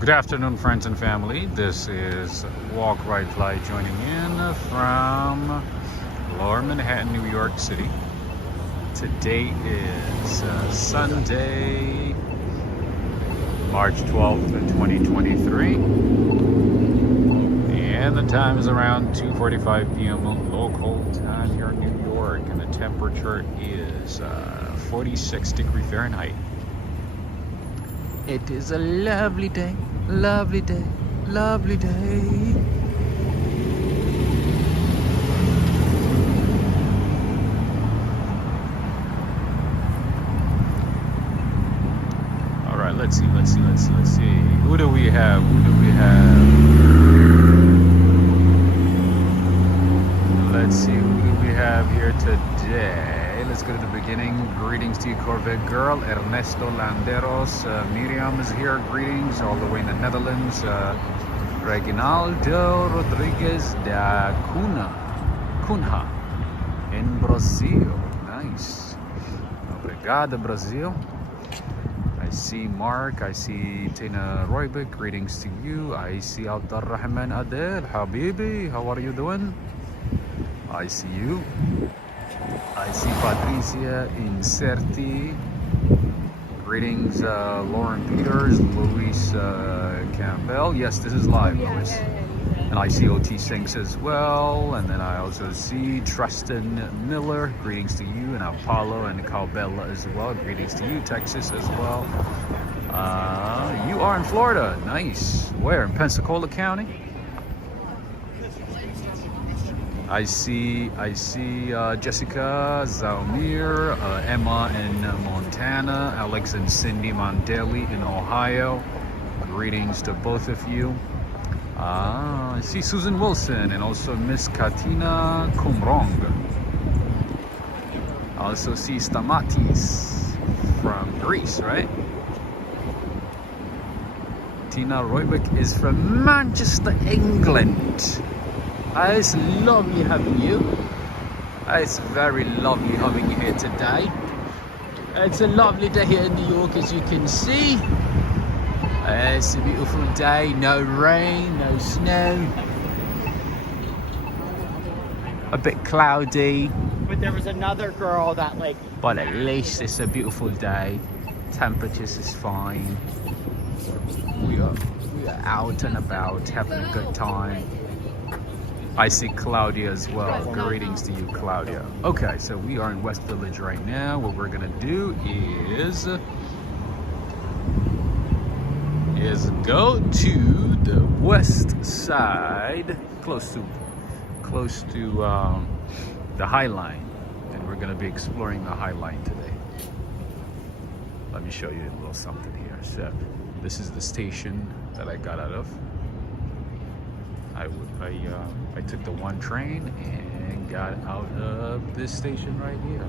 Good afternoon, friends and family. This is Walk, Ride, Fly joining in from Lower Manhattan, New York City. Today is Sunday, March 12th, 2023. And the time is around 2:45 p.m. local time here in New York. And the temperature is 46 degrees Fahrenheit. It is a lovely day, lovely day, lovely day. All right, let's see. Who do we have? Let's see, who do we have here today? Let's go to the beginning. Greetings to you, Corvette Girl. Ernesto Landeros. Miriam is here. Greetings all the way in the Netherlands. Reginaldo Rodriguez da Cunha in Brazil. Nice. Obrigado, Brazil. I see Mark. I see Tina Roybek. Greetings to you. I see Abdurrahman Adel. Habibi, how are you doing? I see you. I see Patricia Inserti. Greetings, Lauren Peters, Luis Campbell. Yes, this is live, Luis. And I see OT Sinks as well. And then I also see Tristan Miller. Greetings to you. And Apollo and Calbella as well. Greetings to you, Texas as well. You are in Florida. Nice. Where? In Pensacola County? I see Jessica, Zalmir, Emma in Montana, Alex and Cindy Mondeli in Ohio. Greetings to both of you. I see Susan Wilson and also Miss Katina Kumrong. I also see Stamatis from Greece, right? Tina Roybek is from Manchester, England. It's lovely having you. It's very lovely having you here today. It's a lovely day here in New York, as you can see. It's a beautiful day, no rain, no snow. A bit cloudy. But there was another girl that But at least it's a beautiful day. Temperatures is fine. We are out and about having a good time. I see Claudia as well. Greetings to you, Claudia. Okay, so we are in West Village right now. What we're gonna do is go to the west side, close to the High Line, and we're gonna be exploring the High Line today. Let me show you a little something here. So this is the station that I got out of. I took the one train and got out of this station right here.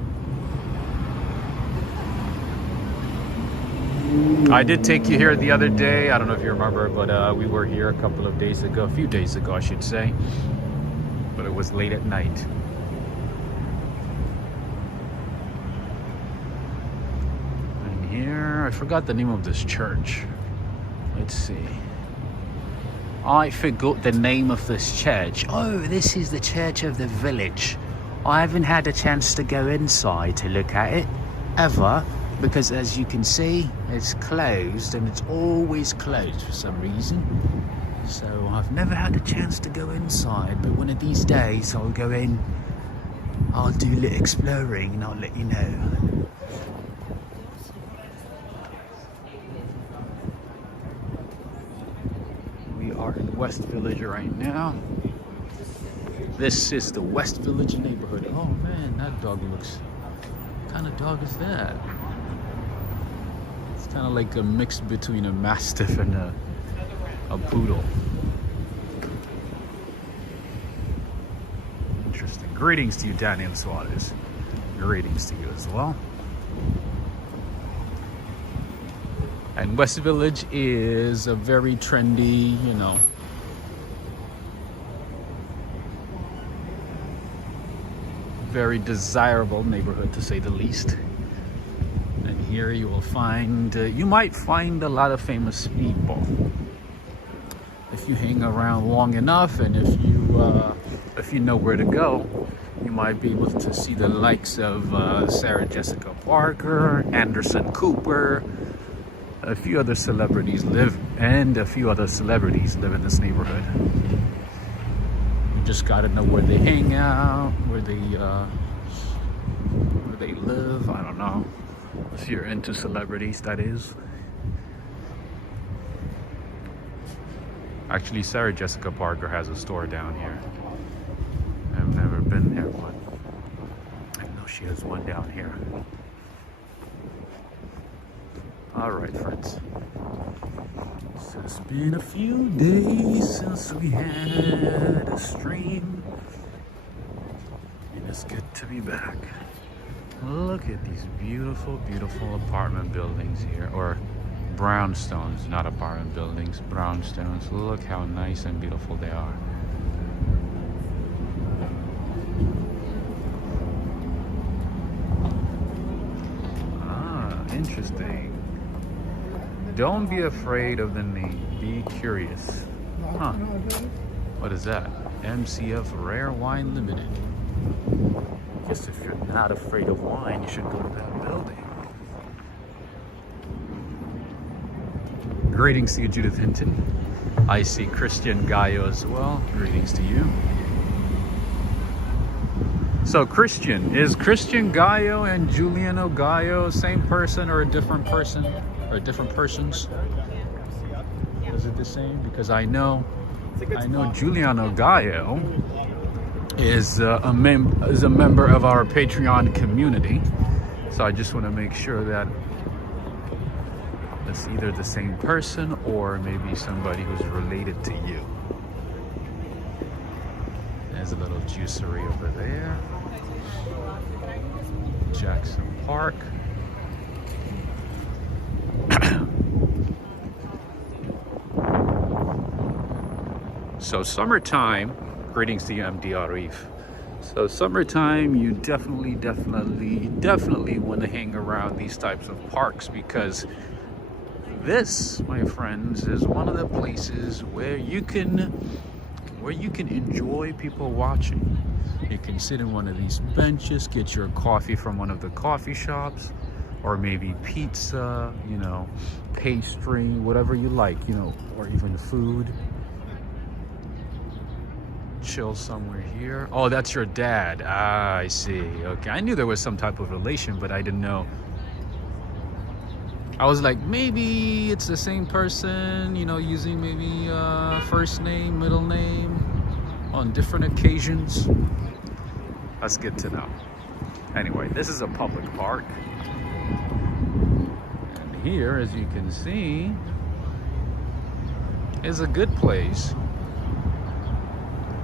I did take you here the other day. I don't know if you remember, but we were here a few days ago, I should say. But it was late at night. And here, I forgot the name of this church. Let's see. I forgot the name of this church. Oh, this is the Church of the Village. I haven't had a chance to go inside to look at it, ever, because as you can see, it's closed, and it's always closed for some reason. So I've never had a chance to go inside, but one of these days I'll go in, I'll do a little exploring, and I'll let you know. West Village right now. This is the West Village neighborhood. Oh man, that dog looks... What kind of dog is that? It's kind of like a mix between a Mastiff and a Poodle. Interesting. Greetings to you, Daniel Suarez. Greetings to you as well. And West Village is a very trendy, very desirable neighborhood, to say the least. And here you will find, you might find a lot of famous people. if you hang around long enough, and if you know where to go, you might be able to see the likes of Sarah Jessica Parker, Anderson Cooper, a few other celebrities live in this neighborhood. You just gotta know where they hang out, where they live. I don't know, if you're into celebrities, that is. Actually, Sarah Jessica Parker has a store down here. I've never been there one. I know she has one down here. All right, friends. So it's been a few days since we had a stream, and it's good to be back. Look at these beautiful, beautiful apartment buildings here, or brownstones, not apartment buildings, brownstones. Look how nice and beautiful they are. Interesting. Don't be afraid of the name. Be curious. Huh. What is that? MCF Rare Wine Limited. I guess if you're not afraid of wine, you should go to that building. Greetings to you, Judith Hinton. I see Christian Gallo as well. Greetings to you. So Christian, is Christian Gallo and Giuliano Gallo same person or a different person? Or different persons? Is it the same? Because I know Giuliano Gallo is a member of our Patreon community. So I just want to make sure that it's either the same person or maybe somebody who's related to you. There's a little juicery over there. Jackson Park. So summertime, greetings to you, MD Arif. So summertime, you definitely want to hang around these types of parks, because this, my friends, is one of the places where you can enjoy people watching. You can sit in one of these benches, get your coffee from one of the coffee shops, or maybe pizza, you know, pastry, whatever you like, you know, or even food. Chill somewhere here. Oh, that's your dad. Ah, I see. Okay, I knew there was some type of relation, but I didn't know. I was like, maybe it's the same person, you know, using maybe first name, middle name on different occasions. That's good to know. Anyway, this is a public park. And here, as you can see, is a good place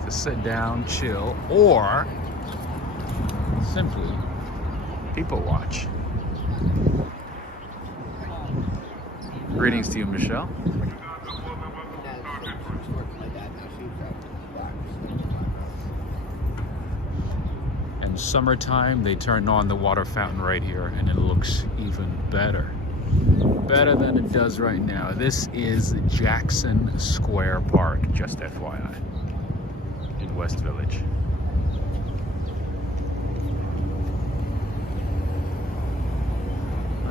to sit down, chill, or simply people watch. Greetings to you, Michelle. And summertime, they turn on the water fountain right here, and it looks even better. Better than it does right now. This is Jackson Square Park, just FYI, in West Village.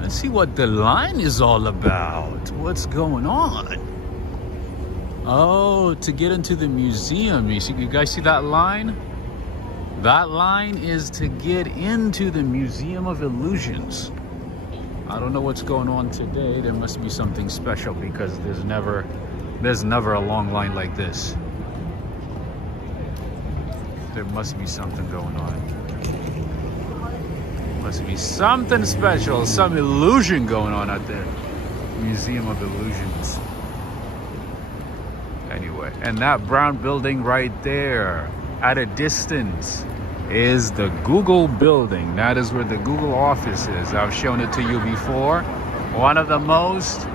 Let's see what the line is all about. What's going on? Oh, to get into the museum. You guys see that line? That line is to get into the Museum of Illusions. I don't know what's going on today. There must be something special, because there's never a long line like this. There must be something going on. Must be something special, some illusion going on at the Museum of Illusions. Anyway, and that brown building right there at a distance is the Google building. That is where the Google office is. I've shown it to you before. One of the most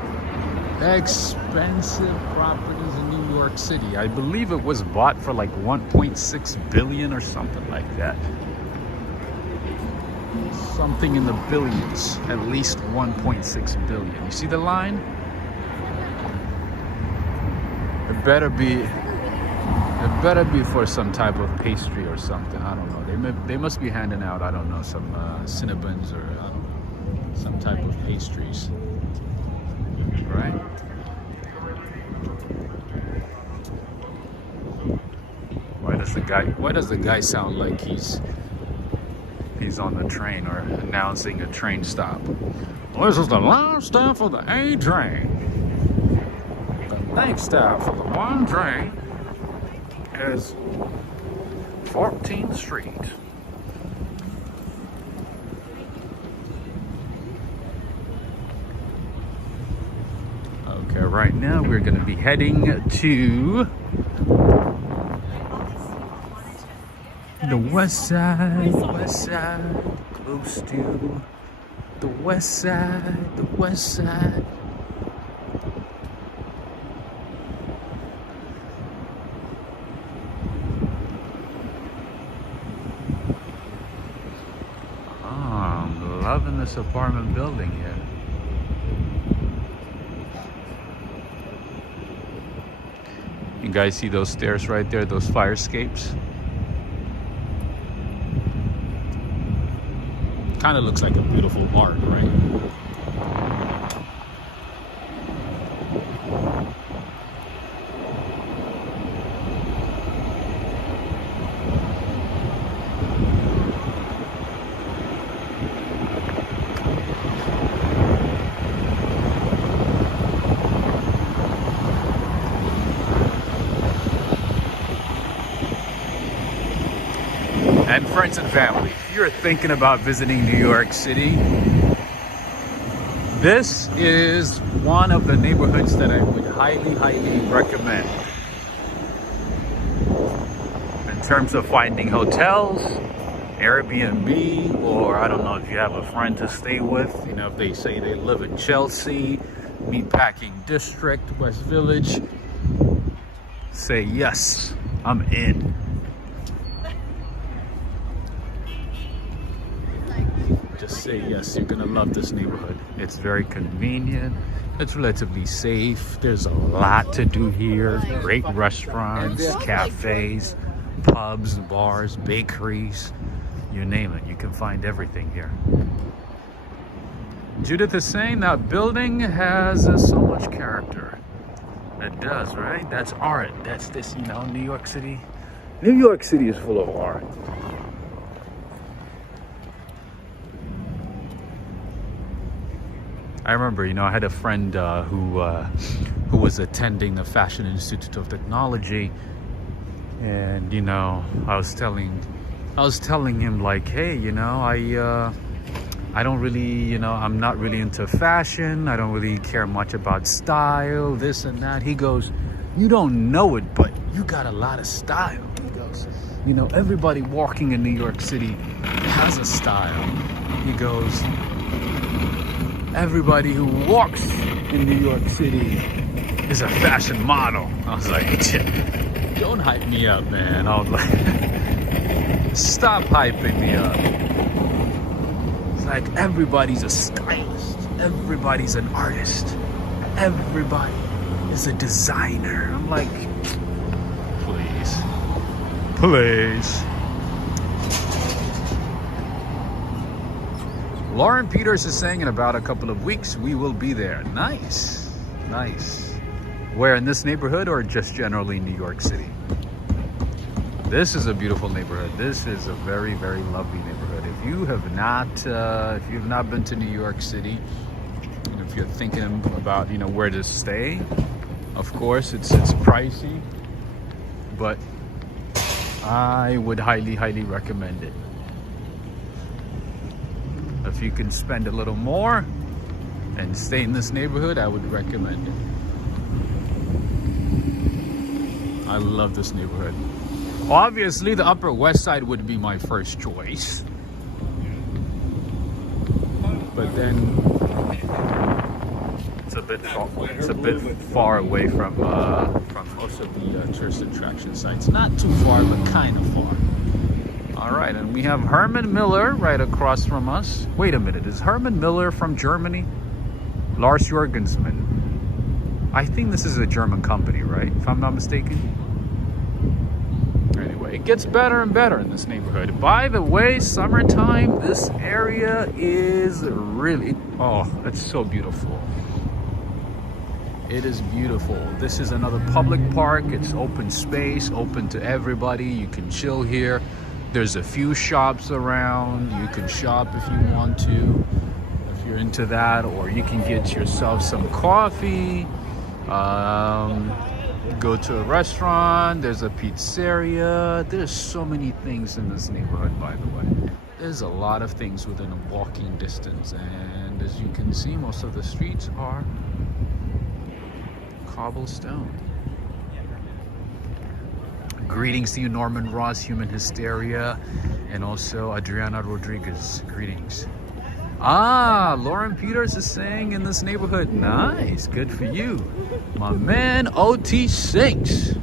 expensive properties in New York City. I believe it was bought for like 1.6 billion or something like that. Something in the billions, at least 1.6 billion. You see the line? The It better be for some type of pastry or something. I don't know. They must be handing out, I don't know, some cinnabons or I don't know, some type of pastries, right? Why does the guy sound like he's on the train or announcing a train stop? Well, this is the last stop for the A train. The next stop for the 1 train is 14th Street. Okay, right now we're going to be heading to the west side, close to the west side. I'm loving this apartment building here. You guys see those stairs right there, those fire escapes? Kind of looks like a beautiful art, right? And friends and family, if you're thinking about visiting New York City, this is one of the neighborhoods that I would highly recommend. In terms of finding hotels, Airbnb, or I don't know if you have a friend to stay with, you know, if they say they live in Chelsea, Meatpacking District, West Village, say yes, I'm in. Just say yes, you're gonna love this neighborhood. It's very convenient, it's relatively safe, there's a lot to do here. Great restaurants, cafes, pubs, bars, bakeries, you name it, you can find everything here. Judith is saying that building has so much character. It does, right? That's art. That's this, you know, New York City. New York City is full of art. I remember, you know, I had a friend who was attending the Fashion Institute of Technology, and you know, I was telling him like, hey, you know, I don't really, you know, I'm not really into fashion. I don't really care much about style, this and that. He goes, you don't know it, but you got a lot of style. He goes, you know, everybody walking in New York City has a style. He goes, everybody who walks in New York City is a fashion model. I was like, don't hype me up, man. I was like, stop hyping me up. It's like everybody's a stylist. Everybody's an artist. Everybody is a designer. I'm like, please. Lauren Peters is saying in about a couple of weeks we will be there. Nice. Where, in this neighborhood or just generally New York City? This is a beautiful neighborhood. This is a very lovely neighborhood. If you have not been to New York City, and if you're thinking about, you know, where to stay, of course it's pricey, but I would highly recommend it. If you can spend a little more and stay in this neighborhood, I would recommend it. I love this neighborhood. Obviously, the Upper West Side would be my first choice. But then it's a bit far away from most of the tourist attraction sites. Not too far, but kind of far. All right, and we have Herman Miller right across from us. Wait a minute, is Herman Miller from Germany? Lars Jorgensman. I think this is a German company, right? If I'm not mistaken. Anyway, it gets better and better in this neighborhood. By the way, summertime, this area is really, oh, it's so beautiful. It is beautiful. This is another public park. It's open space, open to everybody. You can chill here. There's a few shops around. You can shop if you want to, if you're into that, or you can get yourself some coffee. Go to a restaurant. There's a pizzeria. There's so many things in this neighborhood, by the way. There's a lot of things within a walking distance, and as you can see, most of the streets are cobblestone. Greetings to you, Norman Ross, Human Hysteria, and also Adriana Rodriguez. Greetings. Ah, Lauren Peters is saying in this neighborhood. Nice, good for you. My man, OT Sinks.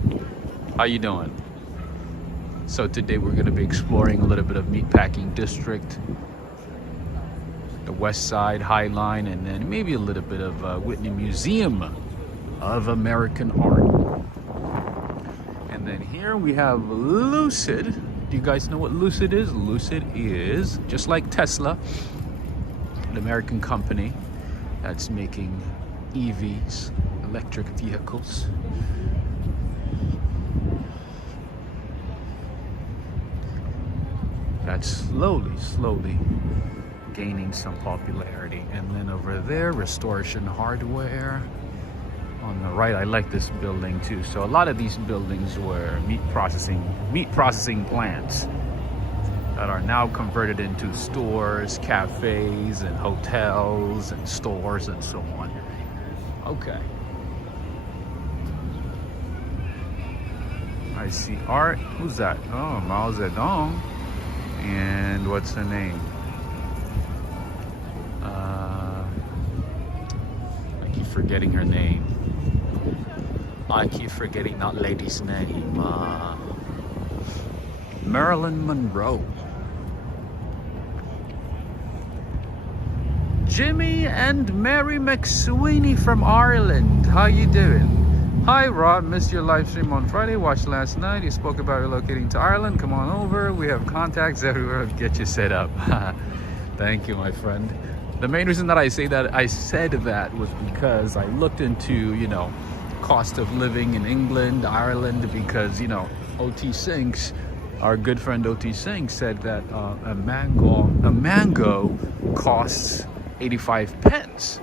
How you doing? So today we're gonna be exploring a little bit of Meatpacking District, the West Side, High Line, and then maybe a little bit of Whitney Museum of American Art. And then here we have Lucid. Do you guys know what Lucid is? Lucid is, just like Tesla, an American company that's making EVs, electric vehicles. That's slowly gaining some popularity. And then over there, Restoration Hardware. On the right, I like this building too. So a lot of these buildings were meat processing plants that are now converted into stores, cafes, and hotels, and stores, and so on. Okay. I see art. Who's that? Oh, Mao Zedong. And what's her name? I keep forgetting her name. I keep forgetting that lady's name. Marilyn Monroe. Jimmy and Mary McSweeney from Ireland. How you doing? Hi Rod, missed your live stream on Friday. Watched last night. You spoke about relocating to Ireland. Come on over. We have contacts everywhere to get you set up. Thank you, my friend. The main reason that I said that was because I looked into, cost of living in England, Ireland, because, OT Sinks, our good friend OT Sinks, said that a mango costs 85 pence.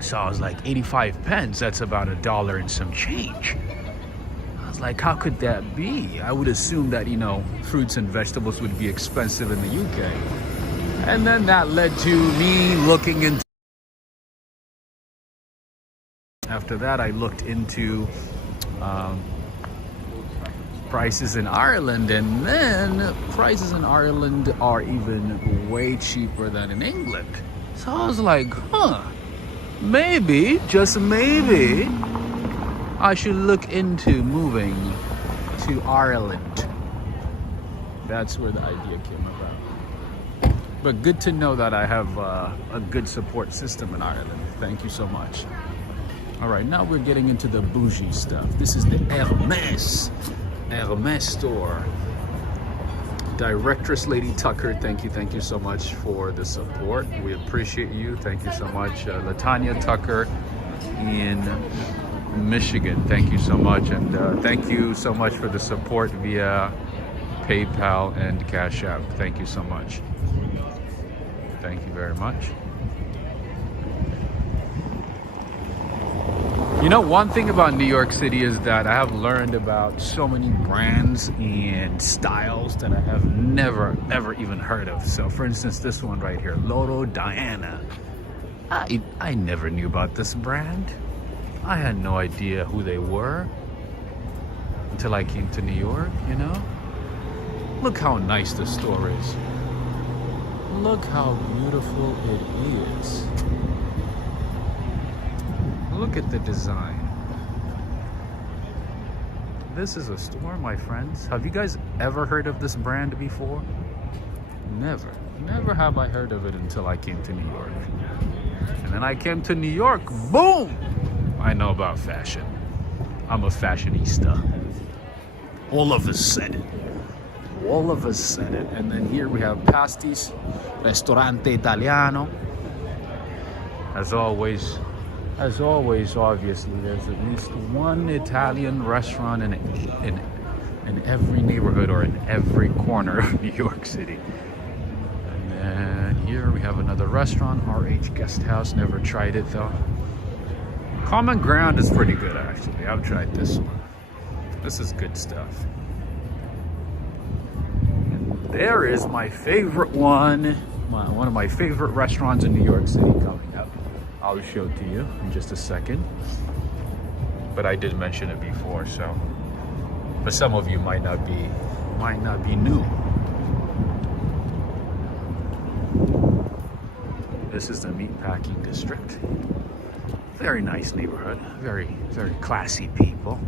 So I was like, 85 pence, that's about $1 and some change. I was like, how could that be? I would assume that, fruits and vegetables would be expensive in the UK. And then that led to me looking into. After that, I looked into prices in Ireland, and then prices in Ireland are even way cheaper than in England. So I was like, maybe, just maybe, I should look into moving to Ireland. That's where the idea came about. But good to know that I have a good support system in Ireland. Thank you so much. All right, now we're getting into the bougie stuff. This is the Hermes store. Directress Lady Tucker, thank you so much for the support. We appreciate you. Thank you so much. Latanya Tucker in Michigan, thank you so much. And thank you so much for the support via PayPal and Cash App. Thank you so much. Thank you very much. One thing about New York City is that I have learned about so many brands and styles that I have never even heard of. So for instance, this one right here, Loro Diana. I never knew about this brand. I had no idea who they were until I came to New York, Look how nice the store is. Look how beautiful it is. Look at the design. This is a store, my friends. Have you guys ever heard of this brand before? Never have I heard of it until I came to New York. And then I came to New York, boom! I know about fashion. I'm a fashionista. All of us said it. All of us said it. And then here we have pasties, Ristorante Italiano. As always, obviously, there's at least one Italian restaurant in every neighborhood or in every corner of New York City. And then here we have another restaurant, RH Guest House. Never tried it though. Common Ground is pretty good actually. I've tried this one. This is good stuff. And there is my favorite one. One of my favorite restaurants in New York City coming up. I'll show it to you in just a second. But I did mention it before, so. But some of you might not be new. This is the Meatpacking district. Very nice neighborhood. Very, very classy people,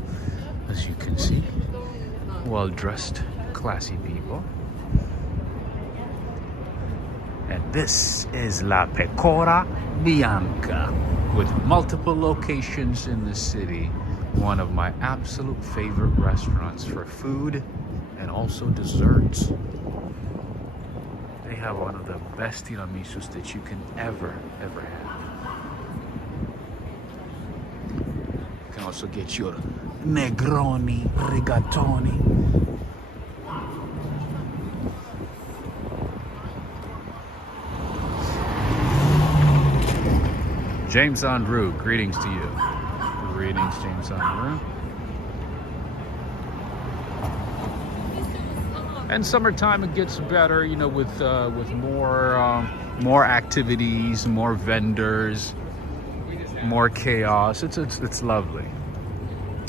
as you can see. Well-dressed, classy people. And this is La Pecora Bianca, with multiple locations in the city. One of my absolute favorite restaurants for food and also desserts. They have one of the best tiramisus that you can ever have. You can also get your Negroni, Rigatoni. James Andrew, greetings to you. Greetings, James Andrew. And summertime it gets better, you know, with more activities, more vendors, more chaos. It's lovely.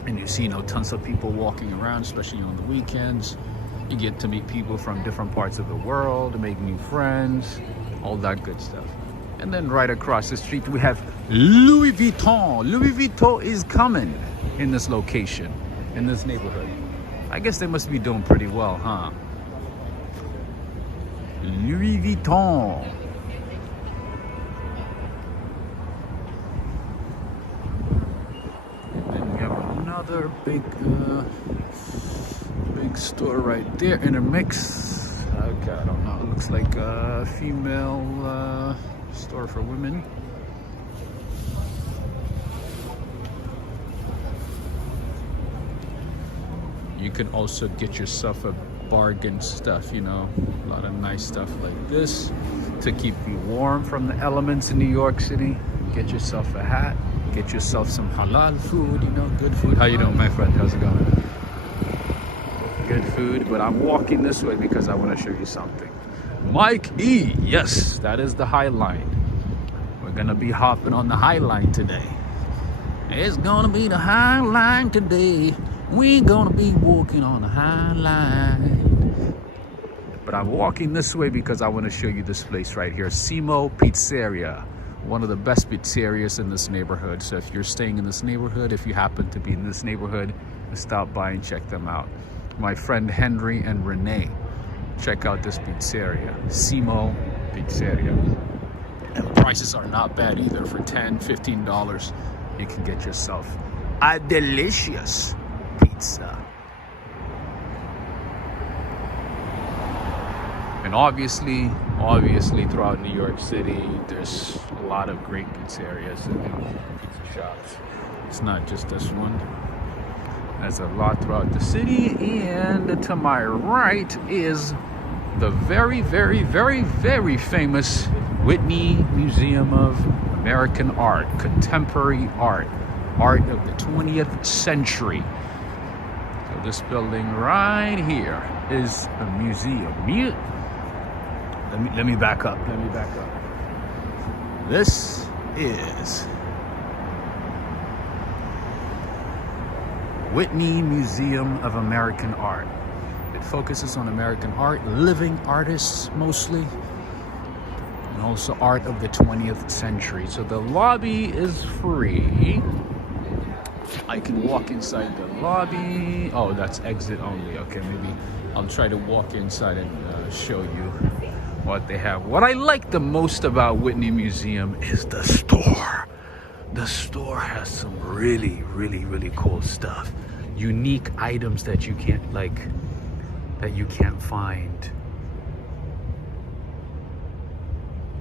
And you see, you know, tons of people walking around, especially on the weekends. You get to meet people from different parts of the world, make new friends, all that good stuff. And then right across the street we have Louis Vuitton. Louis Vuitton is coming in this location, in this neighborhood. I guess they must be doing pretty well, huh? Louis Vuitton. And then we have another big store right there in a mix. Okay, I don't know. It looks like a female store for women. You can also get yourself a bargain stuff, you know, a lot of nice stuff like this to keep you warm from the elements in New York City. Get yourself a hat, get yourself some halal food, you know, good food. How you doing, my friend? How's it going? Good food, but I'm walking this way because I want to show you something. Mike E, yes, that is the High Line. We're gonna be hopping on the High Line today. It's gonna be the High Line today. We're gonna be walking on the High Line. But I'm walking this way because I want to show you this place right here, Simo Pizzeria. One of the best pizzerias in this neighborhood. So if you're staying in this neighborhood, if you happen to be in this neighborhood, stop by and check them out. My friend Henry and Renee, check out this pizzeria, Simo Pizzeria. And prices are not bad either. For $10, $15, you can get yourself a delicious pizza. And obviously throughout New York City, there's a lot of great pizzerias and pizza shops. It's not just this one. There's a lot throughout the city, and to my right is the very, very, very, very famous Whitney Museum of American Art, contemporary art of the 20th century. So this building right here is a museum. Let me back up. This is Whitney Museum of American Art. It focuses on American art, living artists mostly, and also art of the 20th century. So the lobby is free. I can walk inside the lobby. Oh, that's exit only. Okay, maybe I'll try to walk inside and show you what they have. What I like the most about Whitney Museum is the store. the store has some really, really, really cool stuff. Unique items that you can't find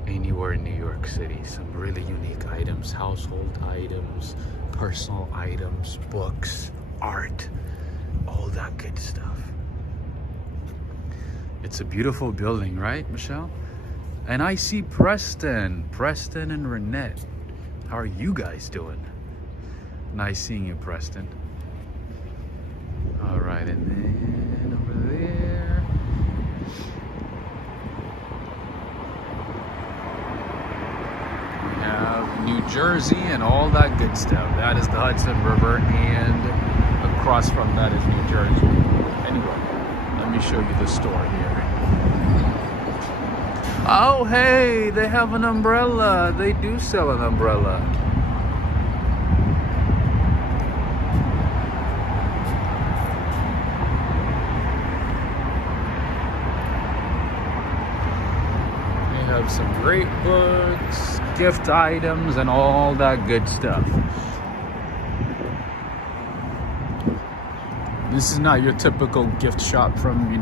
anywhere in New York City. Some really unique items, household items, personal items, books, art, all that good stuff. It's a beautiful building, right, Michelle? And I see Preston and Renette. How are you guys doing? Nice seeing you, Preston. All right, and then over there. We have New Jersey and all that good stuff. That is the Hudson River, and across from that is New Jersey. Anyway, let me show you the store here. Oh, hey, they have an umbrella. They do sell an umbrella. They have some great books, gift items, and all that good stuff. This is not your typical gift shop from,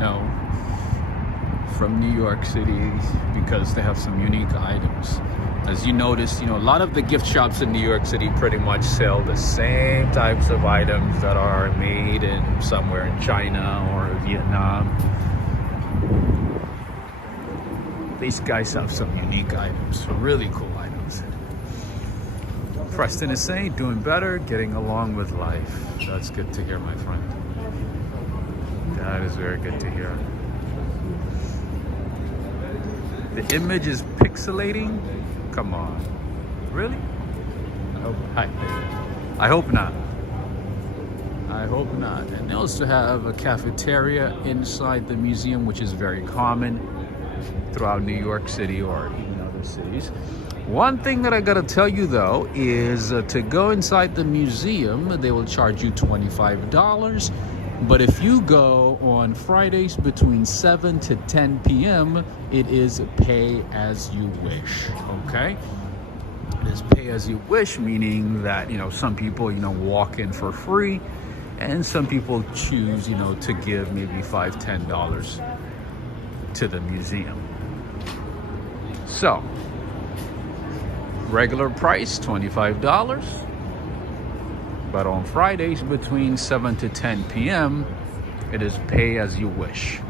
from New York City, because they have some unique items. As you notice, a lot of the gift shops in New York City pretty much sell the same types of items that are made in somewhere in China or Vietnam. These guys have some unique items, really cool items. Preston is saying, doing better, getting along with life. That's good to hear, my friend. That is very good to hear. The image is pixelating? Come on. Really? I hope not. I hope not. And they also have a cafeteria inside the museum, which is very common throughout New York City or even other cities. One thing that I gotta tell you though is to go inside the museum, they will charge you $25. But if you go on Fridays between 7 to 10 p.m., it is pay as you wish, okay? It is pay as you wish, meaning that, some people, walk in for free, and some people choose, to give maybe $5, $10 to the museum. So, regular price, $25. But on Fridays between 7 to 10 p.m., it is pay as you wish.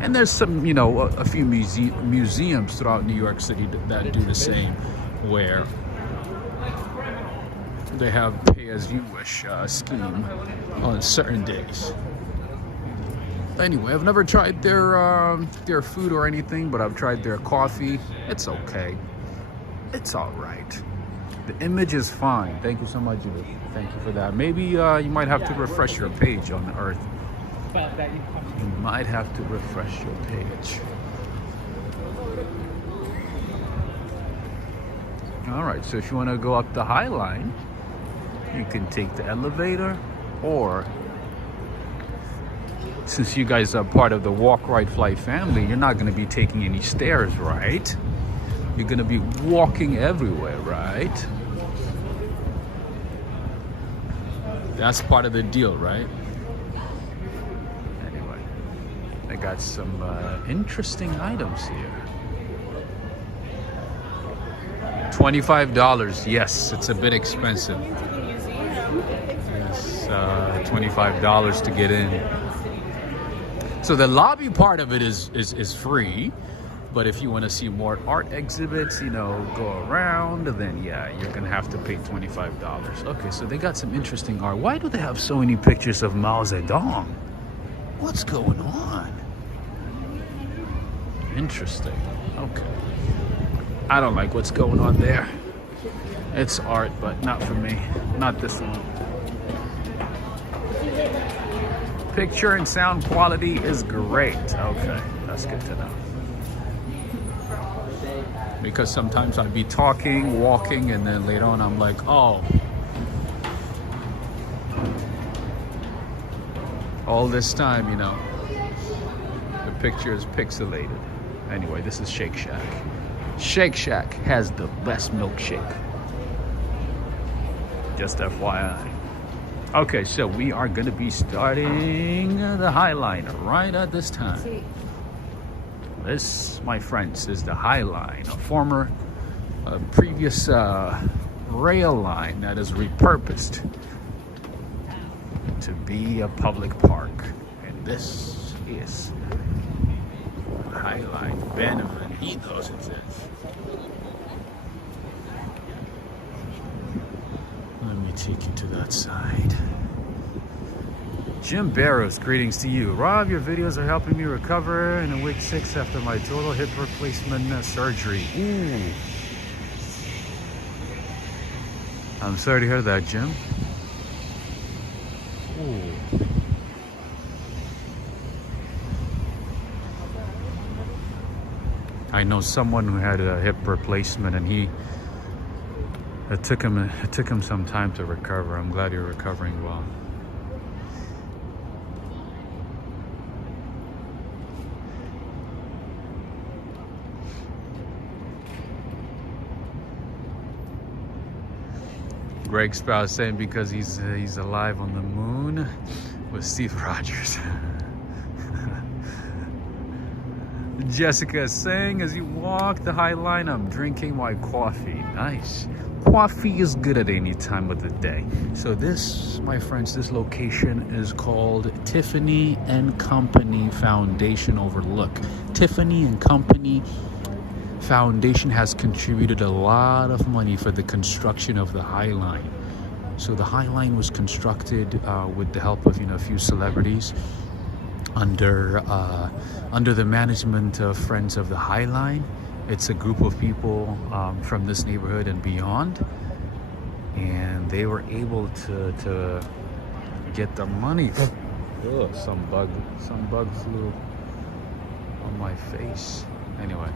And there's some, a few museums throughout New York City that do the same, where they have pay as you wish scheme on certain days. Anyway, I've never tried their food or anything, but I've tried their coffee. It's okay. It's all right. The image is fine. Thank you so much, Judith. Thank you for that. Maybe you might have to refresh your page on the Earth. You might have to refresh your page. All right, so if you want to go up the High Line, you can take the elevator, or since you guys are part of the Walk, Ride, Fly family, you're not going to be taking any stairs, right? You're going to be walking everywhere, right? That's part of the deal, right? Anyway, I got some interesting items here. $25. Yes, it's a bit expensive. It's $25 to get in. So the lobby part of it is free. But if you want to see more art exhibits, go around, then yeah, you're going to have to pay $25. Okay, so they got some interesting art. Why do they have so many pictures of Mao Zedong? What's going on? Interesting. Okay. I don't like what's going on there. It's art, but not for me. Not this one. Picture and sound quality is great. Okay, that's good to know. Because sometimes I'd be talking, walking, and then later on I'm like, oh, all this time, the picture is pixelated. Anyway, this is Shake Shack. Shake Shack has the best milkshake. just FYI. Okay, so we are going to be starting the High Line right at this time. This, my friends, is the High Line, a former, previous rail line that is repurposed to be a public park. And this is the High Line. Bienvenidos, it says. Let me take you to that side. Jim Barrows, greetings to you. Rob, your videos are helping me recover in a week 6 after my total hip replacement surgery. Ooh. I'm sorry to hear that, Jim. Ooh. I know someone who had a hip replacement, and it took him some time to recover. I'm glad you're recovering well. Greg Spouse saying because he's alive on the moon with Steve Rogers. Jessica saying, as you walk the High Line, I'm drinking my coffee. Nice. Coffee is good at any time of the day. So this, my friends, this location is called Tiffany and Company Foundation Overlook. Tiffany and Company Foundation has contributed a lot of money for the construction of the High Line. So the High Line was constructed with the help of a few celebrities under the management of Friends of the High Line. It's a group of people from this neighborhood and beyond, and they were able to get the money. Ugh, some bug flew on my face. Anyway,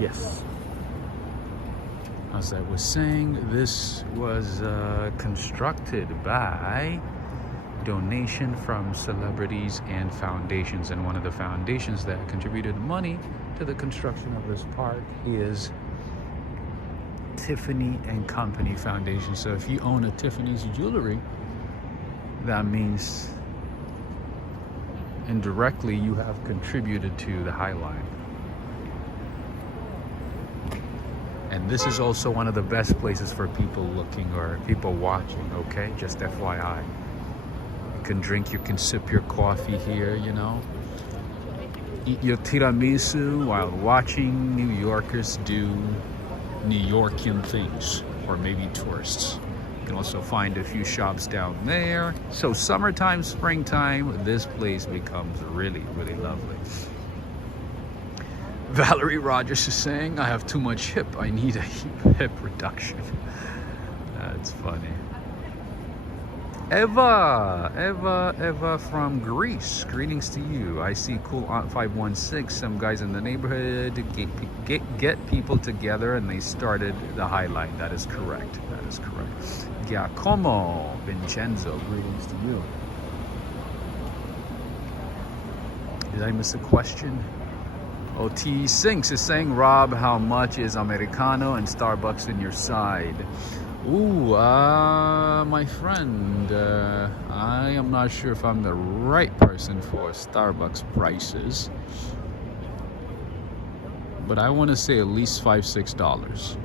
yes, as I was saying, this was constructed by donation from celebrities and foundations, and one of the foundations that contributed money to the construction of this park is Tiffany and Company Foundation. So if you own a Tiffany's jewelry, that means indirectly you have contributed to the High Line. And this is also one of the best places for people looking or people watching, okay? Just FYI. You can drink, you can sip your coffee here, Eat your tiramisu while watching New Yorkers do New Yorkian things, or maybe tourists. You can also find a few shops down there. So summertime, springtime, this place becomes really, really lovely. Valerie Rogers is saying, I have too much hip. I need a hip reduction. That's funny. Eva from Greece. Greetings to you. I see cool Aunt 516. Some guys in the neighborhood get people together and they started the High Line. That is correct. That is correct. Giacomo Vincenzo. Greetings to you. Did I miss a question? OT Sinks is saying, Rob, how much is Americano and Starbucks in your side? Ooh, my friend, I am not sure if I'm the right person for Starbucks prices, but I want to say at least $5-6.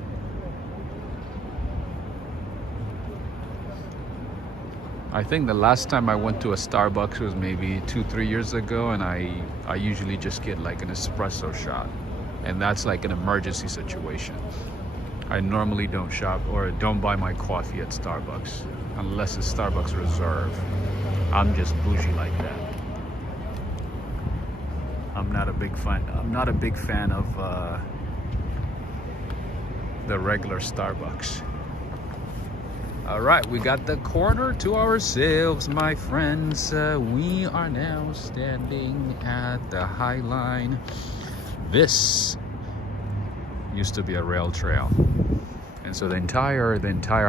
I think the last time I went to a Starbucks was maybe 2-3 years ago, and I usually just get like an espresso shot, and that's like an emergency situation. I normally don't shop or don't buy my coffee at Starbucks unless it's Starbucks Reserve. I'm just bougie like that. I'm not a big fan of the regular Starbucks. All right, we got the corner to ourselves, my friends. We are now standing at the High Line. This used to be a rail trail, and so the entire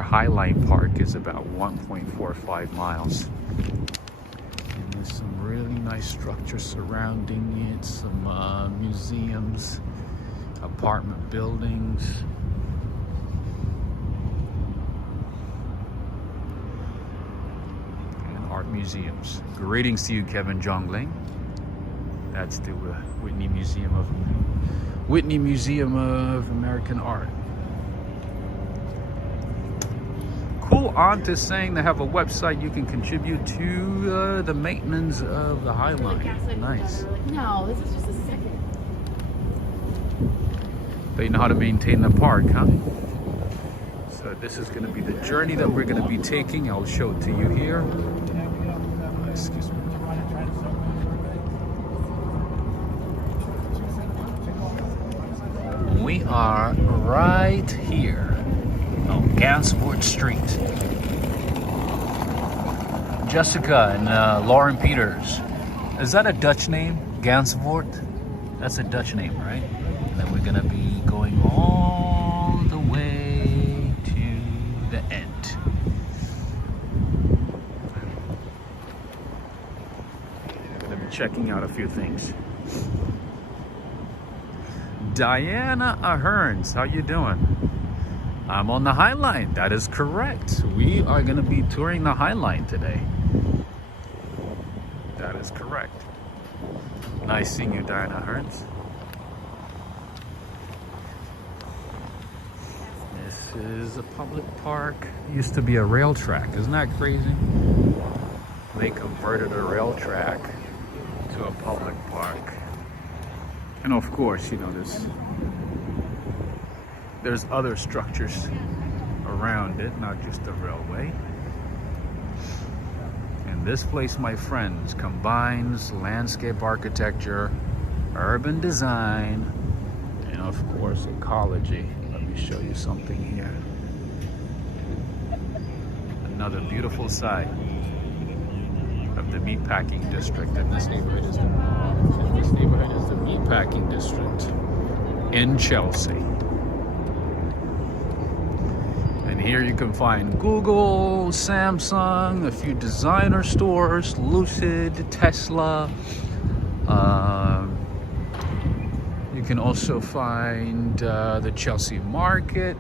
High Line Park is about 1.45 miles. And there's some really nice structures surrounding it, some museums, apartment buildings. art museums. Greetings to you, Kevin Jongling. That's the Whitney Museum of American Art. Cool aunt is saying they have a website you can contribute to the maintenance of the High Line. Nice. No, this is just a second. They know how to maintain the park, huh? So this is going to be the journey that we're going to be taking. I'll show it to you here. Excuse me. We are right here on Gansevoort Street. Jessica and Lauren Peters. Is that a Dutch name? Gansevoort? That's a Dutch name, right? And then we're going to be going all the way to the end. I'm going to be checking out a few things. Diana Ahern, how you doing? I'm on the High Line. That is correct. We are going to be touring the High Line today. That is correct. Nice seeing you, Diana Ahern. This is a public park. Used to be a rail track. Isn't that crazy? They converted a rail track to a public park. And of course, you know, there's other structures around it, not just the railway. And this place, my friends, combines landscape architecture, urban design, and of course, ecology. Let me show you something here. Another beautiful side of the Meatpacking district, and this neighborhood is the Meatpacking district in Chelsea. And here you can find Google, Samsung, a few designer stores, Lucid, Tesla. You can also find the Chelsea Market.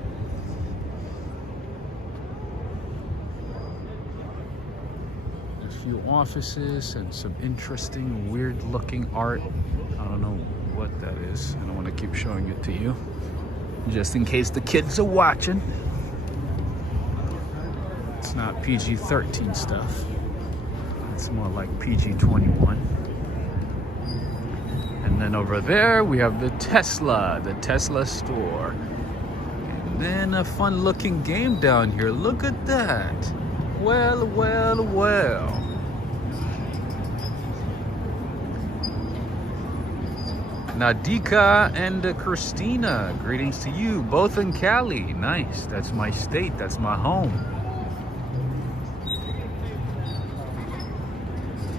Few offices and some interesting, weird looking art. I don't know what that is. I don't want to keep showing it to you, just in case the kids are watching. It's not PG-13 stuff. It's more like PG-21. And then over there we have the Tesla store. And then a fun looking game down here. Look at that. Well, well, well. Nadika and Christina, greetings to you, both in Cali. Nice, that's my state, that's my home.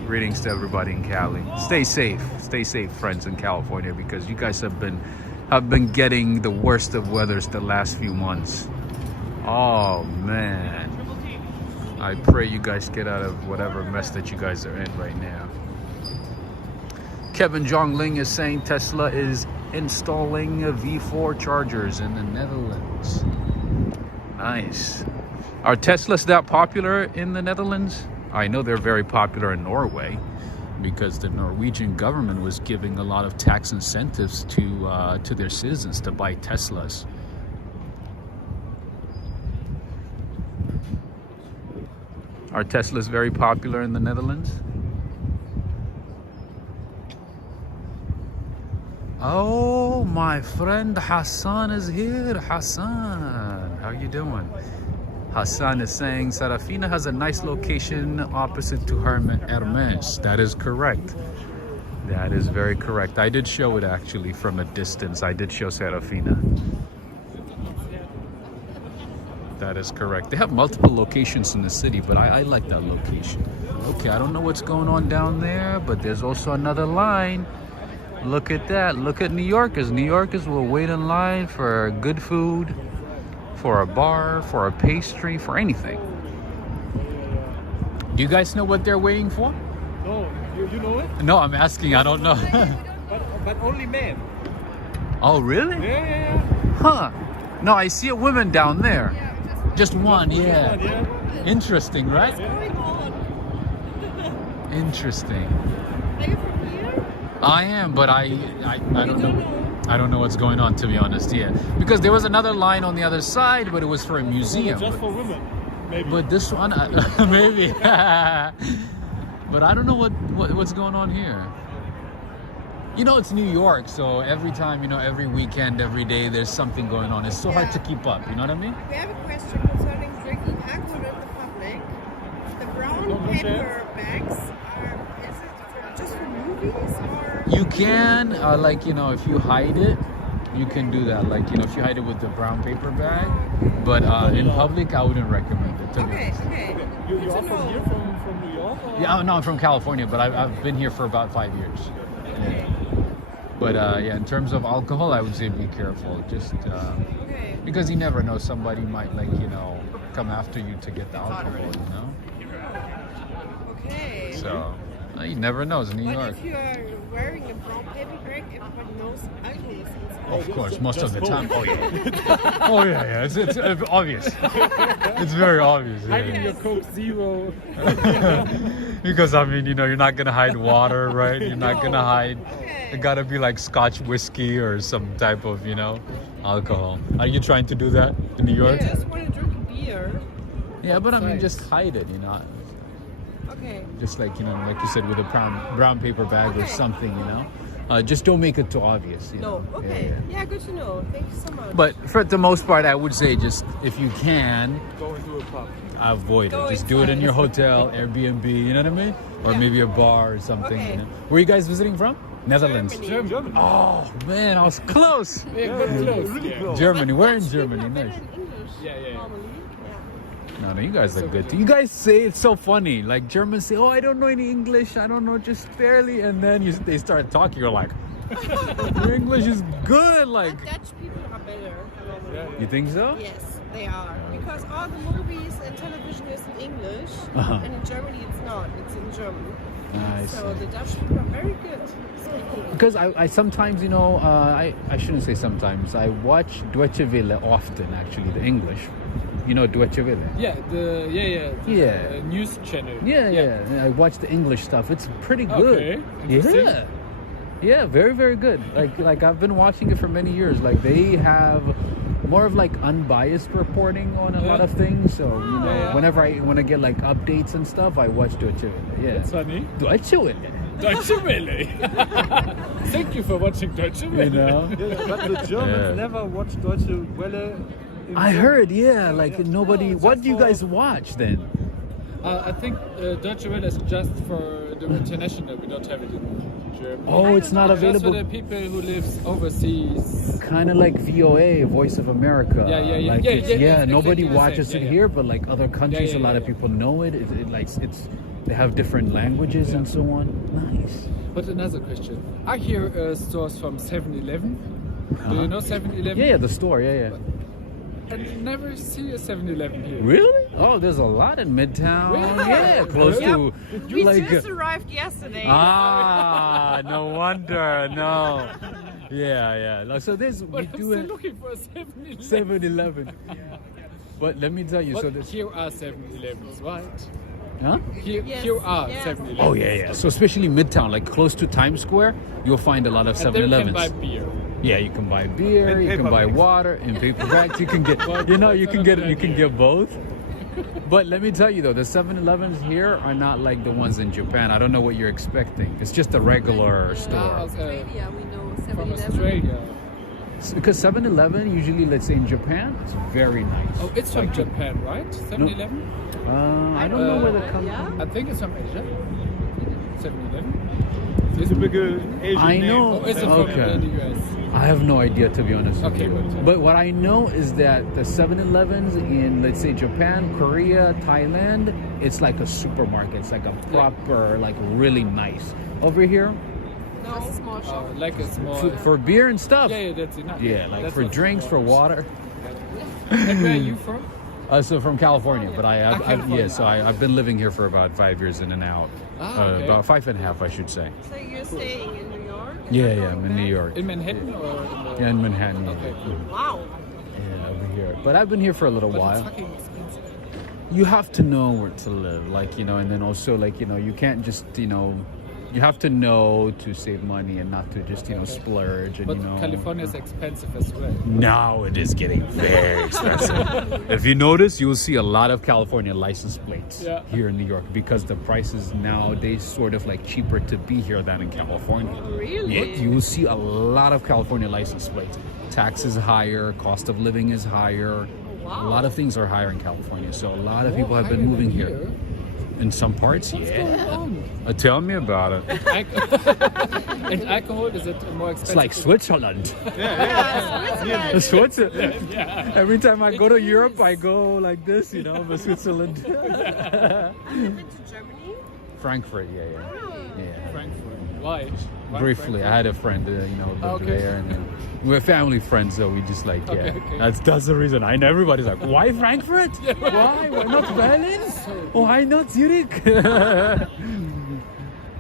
Greetings to everybody in Cali. Stay safe, friends in California, because you guys have been getting the worst of weathers the last few months. Oh man, I pray you guys get out of whatever mess that you guys are in right now. Kevin Jongling is saying Tesla is installing V4 chargers in the Netherlands. Nice. Are Teslas that popular in the Netherlands? I know they're very popular in Norway because the Norwegian government was giving a lot of tax incentives to their citizens to buy Teslas. Are Teslas very popular in the Netherlands? Oh, my friend Hassan is here. Hassan, how you doing? Hassan is saying Serafina has a nice location opposite to Hermes. That is correct. That is very correct. I did show it actually from a distance. I did show Serafina. That is correct. They have multiple locations in the city, but I like that location. Okay, I don't know what's going on down there, but there's also another line. Look at that. Look at New Yorkers. New Yorkers will wait in line for good food, for a bar, for a pastry, for anything. Do you guys know what they're waiting for? No, you know it? No, I'm asking. I don't know. but only men. Oh, really? Yeah. Huh. No, I see a woman down there. Just one, yeah. Interesting, right? Interesting. Are you from here? I am, but I don't know. I don't know what's going on, to be honest. Yeah, because there was another line on the other side, but it was for a museum. Just for women, maybe. But this one, maybe. But I don't know what's going on here. You know, it's New York, so every time, you know, every weekend, every day, there's something going on. It's so hard to keep up. You know what I mean? We have a question concerning drinking alcohol in the public. The brown paper bags is it just for movies or? You can, like, you know, if you hide it, you can do that. Like, you know, if you hide it with the brown paper bag. But in public, I wouldn't recommend it. Okay. You Good are to from know. here, from New York? Or? Yeah, no, I'm from California, but I've been here for about 5 years. Okay. But yeah, in terms of alcohol, I would say be careful. Just Okay. because you never know, somebody might, like, you know, come after you to get the alcohol, you know? Okay. So, you never know, it's New But York. if you are wearing a brown paper bag, everybody knows alcohol is inside. Of course, most of the Just time. Oh yeah. Oh yeah. It's obvious. It's very obvious. yeah, Hiding yeah. your Coke Zero. Because I mean, you know, you're not gonna hide water, right? You're not gonna hide. Okay. It gotta be like Scotch whiskey or some type of, you know, alcohol. Are you trying to do that in New York? I just want to drink a beer. Yeah, but I mean, Nice. just hide it, you know. Okay. Just like, you know, like you said, with a brown paper bag or Okay. something, you know. Just don't make it too obvious. You No. know? Okay. Yeah. Yeah, good to know. Thank you so much. But for the most part, I would say just if you can, Go into a pub. avoid Go it. Just do it in inside. your hotel, Airbnb, you know what I mean? Or Yeah. maybe a bar or something. Okay. You know? Where are you guys visiting from? Netherlands. Germany. Germany. Oh man, I was close. Yeah, close. Really Yeah. close. Germany. But Where in Dutch people Germany? are better Nice. in English Yeah. normally. No, you guys are good. You guys say it's so funny. Like Germans say, "Oh, I don't know any English. I don't know, just barely." And then they start talking. You're like, "Your English is good." Like, But Dutch people are better. normally. Yeah. you think so? Yes, they are. Because all the movies and television is in English, Uh-huh. and in Germany it's not. It's in German. Nice. So the Dutch people are very good speaking. Because I sometimes, you know, I shouldn't say sometimes. I watch Deutsche Welle often, actually, the English. You know Deutsche Welle? Yeah, the Yeah. news channel. Yeah. I watch the English stuff. It's pretty good. Okay, interesting. Yeah. Yeah, very, very good. Like I've been watching it for many years. Like they have more of like unbiased reporting on a lot of things. So you know, Yeah. whenever I want to get like updates and stuff, I watch Deutsche Welle. Yeah. That's funny. Deutsche Welle. Deutsche Welle. Thank you for watching Deutsche Welle. You know. Yeah, but the Germans Yeah. never watch Deutsche Welle. in I German. heard, yeah. Like nobody. No, What just do you for- guys watch then? I think Deutsche Welle is just for the international. We don't have it in Germany. Oh, it's not Just for available. the people who live overseas. Kind of like VOA, Voice of America. Yeah. Like Yeah, it's, yeah, it's nobody exactly the watches same. it Yeah, here, but like other countries, a lot of yeah. people know it. It like they have different languages and so on. Nice. But another question. I hear stores from 7-Eleven. Do you know 7-Eleven? Yeah, the store. Yeah. I never see a 7-Eleven here. Really? Oh, there's a lot in Midtown. Really? Yeah, close to We like. just arrived yesterday. Ah, no wonder. No. Yeah. Like, so there's we But I'm do still have looking for a 7-Eleven. 7-Eleven. But let me tell you, But so this. here are 7-Elevens, right? Huh? Here, Yes, here are yeah. 7-Elevens. Oh yeah. So especially Midtown, like close to Times Square, you'll find a lot of And there you can 7-Elevens. buy beer. Yeah, you can buy beer, And you can paper buy bags. water, and paper bags. You can get, you know, you can get both. But let me tell you though, the 7-Elevens here are not like the ones in Japan. I don't know what you're expecting. It's just a regular store. Australia, we know From 7-Eleven. Australia. Because 7-Eleven, usually, let's say in Japan, it's very nice. Oh, it's from Like, Japan, right? 7-Eleven? I don't know where the company. Yeah? I think it's from Asia. 7-Eleven? Typical Asian I name. know. Oh, it's Okay. from the US. I have no idea, to be honest with Okay, you. good. But what I know is that the 7-Elevens in, let's say, Japan, Korea, Thailand, it's like a supermarket. It's like a proper, like really nice. Over here, No, it's a small shop. Like a small... for beer and stuff. yeah, that's enough. Yeah, like That's for what drinks, for small is. water. And where are you from? So from California, but California. so I've been living here for about 5 years in and out. Okay. About 5.5, I should say. So you're staying in New York? Yeah, I'm in New York. In Manhattan or in the... Yeah, in Manhattan. Okay, cool. Wow. Yeah, over here. But I've been here for a little But it's while. fucking expensive. you have to know where to live, like, you know, and then also, like, you know, you can't just, you know, you have to know to save money and not to just, you know, splurge. And, But you know, California is expensive as well. now it is getting very expensive. If you notice, you will see a lot of California license plates here in New York because the prices nowadays sort of like cheaper to be here than in California. Really? Yeah, you will see a lot of California license plates. Tax is higher, cost of living is higher. Wow. A lot of things are higher in California, so a lot of people have been moving here. In some parts, tell me about it. And alcohol, is it more expensive? It's like Switzerland. Yeah. Switzerland. Every time I go to Europe, I go like this, you know, but Switzerland. Have you been to Germany? Frankfurt, yeah. Frankfurt. Why? Briefly, I had a friend, you know, lived Okay. there, and then we're family friends, so we just like, Okay. That's the reason. I know everybody's like, why Frankfurt? Why? Why not Berlin? Why not Zurich?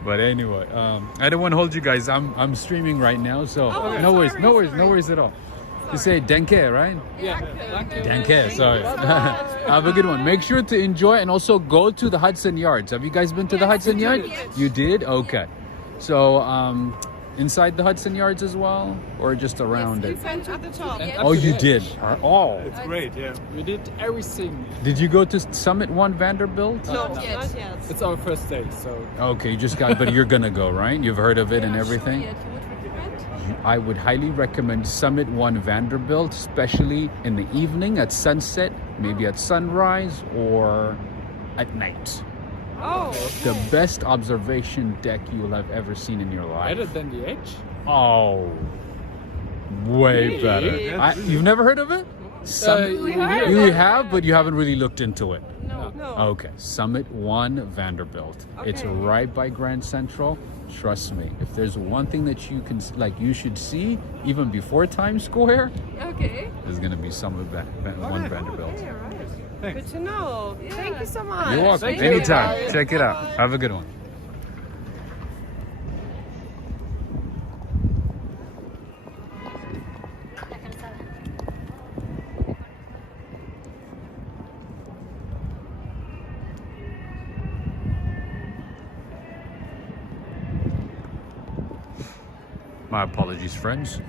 But anyway, I don't want to hold you guys. I'm streaming right now, so no worries at all. You say Denke, right? Yeah. Denke, sorry. Have a good one. Make sure to enjoy and also go to the Hudson Yards. Have you guys been to the Hudson Yards? Yes. You did? Okay. So, inside the Hudson Yards as well, or just around it? Inside at the top. And Oh, you Yes. did. Oh, It's great, yeah. We did everything. did you go to Summit One Vanderbilt? Not yet. It's our first day, so Okay, you just got, but you're gonna go, right? You've heard of it and everything. Yet. Would recommend? I would highly recommend Summit One Vanderbilt, especially in the evening at sunset, maybe at sunrise or at night. Oh. The best observation deck you will have ever seen in your life. better than the Edge. Oh, way Really? better. That's You've never heard of it? You have, but you haven't really looked into it. No. Okay, Summit One Vanderbilt. It's Okay. right by Grand Central. Trust me, if there's one thing that you can, like, you should see even before Times Square, Okay. is gonna be Summit One Vanderbilt. Okay, all right. Thanks. Good to know. Thank you so much. You're welcome. Thank you. Anytime. Bye. Check it out. Have a good one. My apologies, friends.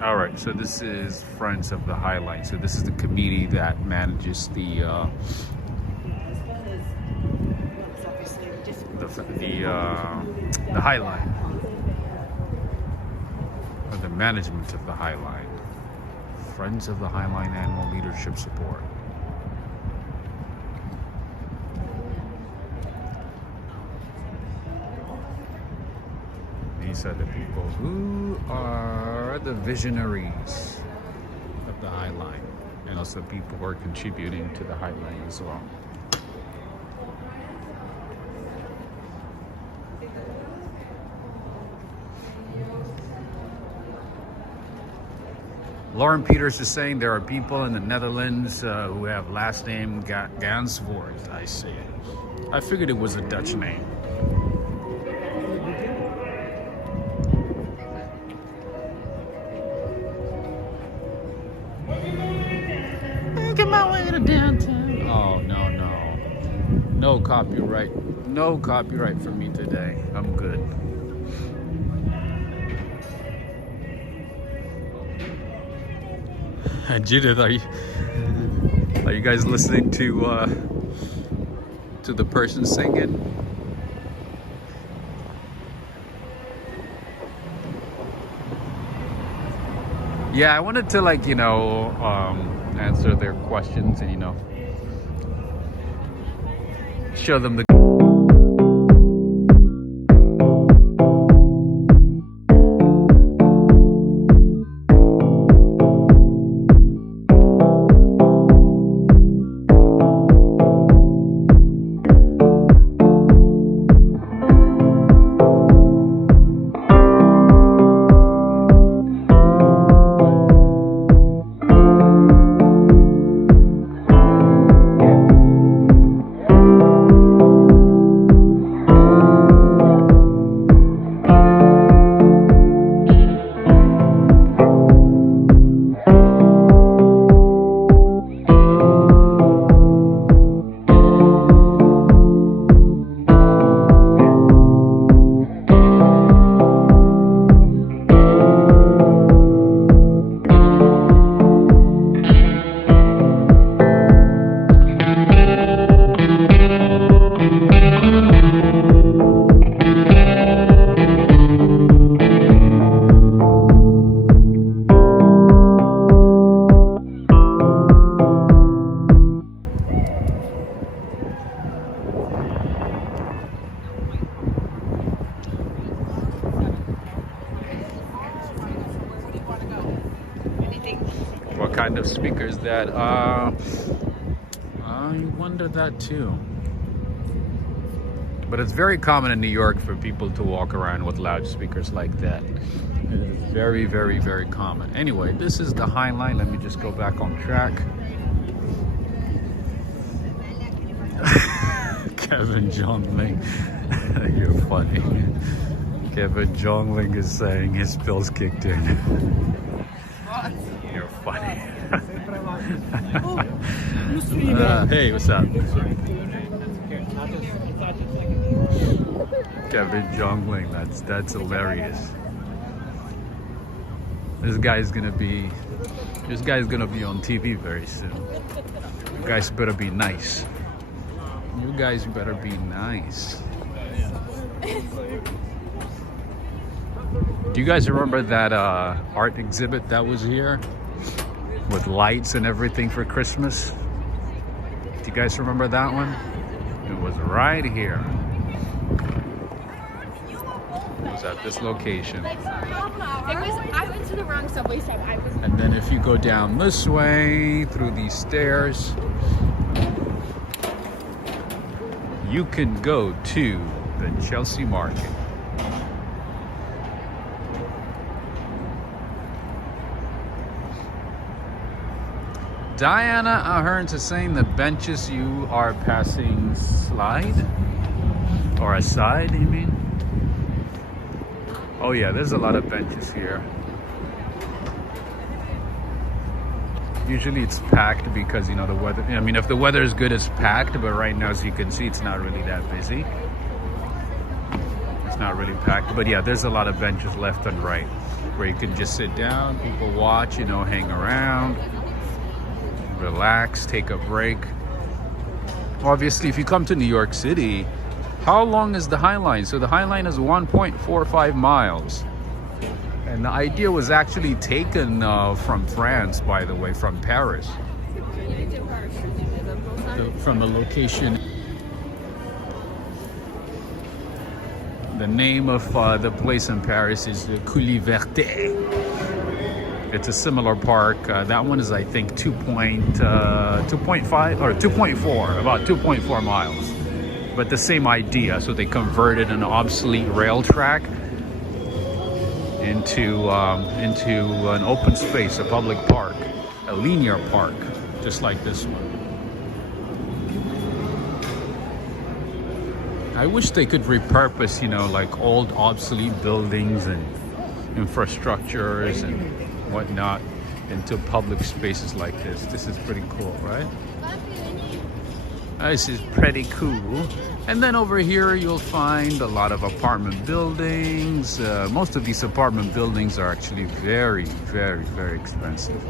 All right, so this is Friends of the High Line. So this is the committee that manages the High Line, or the management of the High Line. Friends of the High Line Annual Leadership Support. These are the people who are the visionaries of the High Line, and also people who are contributing to the High Line as well. Lauren Peters is saying there are people in the Netherlands who have last name Gansvoort. I see. I figured it was a Dutch name. Making my way to downtown. Oh, no. No copyright. No copyright for me today. I'm good. Judith, are you guys listening to the person singing? Yeah, I wanted to, like, you know, answer their questions and, you know, show them the kind of speakers that I wonder that too. But it's very common in New York for people to walk around with loudspeakers like that. It is very, very, very common. Anyway, this is the High Line. Let me just go back on track. Kevin Jongling, you're funny. Kevin Jongling is saying his bills kicked in. You're funny. Hey, what's up? Kevin Jongling, that's hilarious. This guy's gonna be on TV very soon. You guys better be nice. You guys better be nice. Do you guys remember that art exhibit that was here with lights and everything for Christmas? Do you guys remember that one? It was right here. It was at this location. I went to the wrong subway stop. And then if you go down this way through these stairs, you can go to the Chelsea Market. Diana Ahern is saying the benches you are passing slide? Or aside, you mean? Oh yeah, there's a lot of benches here. Usually it's packed because, you know, the weather, I mean, if the weather is good, it's packed, but right now, as you can see, it's not really that busy. It's not really packed, but yeah, there's a lot of benches left and right where you can just sit down, people watch, you know, hang around, relax, take a break. Obviously, if you come to New York City, how long is the High Line? So the High Line is 1.45 miles. And the idea was actually taken from France, by the way, from Paris. From a location. The name of the place in Paris is Couliverté. It's a similar park. That one is, I think, 2.5 or 2.4, about 2.4 miles. But the same idea. So they converted an obsolete rail track into an open space, a public park, a linear park, just like this one. I wish they could repurpose, you know, like old obsolete buildings and infrastructures and whatnot into public spaces like this. This is pretty cool, right? This is pretty cool. And then over here you'll find a lot of apartment buildings. Most of these apartment buildings are actually very, very, very expensive.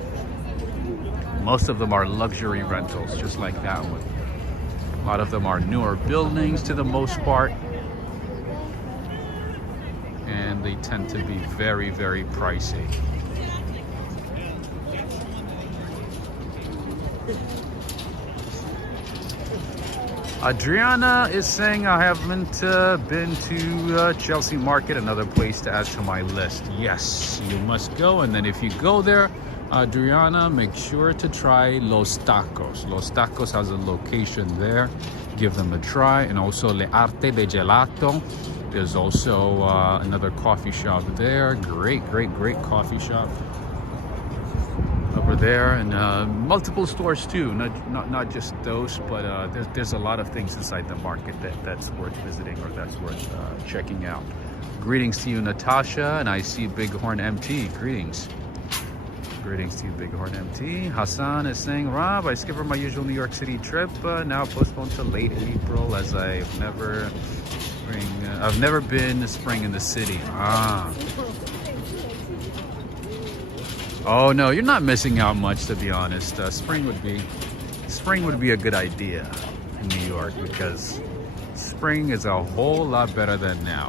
Most of them are luxury rentals, just like that one. A lot of them are newer buildings to the most part. And they tend to be very, very pricey. Adriana is saying I haven't been to Chelsea Market, another place to add to my list. Yes, you must go. And then if you go there, Adriana, make sure to try Los Tacos. Los Tacos has a location there. Give them a try. And also Le Arte de Gelato. There's also another coffee shop there. Great, great, great coffee shop over there, and multiple stores too, not just those, but there's a lot of things inside the market that's worth visiting, or that's worth checking out. Greetings to you, Natasha, and I see Bighorn MT. Greetings to you, Bighorn MT. Hassan is saying, Rob, I skipped my usual New York City trip, now postponed to late April, as I've never been to spring in the city. Oh no, you're not missing out much, to be honest. Spring would be a good idea in New York, because spring is a whole lot better than now.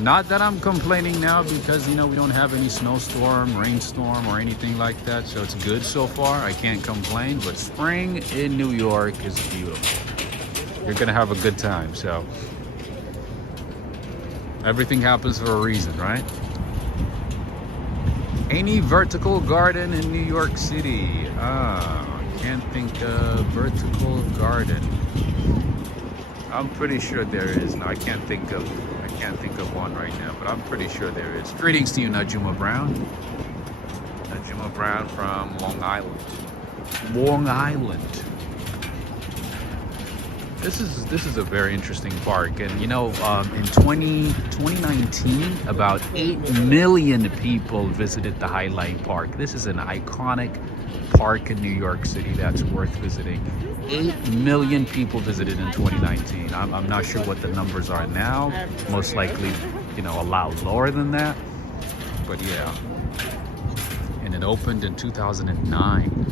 Not that I'm complaining now, because, you know, we don't have any snowstorm, rainstorm, or anything like that, so it's good so far. I can't complain, but spring in New York is beautiful. You're gonna have a good time, so everything happens for a reason, right? Any vertical garden in New York City? Can't think of vertical garden. I'm pretty sure there is. No, I can't think of one right now, but I'm pretty sure there is. Greetings to you, Najuma Brown. Najuma Brown from Long Island. Long Island. This is a very interesting park, and you know, in 2019, about 8 million people visited the Highline Park. This is an iconic park in New York City that's worth visiting. 8 million people visited in 2019. I'm not sure what the numbers are now. Most likely, you know, a lot lower than that. But yeah, and it opened in 2009.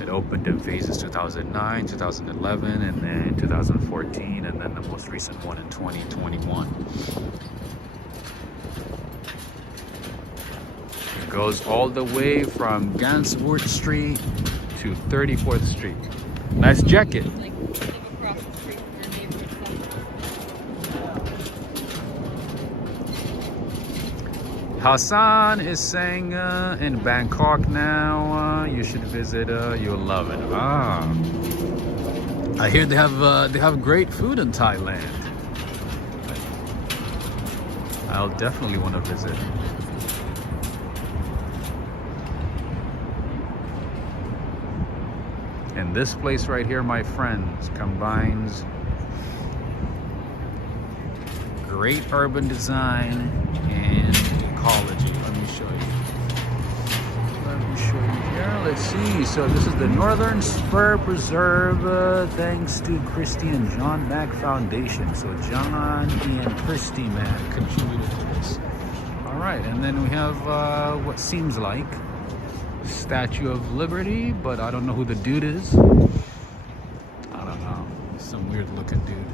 It opened in phases 2009, 2011, and then 2014, and then the most recent one in 2021. It goes all the way from Gansevoort Street to 34th Street. Nice jacket. Hassan is saying in Bangkok now, you should visit, you'll love it. I hear they have great food in Thailand. I'll definitely want to visit. And this place right here, my friends, combines great urban design and ecology. Let me show you here. Let's see. So this is the Northern Spur Preserve, thanks to Christy and John Mack Foundation. So John and Christy Mack contributed to this. All right, and then we have what seems like Statue of Liberty, but I don't know who the dude is. I don't know. Some weird looking dude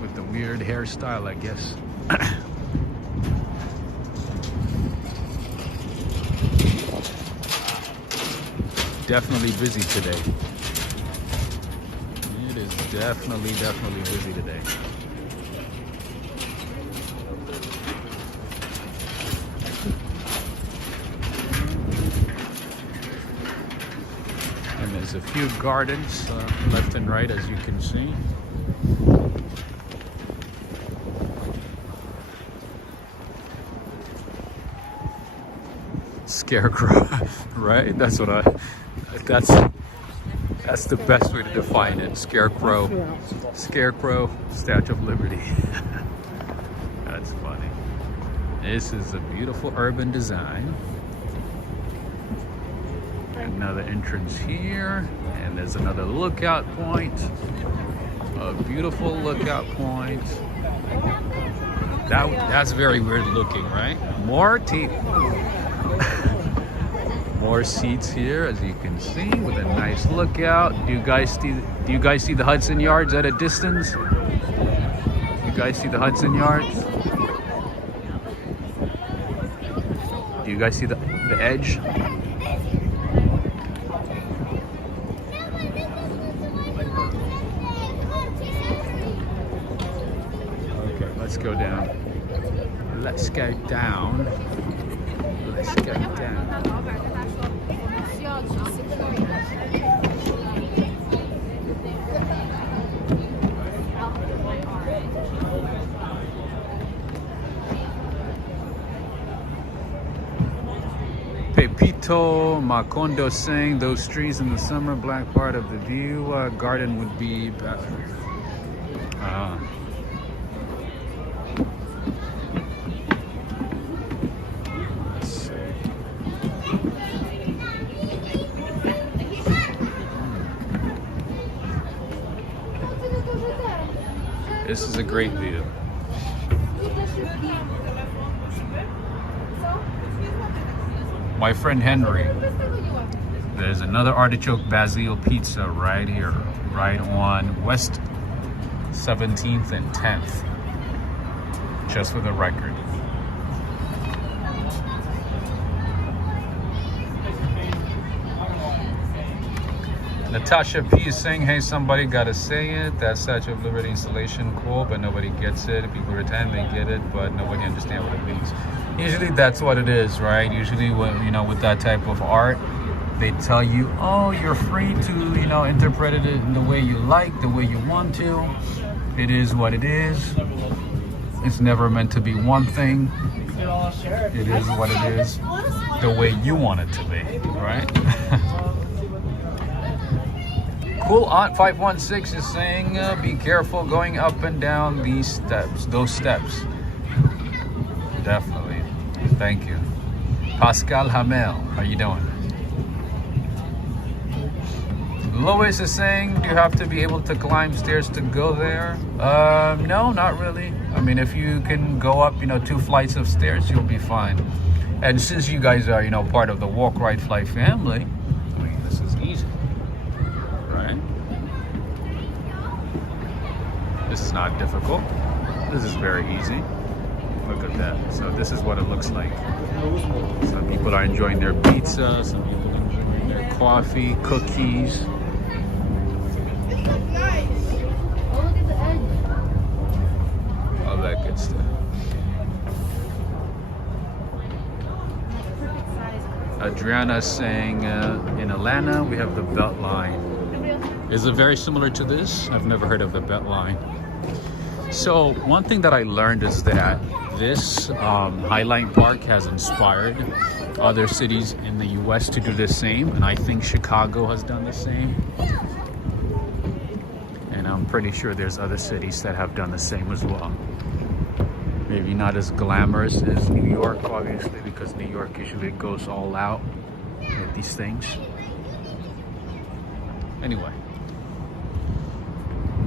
with the weird hairstyle, I guess. Definitely busy today. It is definitely busy today. And there's a few gardens left and right, as you can see. Scarecrow, right? That's what that's the best way to define it. Scarecrow, Statue of Liberty. That's funny. This is a beautiful urban design. Another entrance here, and there's another lookout point. A beautiful lookout point. That's very weird looking, right? More seats here, as you can see, with a nice lookout. Do you guys see the Hudson Yards at a distance? You guys see the Hudson Yards? Do you guys see the edge? Okay, let's go down. Let's go down. Let's go down. Pepito Macondo saying those trees in the summer, black part of the view, garden would be better. Let's see. This is a great view. My friend Henry, there's another artichoke basil pizza right here, right on West 17th and 10th, just for the record. Natasha P is saying, hey, somebody gotta say it. That Statue of Liberty installation, cool, but nobody gets it. People pretend they get it, but nobody understands what it means. Usually that's what it is, right? Usually when, you know, with that type of art, they tell you, oh, you're free to, you know, interpret it in the way you like, the way you want to. It is what it is. It's never meant to be one thing. It is what it is, the way you want it to be, right? Cool Aunt 516 is saying, be careful going up and down these steps, those steps. Definitely. Thank you. Pascal Hamel, how you doing? Lois is saying, do you have to be able to climb stairs to go there? No, not really. I mean, if you can go up, you know, 2 flights of stairs, you'll be fine. And since you guys are, you know, part of the Walk, Ride, Fly family, I mean, this is easy, right? This is not difficult. This is very easy. Look at that. So this is what it looks like. Some people are enjoying their pizza, some people are enjoying their coffee, cookies. All that good stuff. Adriana is saying, in Atlanta, we have the Beltline. Is it very similar to this? I've never heard of the Beltline. So one thing that I learned is that this Highline Park has inspired other cities in the US to do the same, and I think Chicago has done the same. And I'm pretty sure there's other cities that have done the same as well. Maybe not as glamorous as New York, obviously, because New York usually goes all out with these things. Anyway,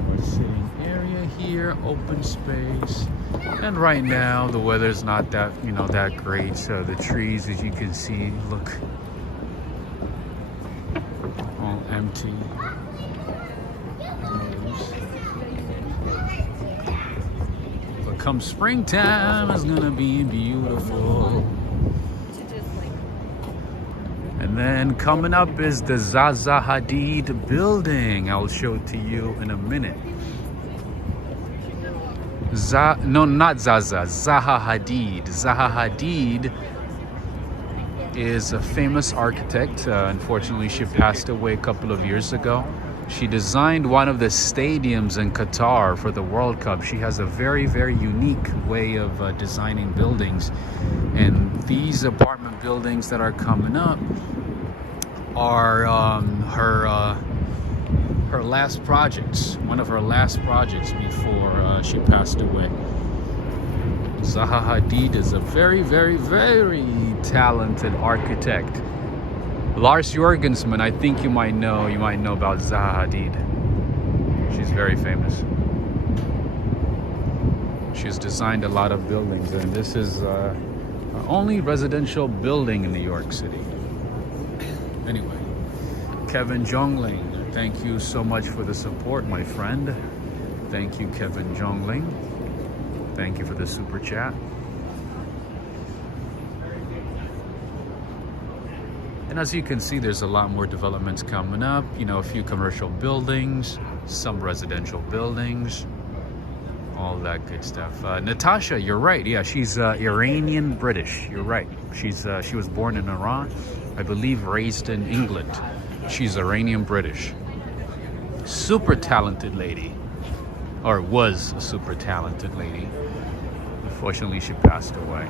we're sitting area here, open space, and right now the weather's not that, you know, that great. So the trees, as you can see, look all empty. Come springtime, it's gonna be beautiful. And then coming up is the Zaza Hadid building. I'll show it to you in a minute. No, not Zaza, Zaha Hadid. Zaha Hadid is a famous architect. Unfortunately, she passed away a couple of years ago. She designed one of the stadiums in Qatar for the World Cup. She has a very, very unique way of designing buildings. And these apartment buildings that are coming up are her last projects, one of her last projects before she passed away. Zaha Hadid is a very, very, very talented architect. Lars Jorgensman, I think you might know about Zaha Hadid. She's very famous. She's designed a lot of buildings, and this is her only residential building in New York City. Anyway, Kevin Jongling, thank you so much for the support, my friend. Thank you, Kevin Jongling. Thank you for the super chat. And as you can see, there's a lot more developments coming up. You know, a few commercial buildings, some residential buildings, all that good stuff. Natasha, you're right. Yeah, she's Iranian British. You're right. She was born in Iran, I believe, raised in England. She's Iranian British. Super talented lady, or was a super talented lady. Unfortunately, she passed away.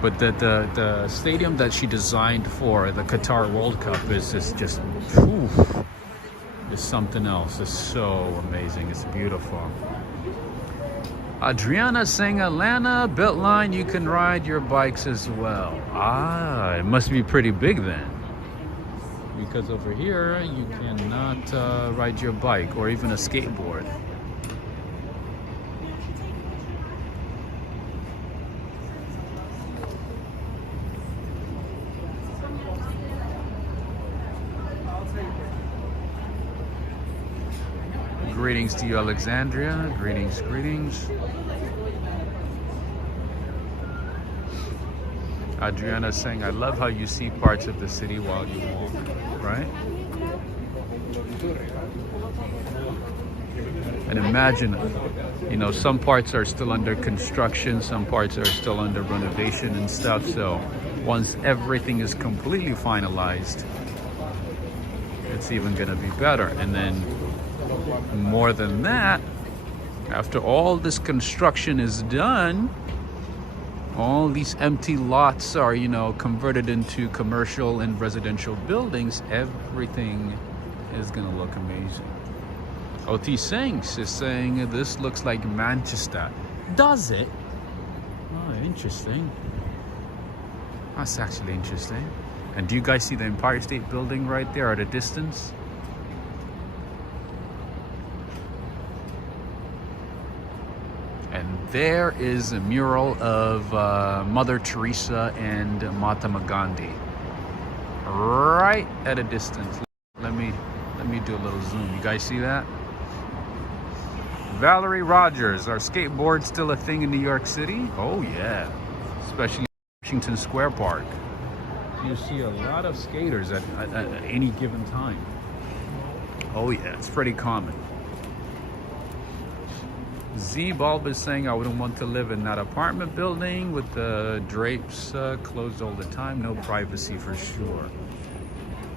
But the stadium that she designed for the Qatar World Cup is just is something else. It's so amazing. It's beautiful. Adriana saying Atlanta Beltline, you can ride your bikes as well. Ah, it must be pretty big then, because over here you cannot ride your bike or even a skateboard. Greetings to you, Alexandria. Greetings, greetings. Adriana's saying, I love how you see parts of the city while you walk, right? And imagine, you know, some parts are still under construction, some parts are still under renovation and stuff. So once everything is completely finalized, it's even gonna be better. And then more than that, after all this construction is done, all these empty lots are, you know, converted into commercial and residential buildings. Everything is gonna look amazing. OT Sinks is saying this looks like Manchester. Does it? Oh, interesting. That's actually interesting. And do you guys see the Empire State Building right there at a distance? And there is a mural of Mother Teresa and Mahatma Gandhi, right at a distance. Let me do a little zoom. You guys see that? Valerie Rogers, are skateboards still a thing in New York City? Oh yeah, especially Washington Square Park. You see a lot of skaters at any given time. Oh yeah, it's pretty common. Z-Bulb is saying, I wouldn't want to live in that apartment building with the drapes closed all the time. No privacy for sure.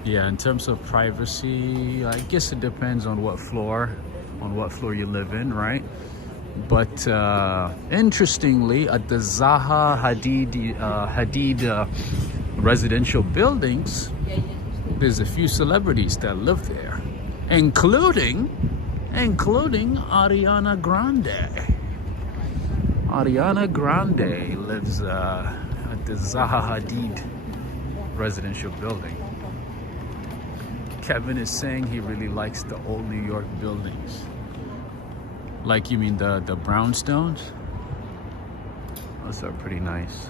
Yeah, in terms of privacy, I guess it depends on what floor you live in, right? But interestingly, at the Zaha Hadid residential buildings, there's a few celebrities that live there, including Ariana Grande. Ariana Grande lives at the Zaha Hadid residential building. Kevin is saying he really likes the old New York buildings. Like, you mean the brownstones? Those are pretty nice.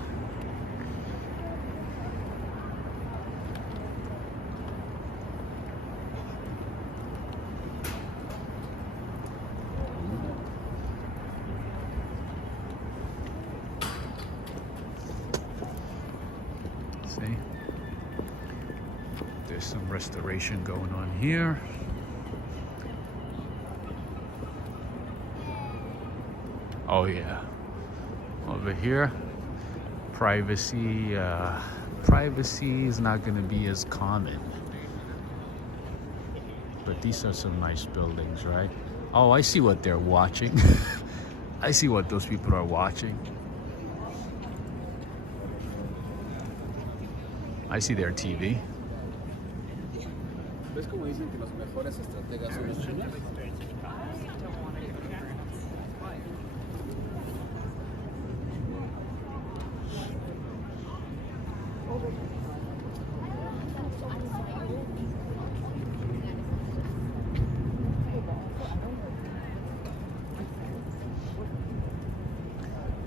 See? There's some restoration going on here. Oh yeah, over here, privacy is not going to be as common. But these are some nice buildings, right? Oh, I see what they're watching. I see what those people are watching. I see their TV. ¿Ves cómo dicen que los mejores estrategas son los chinos?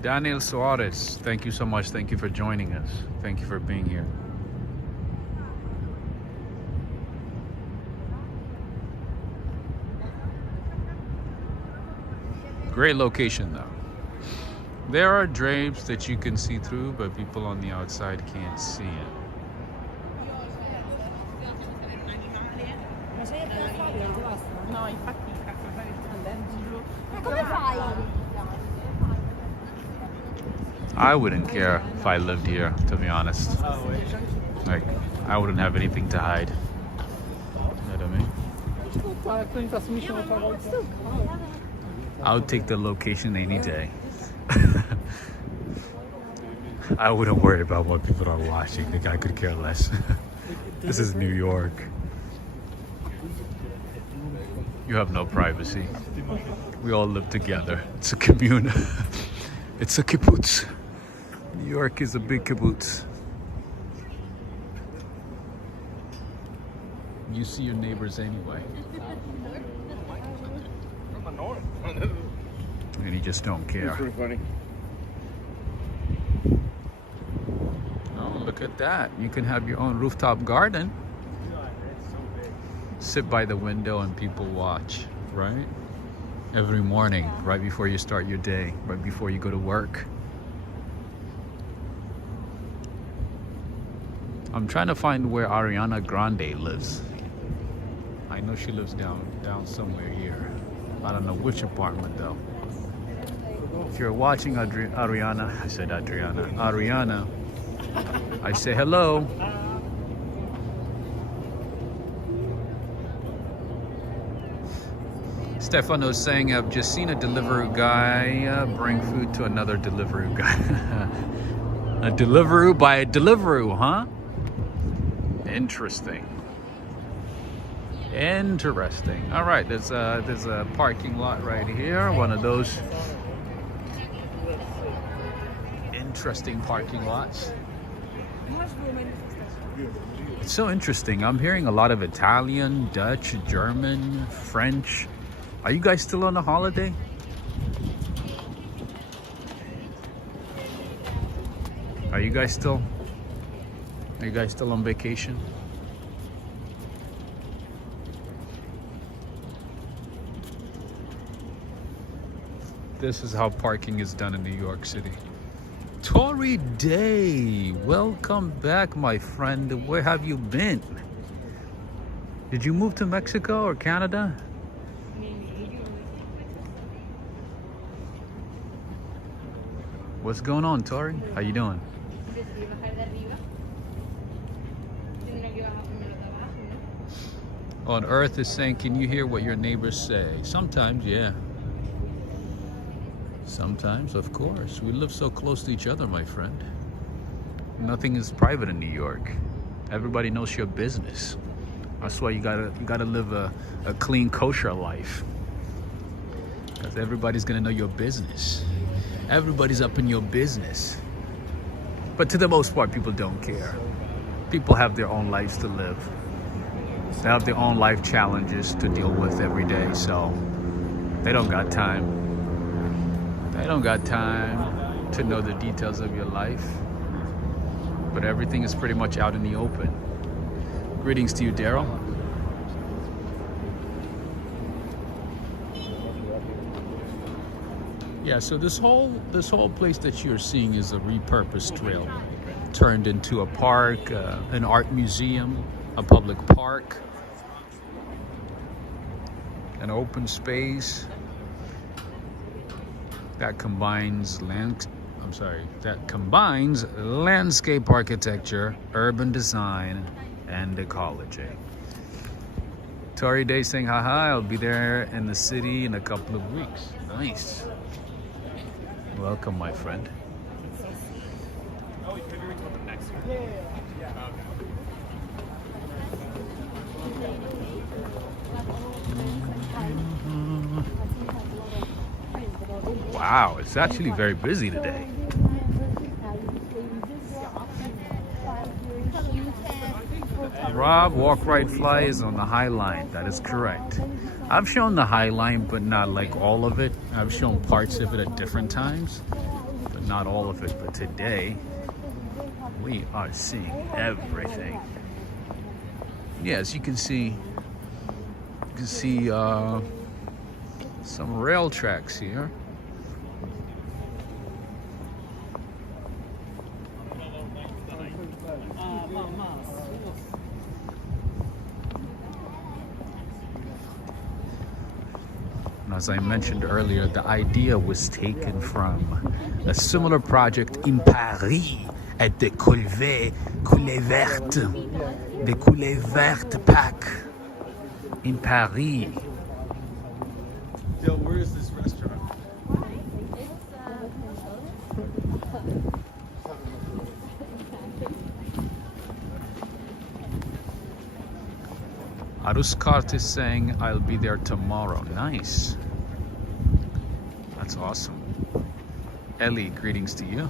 Daniel Suarez, thank you so much. Thank you for joining us. Thank you for being here. Great location though. There are drapes that you can see through, but people on the outside can't see it. No, infatti Come fai? I wouldn't care if I lived here, to be honest. Like, I wouldn't have anything to hide. You know what I mean? I would take the location any day. I wouldn't worry about what people are watching. Like, I could care less. This is New York. You have no privacy. We all live together. It's a commune. It's a kibbutz. New York is a big kibbutz. You see your neighbors anyway. And you just don't care. That's pretty funny. Oh, look at that. You can have your own rooftop garden. Sit by the window and people watch, right? Every morning, right before you start your day, right before you go to work. I'm trying to find where Ariana Grande lives. I know she lives down somewhere here. I don't know which apartment though. If you're watching Ariana, I said Adriana. Ariana, I say hello. Stefano's saying, I've just seen a Deliveroo guy bring food to another Deliveroo guy. A Deliveroo by a Deliveroo, huh? Interesting. Interesting. All right, there's a parking lot right here. One of those interesting parking lots. It's so interesting. I'm hearing a lot of Italian, Dutch, German, French. Are you guys still on a holiday? Are you guys still on vacation? This is how parking is done in New York City. Tori Day, welcome back, my friend. Where have you been? Did you move to Mexico or Canada? What's going on, Tori? How you doing? On Earth is saying, can you hear what your neighbors say? Sometimes, yeah. Sometimes, of course. We live so close to each other, my friend. Nothing is private in New York. Everybody knows your business. That's why you gotta live a clean, kosher life. Because everybody's gonna know your business. Everybody's up in your business. But to the most part, people don't care. People have their own lives to live. They have their own life challenges to deal with every day, so they don't got time. They don't got time to know the details of your life. But everything is pretty much out in the open. Greetings to you, Daryl. Yeah, so this whole place that you're seeing is a repurposed trail, turned into a park, an art museum, a public park, an open space that combines landscape architecture, urban design, and ecology. Tori Day saying, haha, I'll be there in the city in a couple of weeks. Nice. Welcome, my friend. Wow, it's actually very busy today. Rob, Walk Right Fly is on the High Line. That is correct. I've shown the High Line, but not like all of it. I've shown parts of it at different times, but not all of it. But today, we are seeing everything. Yes, you can see some rail tracks here. As I mentioned earlier, the idea was taken from a similar project in Paris at the Coulées Vertes Pack in Paris. Yo, where is this restaurant? Aruskart is saying, I'll be there tomorrow. Nice. That's awesome. Ellie, greetings to you.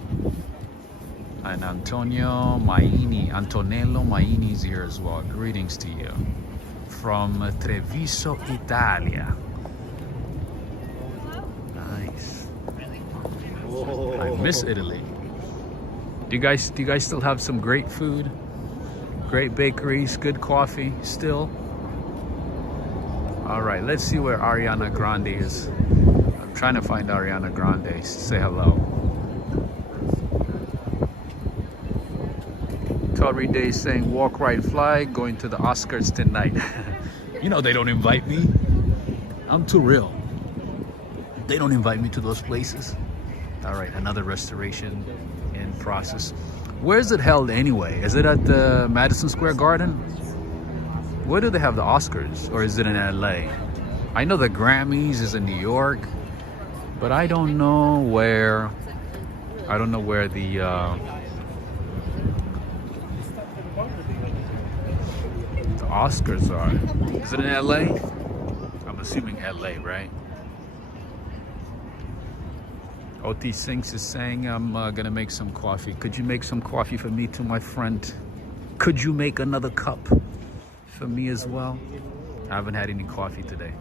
And Antonello Maini is here as well. Greetings to you. From Treviso, Italia. Nice. I miss Italy. Do you guys still have some great food? Great bakeries, good coffee still? All right, let's see where Ariana Grande is. I'm trying to find Ariana Grande. Say hello. Tory Day saying walk right fly, going to the Oscars tonight. You know they don't invite me. I'm too real. They don't invite me to those places. All right, another restoration in process. Where is it held anyway? Is it at the Madison Square Garden? Where do they have the Oscars? Or is it in LA? I know the Grammys is in New York, but I don't know where. I don't know where the Oscars are. Is it in LA? I'm assuming LA, right? OT Sinks is saying I'm gonna make some coffee. Could you make some coffee for me too, my friend? Could you make another cup for me as well? I haven't had any coffee today.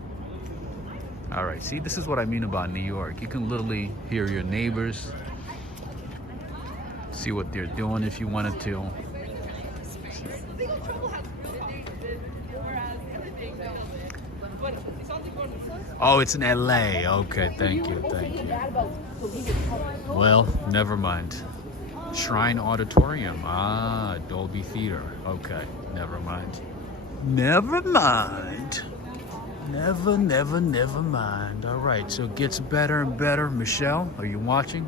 All right, see, this is what I mean about New York. You can literally hear your neighbors, see what they're doing if you wanted to. Oh, it's in LA. Okay, thank you, thank you. Well, never mind. Shrine Auditorium. Ah, Dolby Theater. Okay, never mind. Never mind. Never mind. All right, so it gets better and better. Michelle, are you watching?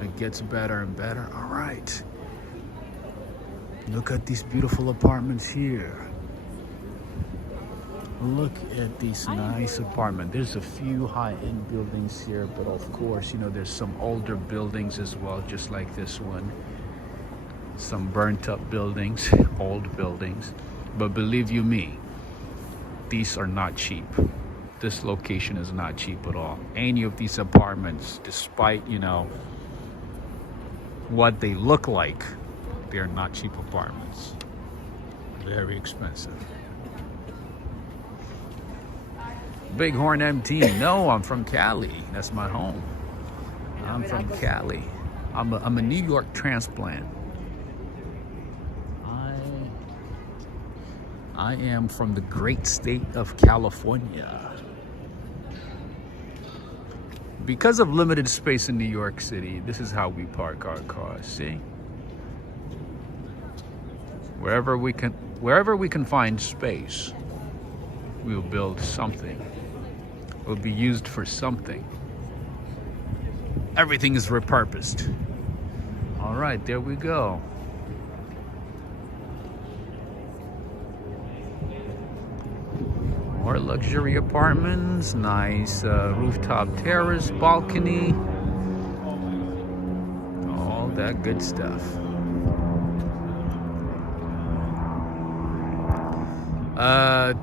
It gets better and better. All right. Look at these beautiful apartments here. Look at these nice apartments. There's a few high-end buildings here, but of course, you know, there's some older buildings as well, just like this one. Some burnt-up buildings, old buildings. But believe you me, these are not cheap. This location is not cheap at all. Any of these apartments, despite, you know, what they look like, they're not cheap apartments. Very expensive. Bighorn MT. No, I'm from Cali. That's my home. I'm from Cali. I'm a New York transplant. I am from the great state of California. Because of limited space in New York City, this is how we park our cars. See? Wherever we can find space, we will build something. It will be used for something. Everything is repurposed. All right, there we go. More luxury apartments, nice rooftop terrace, balcony, all that good stuff.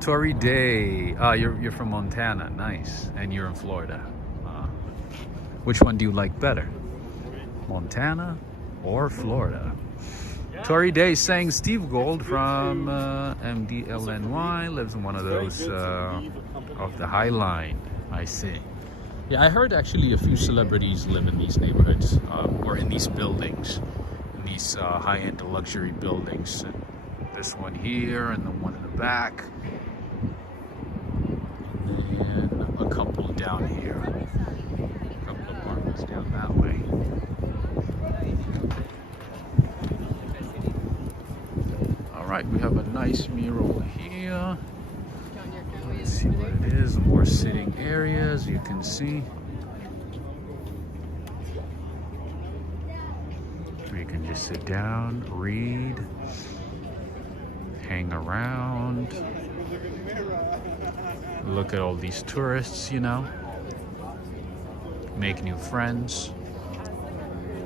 Tory Day. You're from Montana, nice, and you're in Florida. Which one do you like better, Montana or Florida? Tory Day saying Steve Gold from MDLNY lives in one of those of the High Line. I see. Yeah, I heard actually a few celebrities live in these neighborhoods or in these buildings, in these high-end luxury buildings. And this one here and the one in the back, and a couple down here, a couple apartments down that way. All right, we have a nice mural here. Let's see what it is. More sitting areas, you can see. You can just sit down, read, hang around, look at all these tourists, you know, make new friends,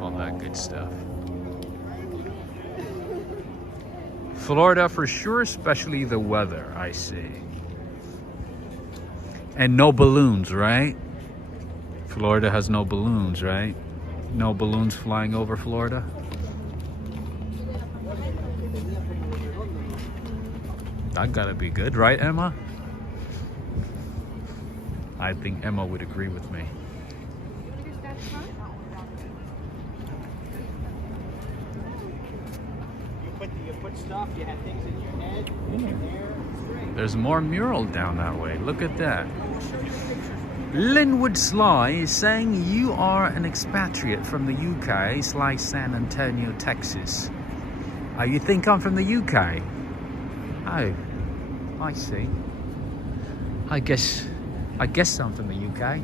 all that good stuff. Florida for sure, especially the weather, I see. And no balloons, right? Florida has no balloons, right? No balloons flying over Florida. That gotta be good, right, Emma? I think Emma would agree with me. You put stuff, you have things in your head, in your hair, straight. There's more mural down that way. Look at that. Linwood Sly is saying you are an expatriate from the UK, Sly San Antonio, Texas. Oh, you think I'm from the UK? Oh, I see. I guess I'm from the UK.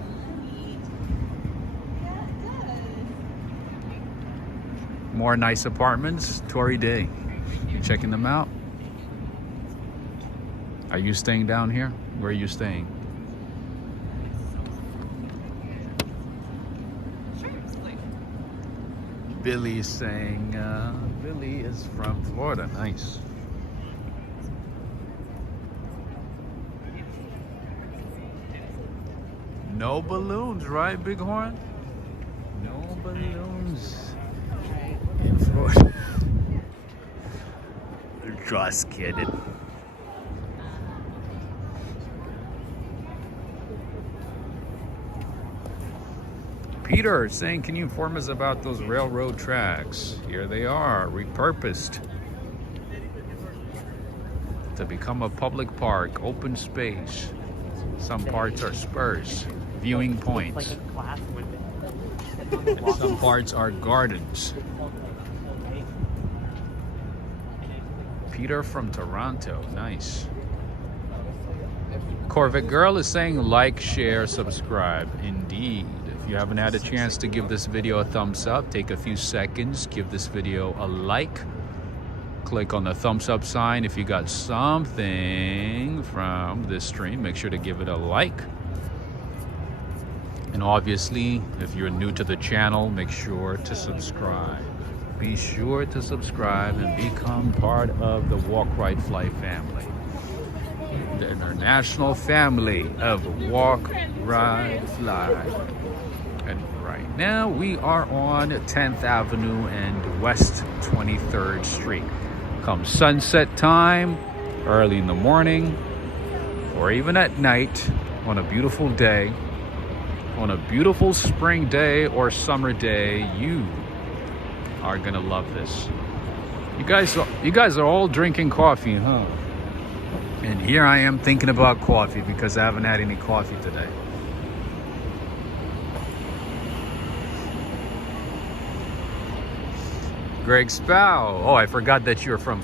More nice apartments, Tory Day. You checking them out? Are you staying down here? Where are you staying? Billy is saying, Billy is from Florida. Nice. No balloons, right, Bighorn? No balloons in Florida. Just kidding. Peter saying, can you inform us about those railroad tracks? Here they are, repurposed to become a public park, open space. Some parts are spurs, viewing points. Some parts are gardens. Peter from Toronto, nice. Corvette Girl is saying like, share, subscribe. Indeed. If you haven't had a chance to give this video a thumbs up, take a few seconds, give this video a like. Click on the thumbs up sign. If you got something from this stream, make sure to give it a like. And obviously, if you're new to the channel, make sure to subscribe. Be sure to subscribe and become part of the Walk, Ride, Fly family. The international family of Walk, Ride, Fly. And right now we are on 10th Avenue and West 23rd Street. Come sunset time, early in the morning, or even at night on a beautiful day, on a beautiful spring day or summer day, you are gonna love this. You guys are all drinking coffee, huh? And here I am thinking about coffee because I haven't had any coffee today. Greg Spow. Oh, I forgot that you are from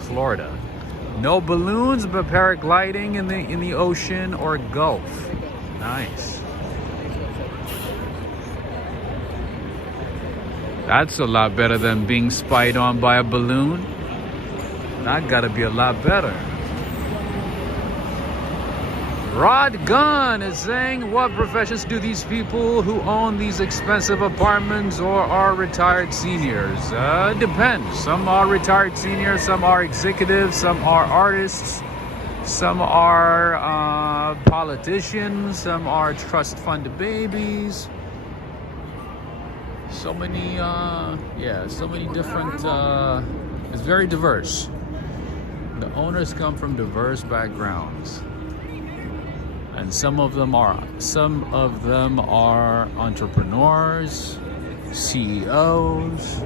Florida. No balloons, but paragliding in the ocean or Gulf. Nice. That's a lot better than being spied on by a balloon. That gotta be a lot better. Rod Gunn is saying, what professions do these people who own these expensive apartments or are retired seniors? Depends. Some are retired seniors, some are executives, some are artists, some are politicians, some are trust fund babies. So many, so many different, it's very diverse. The owners come from diverse backgrounds. And some of them are entrepreneurs, CEOs,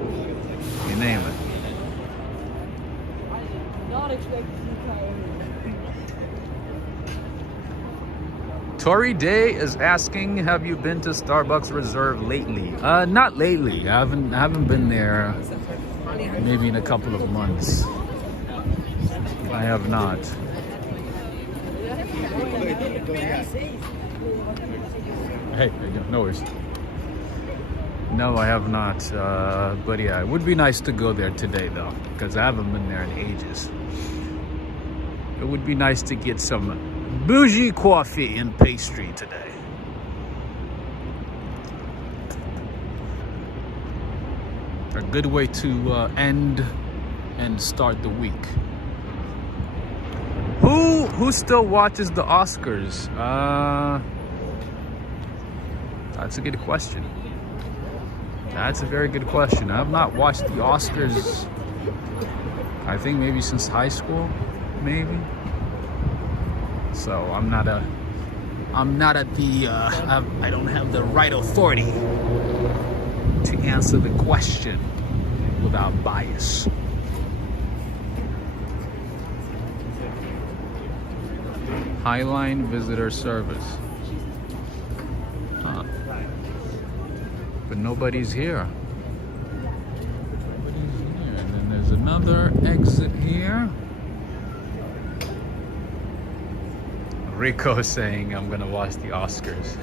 you name it. Tory Day is asking, have you been to Starbucks Reserve lately? Not lately. I haven't been there maybe in a couple of months. I have not. Hey, no worries. No, I have not. But yeah, it would be nice to go there today though, because I haven't been there in ages. It would be nice to get some bougie coffee and pastry today. A good way to end and start the week. Who still watches the Oscars? That's a good question. That's a very good question. I have not watched the Oscars, I think maybe since high school, maybe. So I don't have the right authority to answer the question without bias. Highline Visitor Service. Huh. But nobody's here. Nobody's here. There's another exit here. Rico saying I'm gonna watch the Oscars.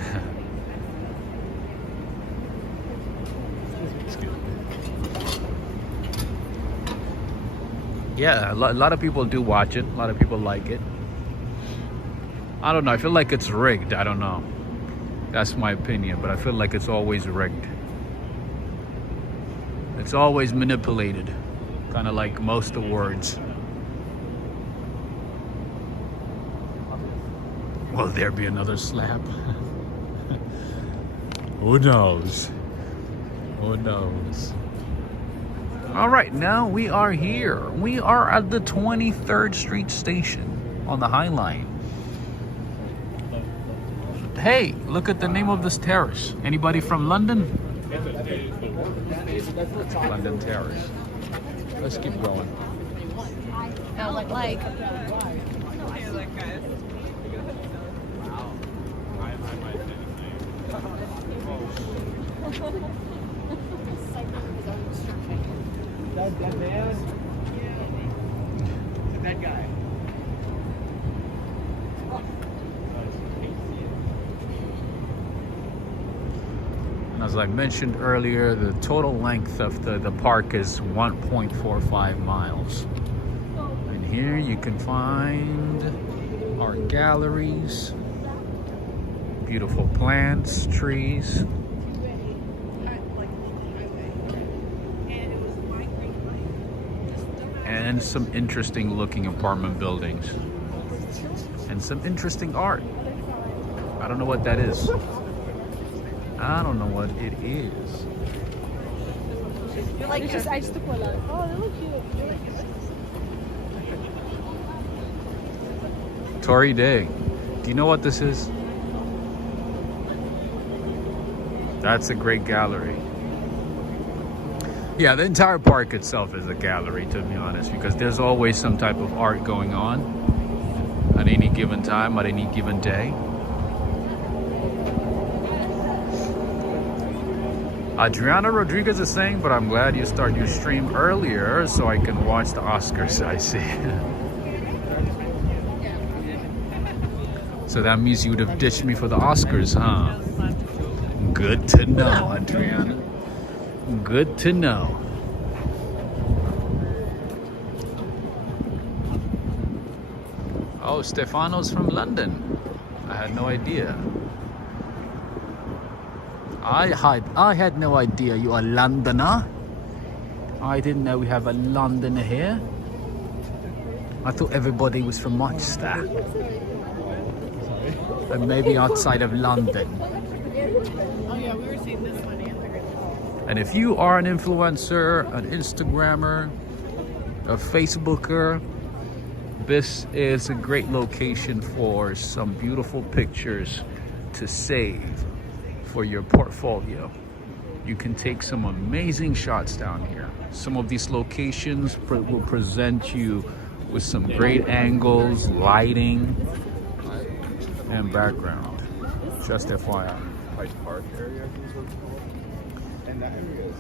Yeah, a lot of people do watch it. A lot of people like it. I don't know. I feel like it's rigged. I don't know. That's my opinion, but I feel like it's always rigged. It's always manipulated, kind of like most awards. Will there be another slap? Who knows? Who knows? All right, now we are here. We are at the 23rd Street station on the High Line. Hey, look at the name of this terrace. Anybody from London? London Terrace. Let's keep going. Like. That man? That guy. And as I mentioned earlier, the total length of the park is 1.45 miles. And here you can find art galleries, beautiful plants, trees. And some interesting looking apartment buildings. And some interesting art. I don't know what that is. I don't know what it is. You like this? I just took one out. Oh, they look cute. Tory Day. Do you know what this is? That's a great gallery. Yeah, the entire park itself is a gallery, to be honest, because there's always some type of art going on at any given time, at any given day. Adriana Rodriguez is saying, but I'm glad you started your stream earlier so I can watch the Oscars. I see. So that means you would have ditched me for the Oscars, huh? Good to know, Adriana. Good to know. Oh, Stefano's from London. I had no idea. I had no idea you are a Londoner. I didn't know we have a Londoner here. I thought everybody was from Manchester. And maybe outside of London. Oh yeah, we were seeing this one. And if you are an influencer, an Instagrammer, a Facebooker, this is a great location for some beautiful pictures to save for your portfolio. You can take some amazing shots down here. Some of these locations will present you with some great angles, lighting, and background. Just FYI. Park area. And that area is.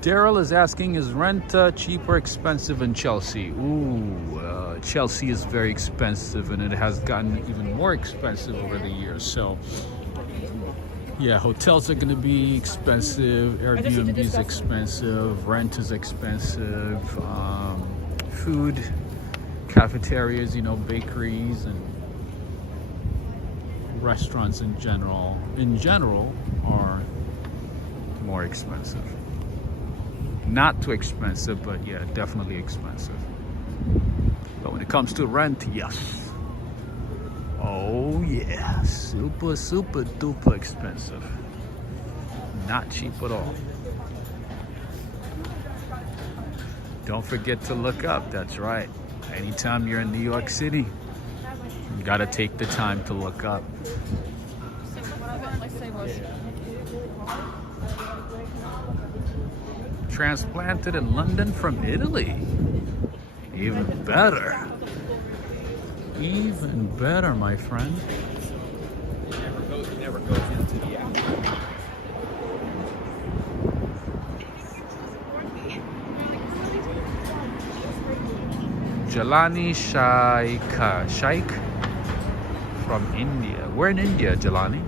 Daryl is asking, is rent cheap or expensive in Chelsea? Ooh, Chelsea is very expensive, and it has gotten even more expensive over the years. So, yeah, hotels are going to be expensive, Airbnb is expensive, rent is expensive, food, cafeterias, you know, bakeries, and restaurants in general are more expensive. Not too expensive, but yeah, definitely expensive. But when it comes to rent, yes. Oh yeah, super duper expensive. Not cheap at all. Don't forget to look up, that's right. Anytime you're in New York City, you gotta take the time to look up. Transplanted in London from Italy. Even better. Even better, my friend. It never goes into the app. Jalani Shaikh from India. Where in India, Jalani?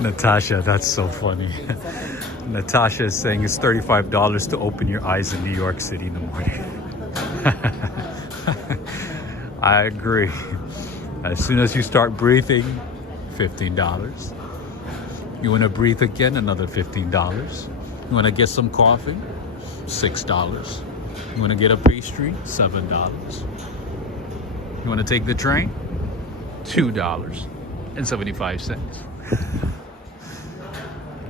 Natasha, that's so funny. Natasha is saying it's $35 to open your eyes in New York City in the morning. I agree. As soon as you start breathing, $15. You want to breathe again, another $15. You want to get some coffee, $6. You want to get a pastry, $7. You want to take the train, $2.75.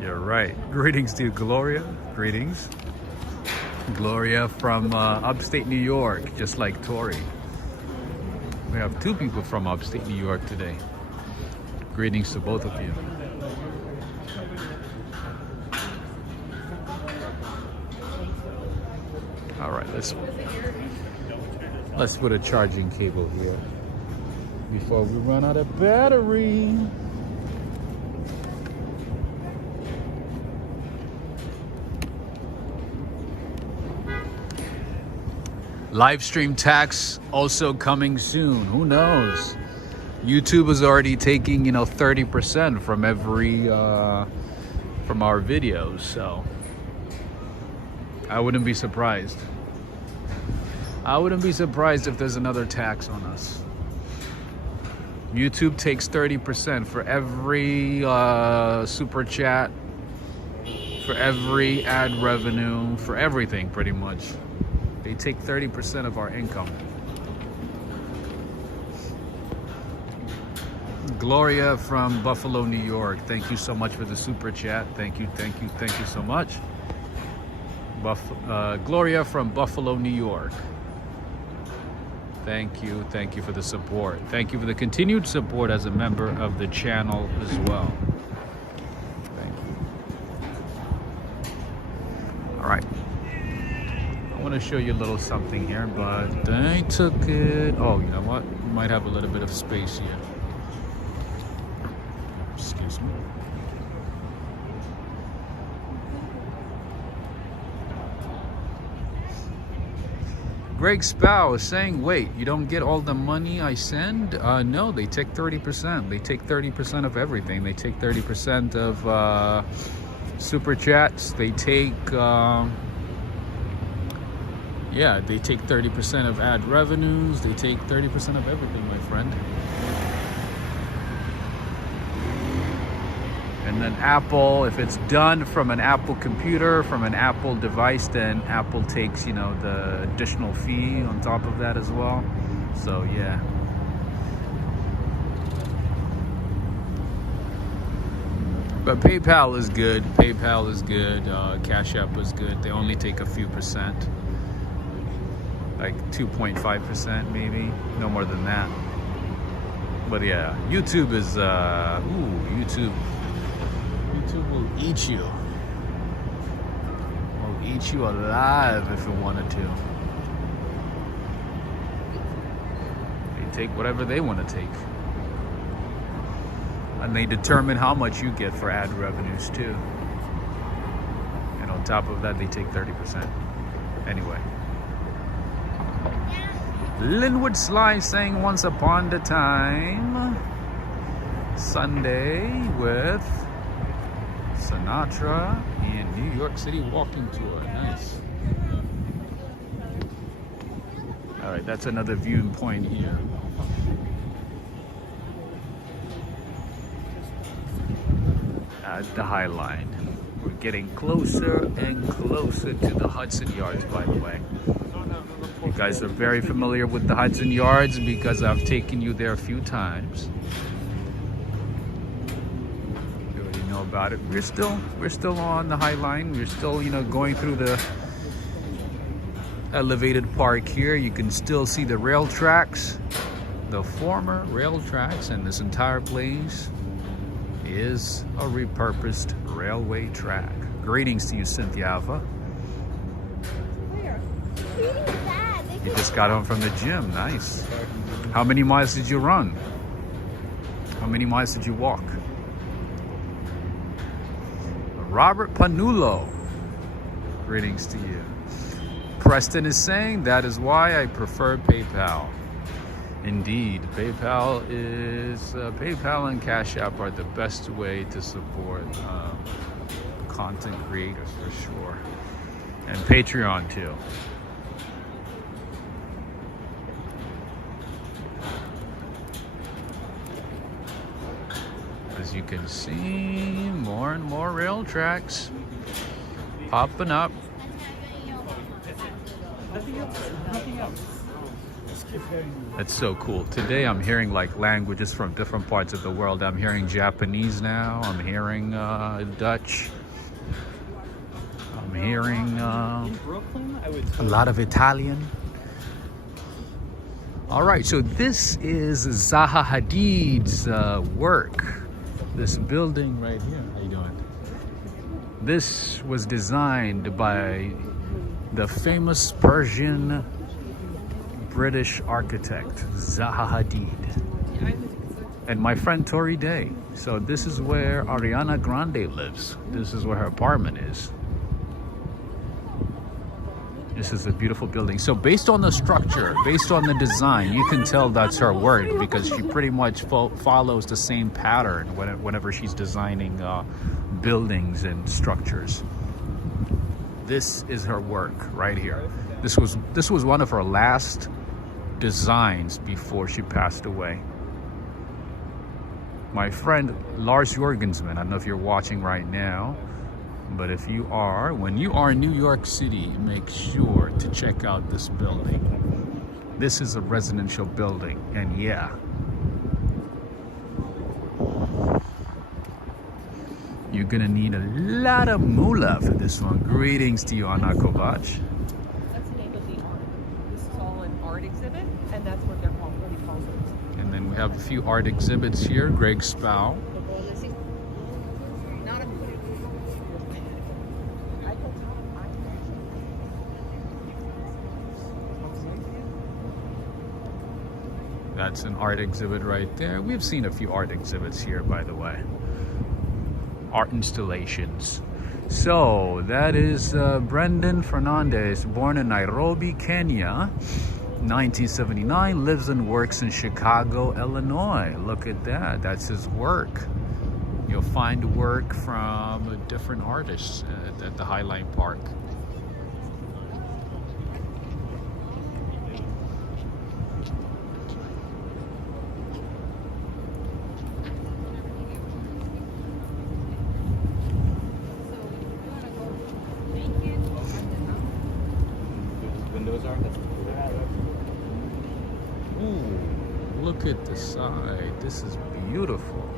You're right. Greetings to you, Gloria. Greetings. Gloria from upstate New York, just like Tori. We have two people from upstate New York today. Greetings to both of you. All right, let's put a charging cable here before we run out of battery. Livestream tax also coming soon. Who knows? YouTube is already taking, 30% from every from our videos, so I wouldn't be surprised. I wouldn't be surprised if there's another tax on us. YouTube takes 30% for every super chat, for every ad revenue, for everything pretty much. They take 30% of our income. Gloria from Buffalo, New York. Thank you so much for the super chat. Thank you so much. Gloria from Buffalo, New York. Thank you for the support. Thank you for the continued support as a member of the channel as well. Thank you. All right. I want to show you a little something here, but I took it. Oh, you know what? We might have a little bit of space here. Excuse me. Greg Spow is saying, wait, you don't get all the money I send? No, they take 30%. They take 30% of everything. They take 30% of super chats. They take, they take 30% of ad revenues. They take 30% of everything, my friend. And then Apple, if it's done from an Apple computer, from an Apple device, then Apple takes, the additional fee on top of that as well. So, yeah. But PayPal is good. PayPal is good. Cash App is good. They only take a few percent. Like 2.5% maybe. No more than that. But yeah, YouTube is, YouTube will eat you. Will eat you alive if it wanted to. They take whatever they want to take. And they determine how much you get for ad revenues too. And on top of that, they take 30%. Anyway. Linwood Sly saying once upon a time Sunday with Sinatra in New York City walking tour. Nice. All right, that's another viewing point here. At the High Line. We're getting closer and closer to the Hudson Yards, by the way. You guys are very familiar with the Hudson Yards because I've taken you there a few times. You already know about it. We're still on the High Line. We're still, going through the elevated park here. You can still see the rail tracks, the former rail tracks, and this entire place is a repurposed railway track. Greetings to you, Cynthia Alva. Where? Reading that. They You just got home from the gym. Nice. How many miles did you run? How many miles did you walk? Robert Panulo. Greetings to you. Preston is saying that is why I prefer PayPal. Indeed, PayPal and Cash App are the best way to support content creators for sure, and Patreon too. As you can see, more and more rail tracks popping up. Nothing else. That's so cool. Today I'm hearing like languages from different parts of the world. I'm hearing Japanese now. I'm hearing Dutch. I'm hearing In Brooklyn, I would a lot of Italian. All right, so this is Zaha Hadid's work. This building right here. How you doing? This was designed by the famous Persian British architect Zaha Hadid and my friend Tori Day. So this is where Ariana Grande lives. This is where her apartment is. This is a beautiful building. So based on the structure, based on the design, you can tell that's her work because she pretty much follows the same pattern whenever she's designing buildings and structures. This is her work right here. This was one of her last designs before she passed away. My friend Lars Jorgensman, I don't know if you're watching right now, but if you are, when you are in New York City, make sure to check out this building. This is a residential building, and yeah, you're gonna need a lot of moolah for this one. Greetings to you, Anna Kovac. That's the name of the art. This is all an art exhibit, and that's what they're called, what he calls it. And then we have a few art exhibits here. Greg Spau. That's an art exhibit right there. We've seen a few art exhibits here, by the way. Art installations. So that is Brendan Fernandez, born in Nairobi, Kenya, 1979, lives and works in Chicago, Illinois. Look at that. That's his work. You'll find work from different artists at the Highline Park. Ooh, look at the side. This is beautiful.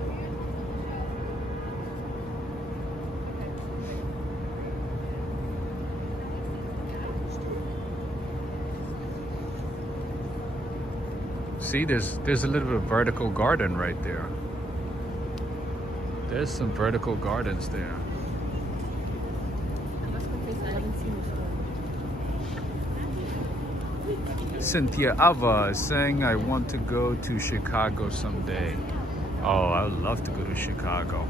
See, there's a little bit of vertical garden right there. There's some vertical gardens there. Cynthia Ava is saying, I want to go to Chicago someday. Oh, I would love to go to Chicago.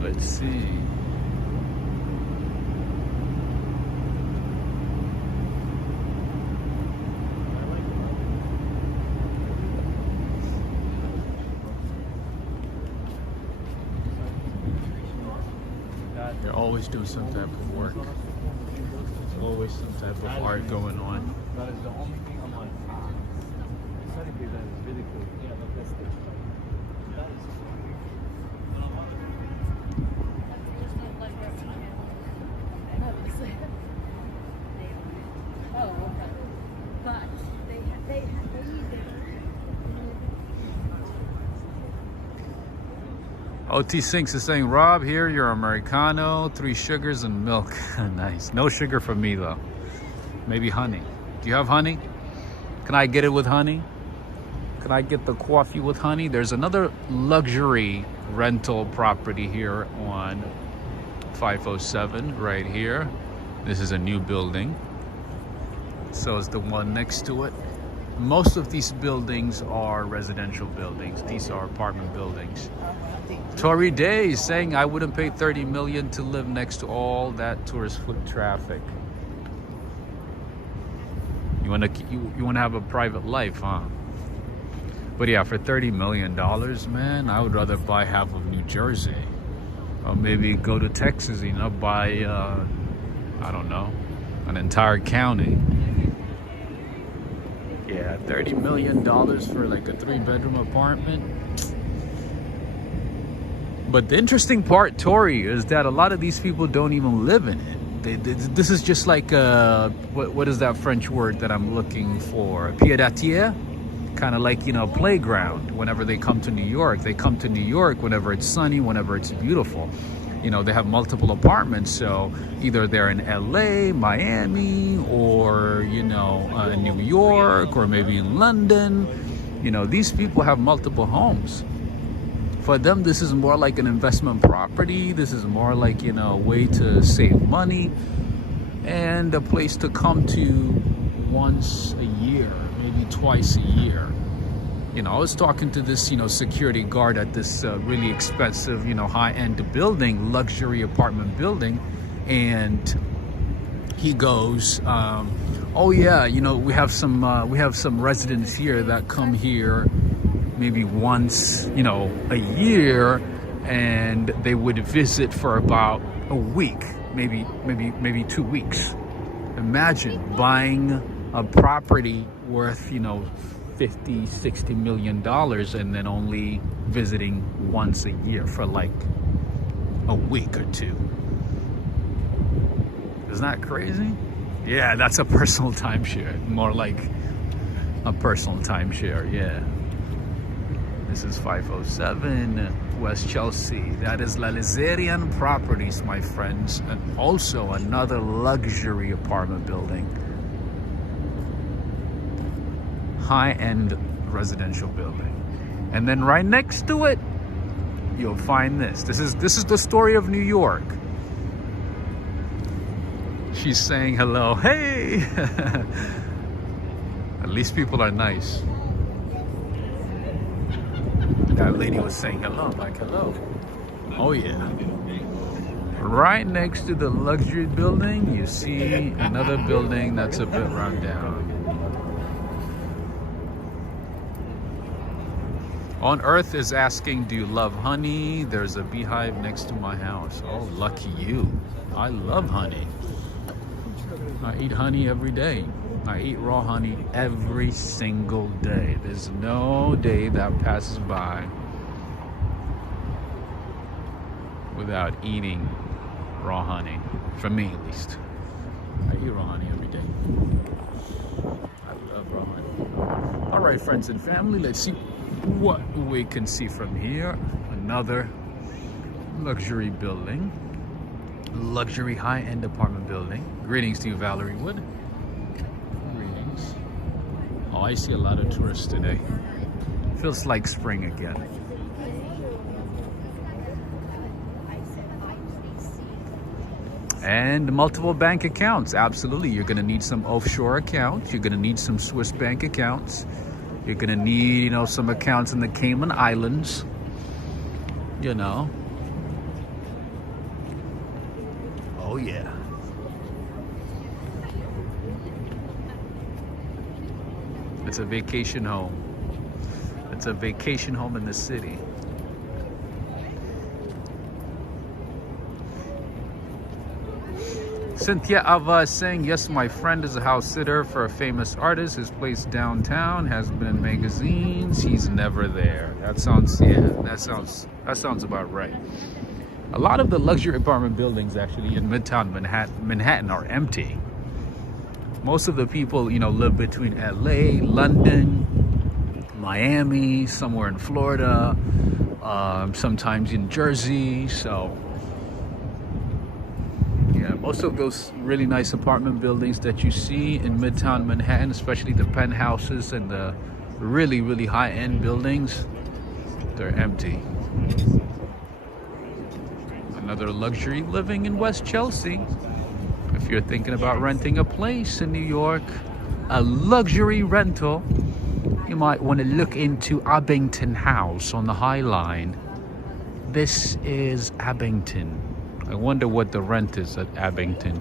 Let's see. They're always doing some type of work. There's always some type of art going on. That is the only thing I'm like, aesthetically that is really cool. Yeah, but that's the, that is OT Sinks is saying, Rob, here, you're Americano, 3 sugars and milk. Nice. No sugar for me, though. Maybe honey. Do you have honey? Can I get it with honey? Can I get the coffee with honey? There's another luxury rental property here on 507 right here. This is a new building. So is the one next to it. Most of these buildings are residential buildings. These are apartment buildings. Tory Day is saying I wouldn't pay 30 million to live next to all that tourist foot traffic. You wanna have a private life, huh? But yeah, for $30 million, man, I would rather buy half of New Jersey. Or maybe go to Texas, you know, buy, I don't know, an entire county. Yeah, $30 million for like a 3-bedroom apartment. But the interesting part, Tori, is that a lot of these people don't even live in it. This is just like, what is that French word that I'm looking for? Pied-à-terre? Kind of like, you know, playground. Whenever they come to New York, they come to New York whenever it's sunny, whenever it's beautiful. You know, they have multiple apartments, so either they're in LA, Miami, or, you know, New York, or maybe in London. You know, these people have multiple homes. For them, this is more like an investment property. This is more like, you know, a way to save money and a place to come to once a year, maybe twice a year. You know, I was talking to this, you know, security guard at this really expensive, you know, high-end building, luxury apartment building, and he goes, "Oh yeah, you know, we have some residents here that come here maybe once, you know, a year, and they would visit for about a week, maybe 2 weeks." Imagine buying a property worth, you know, $50-60 million and then only visiting once a year for like a week or two. Isn't that crazy? Yeah, that's a personal timeshare. More like a personal timeshare, yeah. This is 507 West Chelsea. That is Lalezerian Properties, my friends, and also another luxury apartment building. High-end residential building. And then right next to it, you'll find this. This is the story of New York. She's saying hello. Hey! At least people are nice. That lady was saying hello. I'm like, hello. Oh yeah. Right next to the luxury building, you see another building that's a bit run down. On Earth is asking, do you love honey? There's a beehive next to my house. Oh, lucky you. I love honey. I eat honey every day. I eat raw honey every single day. There's no day that passes by without eating raw honey. For me, at least. I eat raw honey every day. I love raw honey. All right, friends and family, let's see what we can see from here. Another luxury building. Luxury high-end apartment building. Greetings to you, Valerie Wood. Greetings. Oh, I see a lot of tourists today. Feels like spring again. And multiple bank accounts. Absolutely. You're going to need some offshore accounts. You're going to need some Swiss bank accounts. You're going to need, you know, some accounts in the Cayman Islands. You know. Oh, yeah. It's a vacation home. It's a vacation home in the city. Cynthia Ava is saying, yes, my friend is a house sitter for a famous artist. His place downtown has been in magazines. He's never there. That sounds, yeah, that sounds about right. A lot of the luxury apartment buildings actually in Midtown Manhattan are empty. Most of the people, you know, live between LA, London, Miami, somewhere in Florida, sometimes in Jersey. So yeah, most of those really nice apartment buildings that you see in Midtown Manhattan, especially the penthouses and the really, really high-end buildings, they're empty. Another luxury living in West Chelsea. If you're thinking about renting a place in New York, a luxury rental, you might want to look into Abington House on the High Line. This is Abington. I wonder what the rent is at Abington.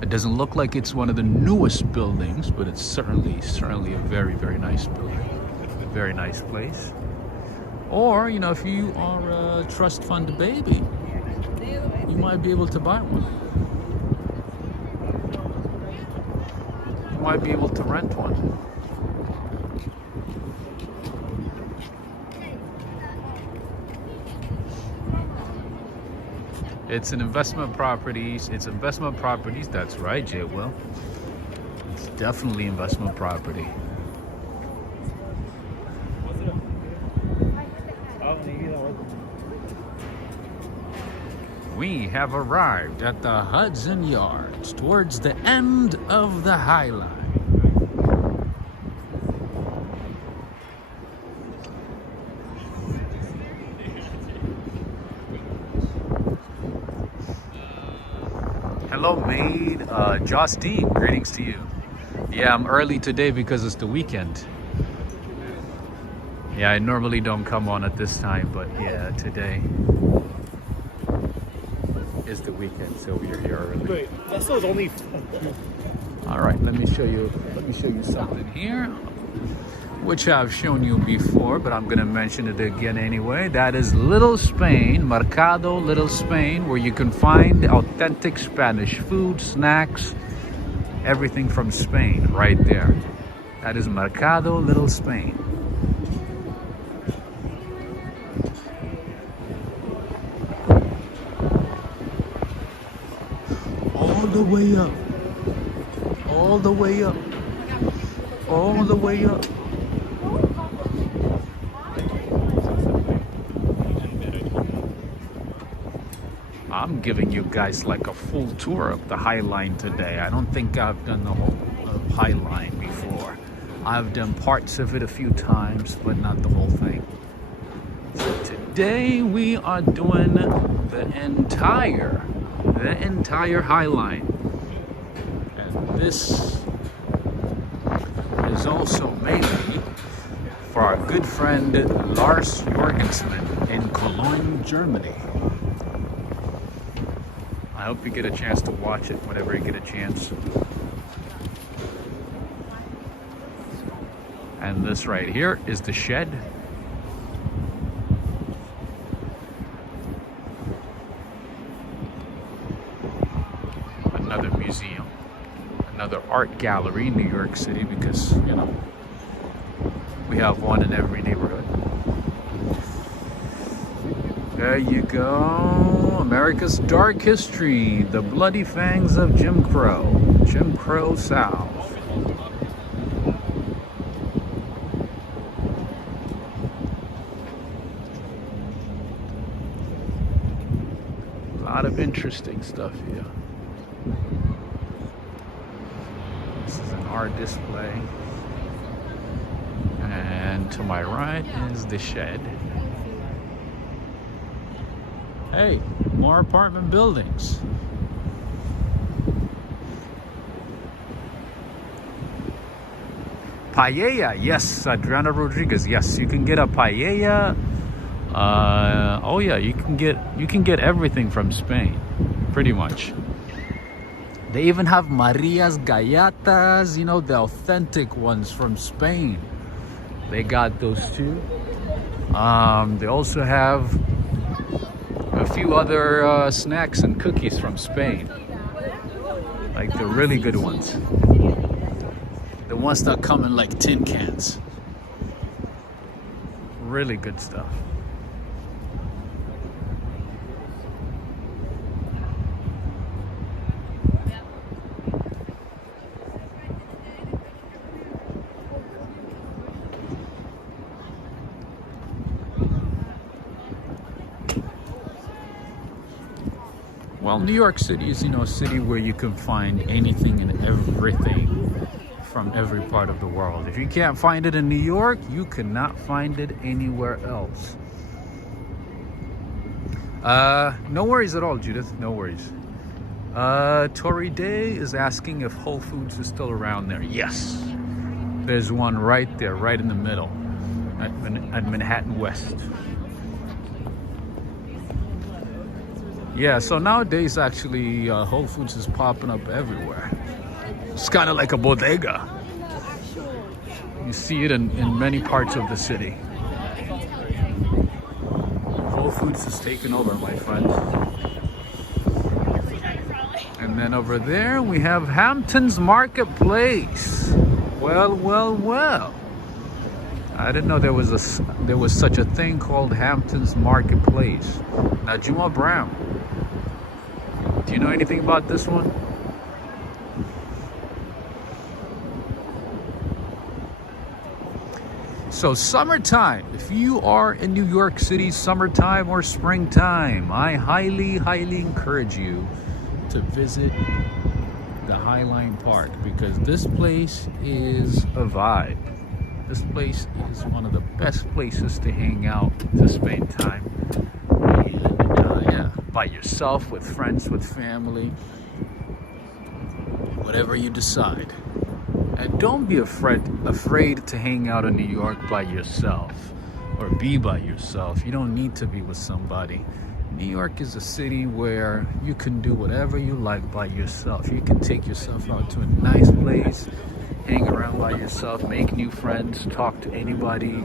It doesn't look like it's one of the newest buildings, but it's certainly a very, very nice building. A very nice place. Or, you know, if you are a trust fund baby, you might be able to buy one. You might be able to rent one. It's an investment properties. It's investment properties. That's right, Jay Will. It's definitely investment property. We have arrived at the Hudson Yards towards the end of the High Line. Hello, maid. Justine, greetings to you. Yeah, I'm early today because it's the weekend. Yeah, I normally don't come on at this time, but yeah, today is the weekend, so we're here early. Wait, that was only. All right, let me show you something here, which I've shown you before, but I'm gonna mention it again anyway. That is Little Spain, Mercado Little Spain, where you can find authentic Spanish food, snacks, everything from Spain right there. That is Mercado Little Spain. All the way up. All the way up. All the way up. I'm giving you guys like a full tour of the High Line today. I don't think I've done the whole High Line before. I've done parts of it a few times, but not the whole thing. So today we are doing the entire High Line. And this is also mainly for our good friend Lars Jorgensen in Cologne, Germany. I hope you get a chance to watch it whenever you get a chance. And this right here is the shed. Another museum, another art gallery in New York City, because, you know, we have one in every neighborhood. There you go. America's dark history, the bloody fangs of Jim Crow South. A lot of interesting stuff here. This is an art display. And to my right is the shed. Hey, more apartment buildings. Paella, yes, Adriana Rodriguez, yes, you can get a paella. Oh yeah, you can get everything from Spain, pretty much. They even have Maria's Gallatas, you know, the authentic ones from Spain. They got those too. They also have a few other snacks and cookies from Spain, like the really good ones, the ones that come in like tin cans. Really good stuff. Well, New York City is, you know, a city where you can find anything and everything from every part of the world. If you can't find it in New York, you cannot find it anywhere else. No worries at all, Judith. No worries. Tori Day is asking if Whole Foods is still around there. Yes. There's one right there, right in the middle at Manhattan West. Yeah, so nowadays actually Whole Foods is popping up everywhere. It's kind of like a bodega. You see it in many parts of the city. Whole Foods is taking over, my friend. And then over there we have Hampton's Marketplace. Well, well, well. I didn't know there was such a thing called Hampton's Marketplace. Now, Jamal Brown, do you know anything about this one? So summertime, if you are in New York City, summertime or springtime, I highly, highly encourage you to visit the Highline Park, because this place is a vibe. This place is one of the best places to hang out, to spend time. And, yeah, by yourself, with friends, with family, whatever you decide. And don't be afraid to hang out in New York by yourself or be by yourself. You don't need to be with somebody. New York is a city where you can do whatever you like by yourself. You can take yourself out to a nice place, hang around by yourself, make new friends, talk to anybody.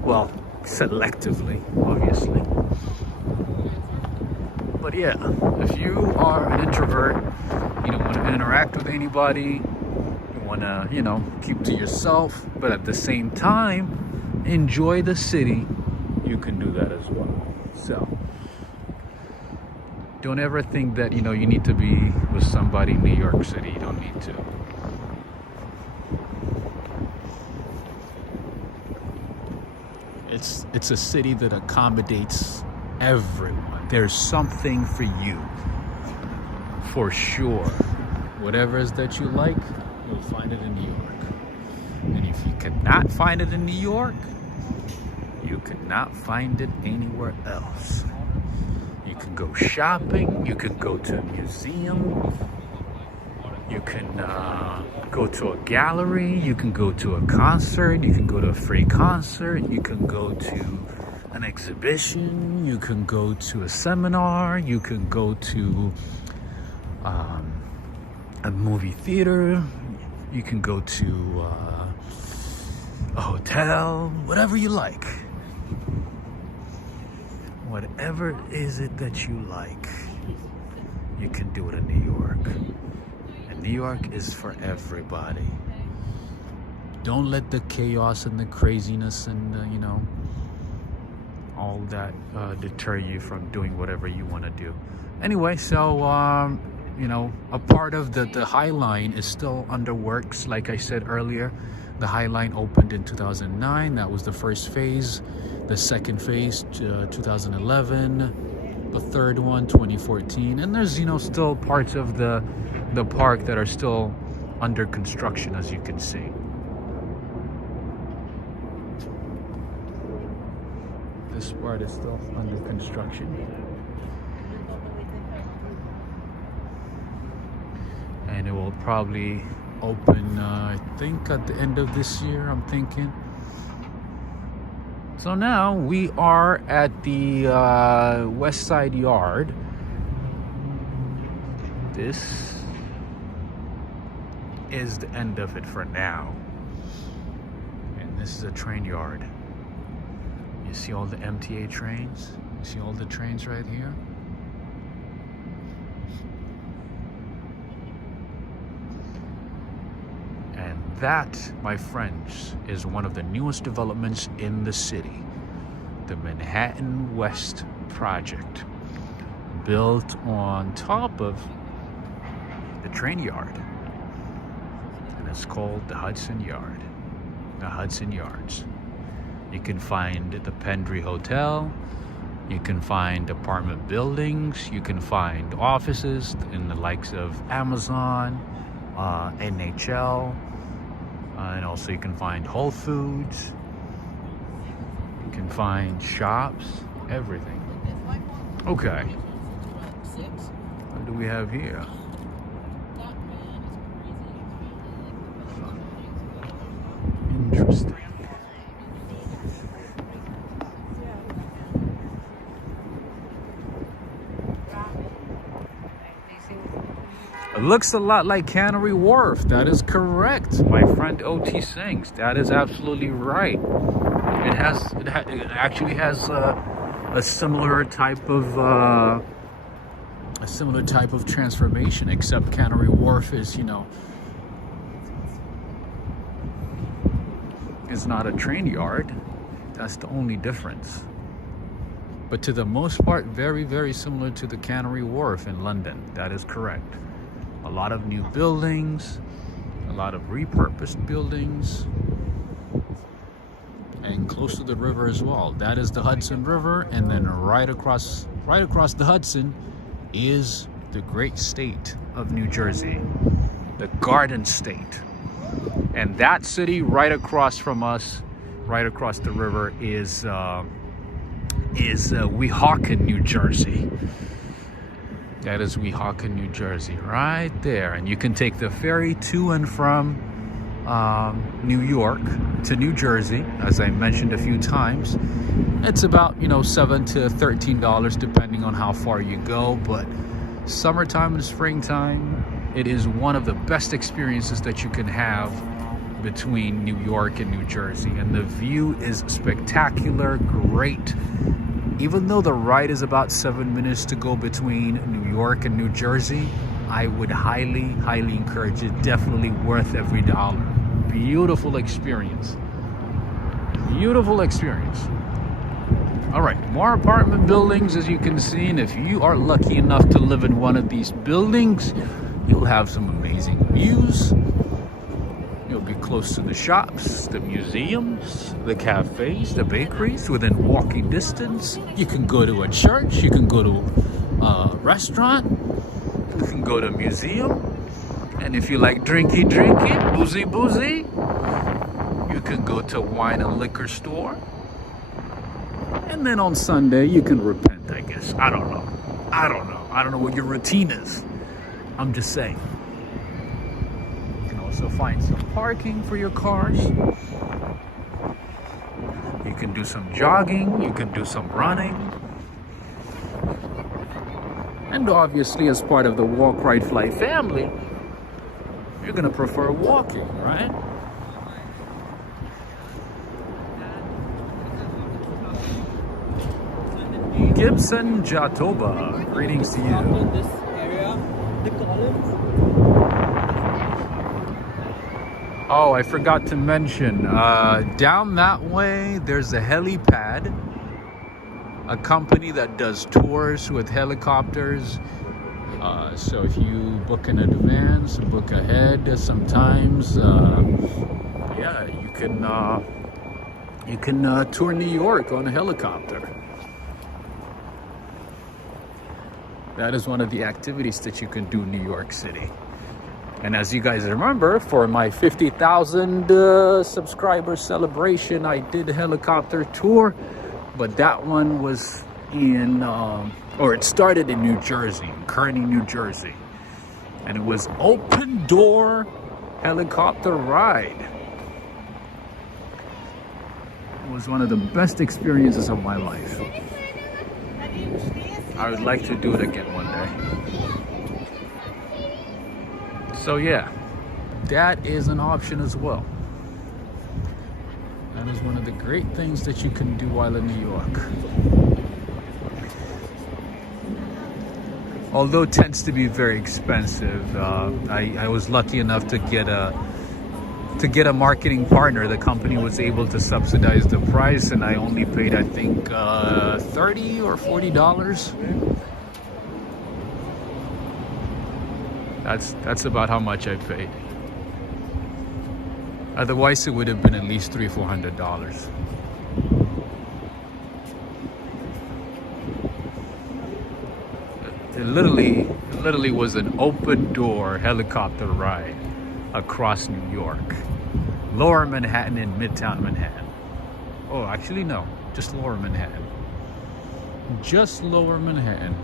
Well, selectively, obviously. But yeah, if you are an introvert, you don't want to interact with anybody, to, you know, keep to yourself, but at the same time enjoy the city, you can do that as well. So don't ever think that, you know, you need to be with somebody in New York City. You don't need to. It's a city that accommodates everyone. There's something for you, for sure. Whatever it is that you like, you'll find it in New York. And if you cannot find it in New York, you cannot find it anywhere else. You can go shopping, you can go to a museum, you can go to a gallery, you can go to a concert, you can go to a free concert, you can go to an exhibition, you can go to a seminar, you can go to a movie theater, you can go to a hotel, whatever you like. Whatever is it that you like, you can do it in New York. And New York is for everybody. Don't let the chaos and the craziness and you know, all that deter you from doing whatever you want to do. Anyway, so you know, a part of the High Line is still under works. Like I said earlier, the High Line opened in 2009. That was the first phase. The second phase, 2011. The third one, 2014. And there's, you know, still parts of the park that are still under construction, as you can see. This part is still under construction. And it will probably open, I think, at the end of this year, I'm thinking. So now we are at the West Side Yard. This is the end of it for now. And this is a train yard. You see all the MTA trains? You see all the trains right here? That, my friends, is one of the newest developments in the city. The Manhattan West project, built on top of the train yard. And it's called the Hudson Yard, the Hudson Yards. You can find the Pendry Hotel, you can find apartment buildings, you can find offices in the likes of Amazon, NHL, and also you can find Whole Foods, you can find shops, everything. Okay. What do we have here? Interesting. It looks a lot like Cannery Wharf. That is correct. My friend OT Sings. That is absolutely right. It actually has a similar type of transformation, except Cannery Wharf is, you know, is not a train yard. That's the only difference. But to the most part, very, very similar to the Cannery Wharf in London. That is correct. A lot of new buildings, a lot of repurposed buildings, and close to the river as well. That is the Hudson River, and then right across the Hudson is the great state of New Jersey, the Garden State. And that city right across from us, right across the river, is Weehawken, New Jersey. That is Weehawken, New Jersey, right there. And you can take the ferry to and from New York to New Jersey, as I mentioned a few times. It's about, you know, $7 to $13 depending on how far you go. But summertime and springtime, it is one of the best experiences that you can have between New York and New Jersey. And the view is spectacular, great. Even though the ride is about 7 minutes to go between New York and New Jersey, I would highly, highly encourage it. Definitely worth every dollar. Beautiful experience. Beautiful experience. All right, more apartment buildings, as you can see. And if you are lucky enough to live in one of these buildings, you'll have some amazing views. You'll be close to the shops, the museums, the cafes, the bakeries within walking distance. You can go to a church, you can go to a restaurant, you can go to a museum. And if you like drinky, boozy, you can go to a wine and liquor store. And then on Sunday, you can repent, I guess. I don't know. I don't know what your routine is. I'm just saying. So find some parking for your cars. You can do some jogging, you can do some running. And obviously, as part of the Walk, Ride, Fly family, you're gonna prefer walking, right? Gibson Jatoba, greetings to you. This area, the columns. Oh, I forgot to mention, down that way, there's a helipad, a company that does tours with helicopters. So if you book in advance, book ahead sometimes, yeah, you can tour New York on a helicopter. That is one of the activities that you can do in New York City. And as you guys remember, for my 50,000 subscriber celebration, I did a helicopter tour, but that one was in, or it started in New Jersey, in Kearney, New Jersey. And it was open door helicopter ride. It was one of the best experiences of my life. I would like to do it again one day. So yeah, that is an option as well. That is one of the great things that you can do while in New York. Although it tends to be very expensive, I was lucky enough to get a marketing partner. The company was able to subsidize the price, and I only paid, I think, $30 or $40. That's about how much I paid. Otherwise, it would have been at least $300-400. It literally was an open door helicopter ride across New York, Lower Manhattan and Midtown Manhattan. Oh, actually no, just Lower Manhattan. just lower Manhattan.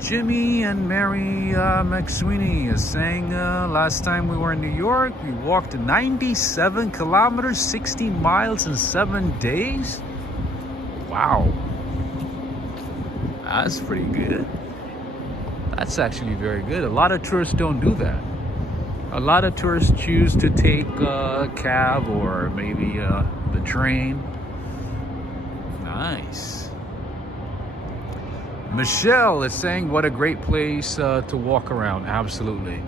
Jimmy and Mary McSweeney is saying last time we were in New York, we walked 97 kilometers, 60 miles in 7 days. Wow. That's pretty good. That's actually very good. A lot of tourists don't do that. A lot of tourists choose to take a cab or maybe the train. Nice. Michelle is saying, what a great place to walk around. Absolutely.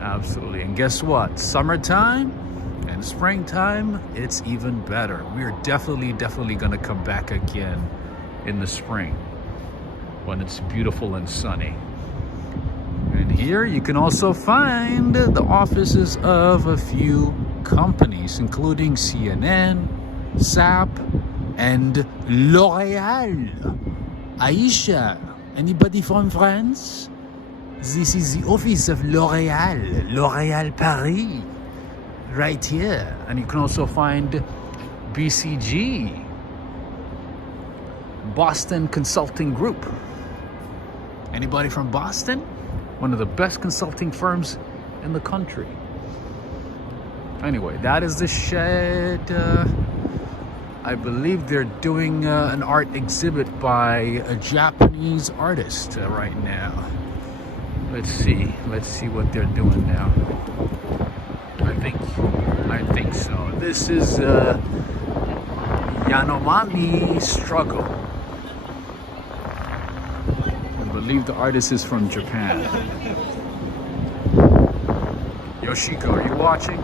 Absolutely. And guess what? Summertime and springtime, it's even better. We're definitely going to come back again in the spring when it's beautiful and sunny. And here you can also find the offices of a few companies, including CNN, SAP, and L'Oreal. Aisha, anybody from France? This is the office of L'Oreal, L'Oreal Paris, right here. And you can also find BCG, Boston Consulting Group. Anybody from Boston? One of the best consulting firms in the country. Anyway, that is the shed. I believe they're doing an art exhibit by a Japanese artist right now. Let's see what they're doing now. I think so. This is Yanomami Struggle. I believe the artist is from Japan. Yoshiko, are you watching?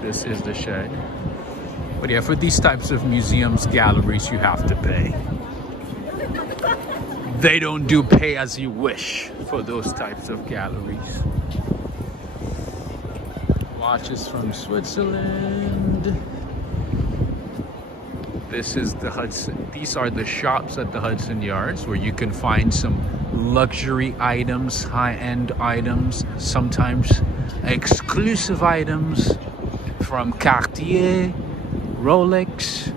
This is the shed. But yeah, for these types of museums, galleries, you have to pay. They don't do pay as you wish for those types of galleries. Watches from Switzerland. This is the Hudson. These are the shops at the Hudson Yards where you can find some luxury items, high-end items, sometimes exclusive items from Cartier, Rolex,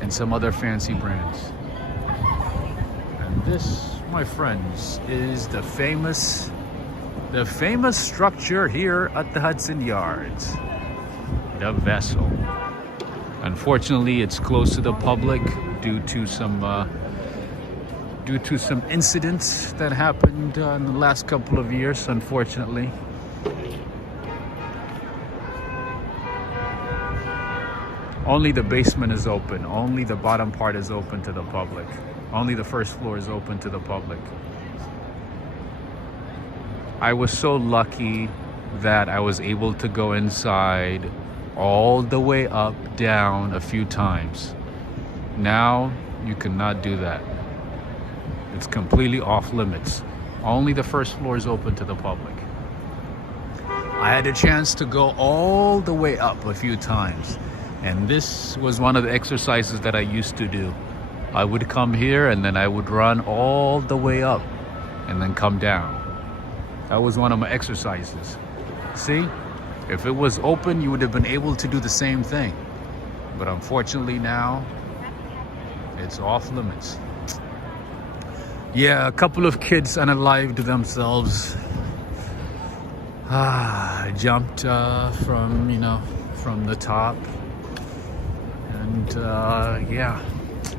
and some other fancy brands. And this, my friends, is the famous structure here at the Hudson Yards, the Vessel. Unfortunately, it's closed to the public due to some incidents that happened in the last couple of years, unfortunately. Only the basement is open. Only the bottom part is open to the public. Only the first floor is open to the public. I was so lucky that I was able to go inside all the way up, down a few times. Now, you cannot do that. It's completely off limits. Only the first floor is open to the public. I had a chance to go all the way up a few times. And this was one of the exercises that I used to do. I would come here and then I would run all the way up and then come down. That was one of my exercises. See, if it was open, you would have been able to do the same thing. But unfortunately now, it's off limits. Yeah, a couple of kids unalived themselves. Jumped from the top. And yeah,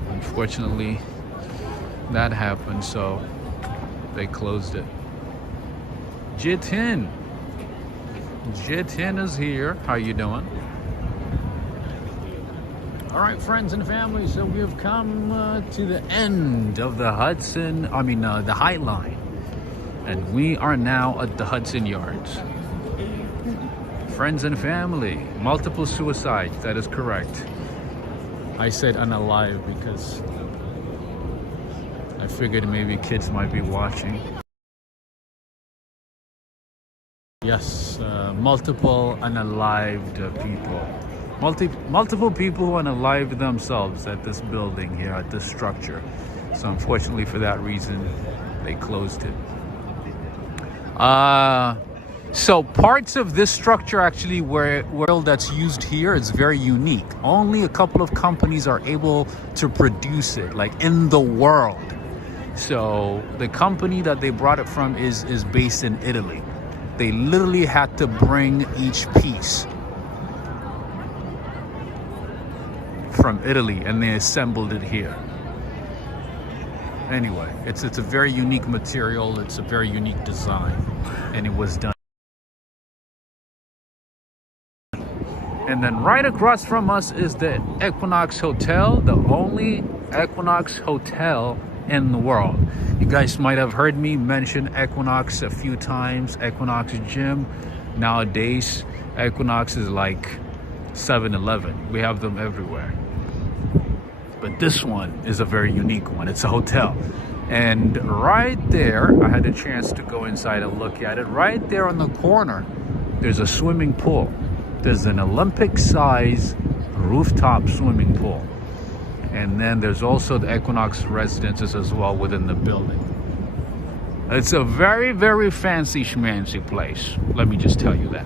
unfortunately that happened, so they closed it. Jitin is here. How you doing? All right, friends and family, so we've come to the end of the the High Line, and we are now at the Hudson Yards. Friends and family, multiple suicides, that is correct. I said unalive because I figured maybe kids might be watching. Yes, multiple unalived people. Multiple people want to live themselves at this building here, at this structure. So unfortunately for that reason, they closed it. So parts of this structure actually where that's used here is very unique. Only a couple of companies are able to produce it, like in the world. So the company that they brought it from is based in Italy. They literally had to bring each piece from Italy and they assembled it here. Anyway, it's a very unique material, it's a very unique design, and it was done. And then right across from us is the Equinox Hotel, the only Equinox hotel in the world. You guys might have heard me mention Equinox a few times, Equinox Gym. Nowadays, Equinox is like 7-Eleven. We have them everywhere. But this one is a very unique one. It's a hotel. And right there, I had a chance to go inside and look at it. Right there on the corner, there's a swimming pool. There's an Olympic-size rooftop swimming pool. And then there's also the Equinox residences as well within the building. It's a very, very fancy schmancy place. Let me just tell you that.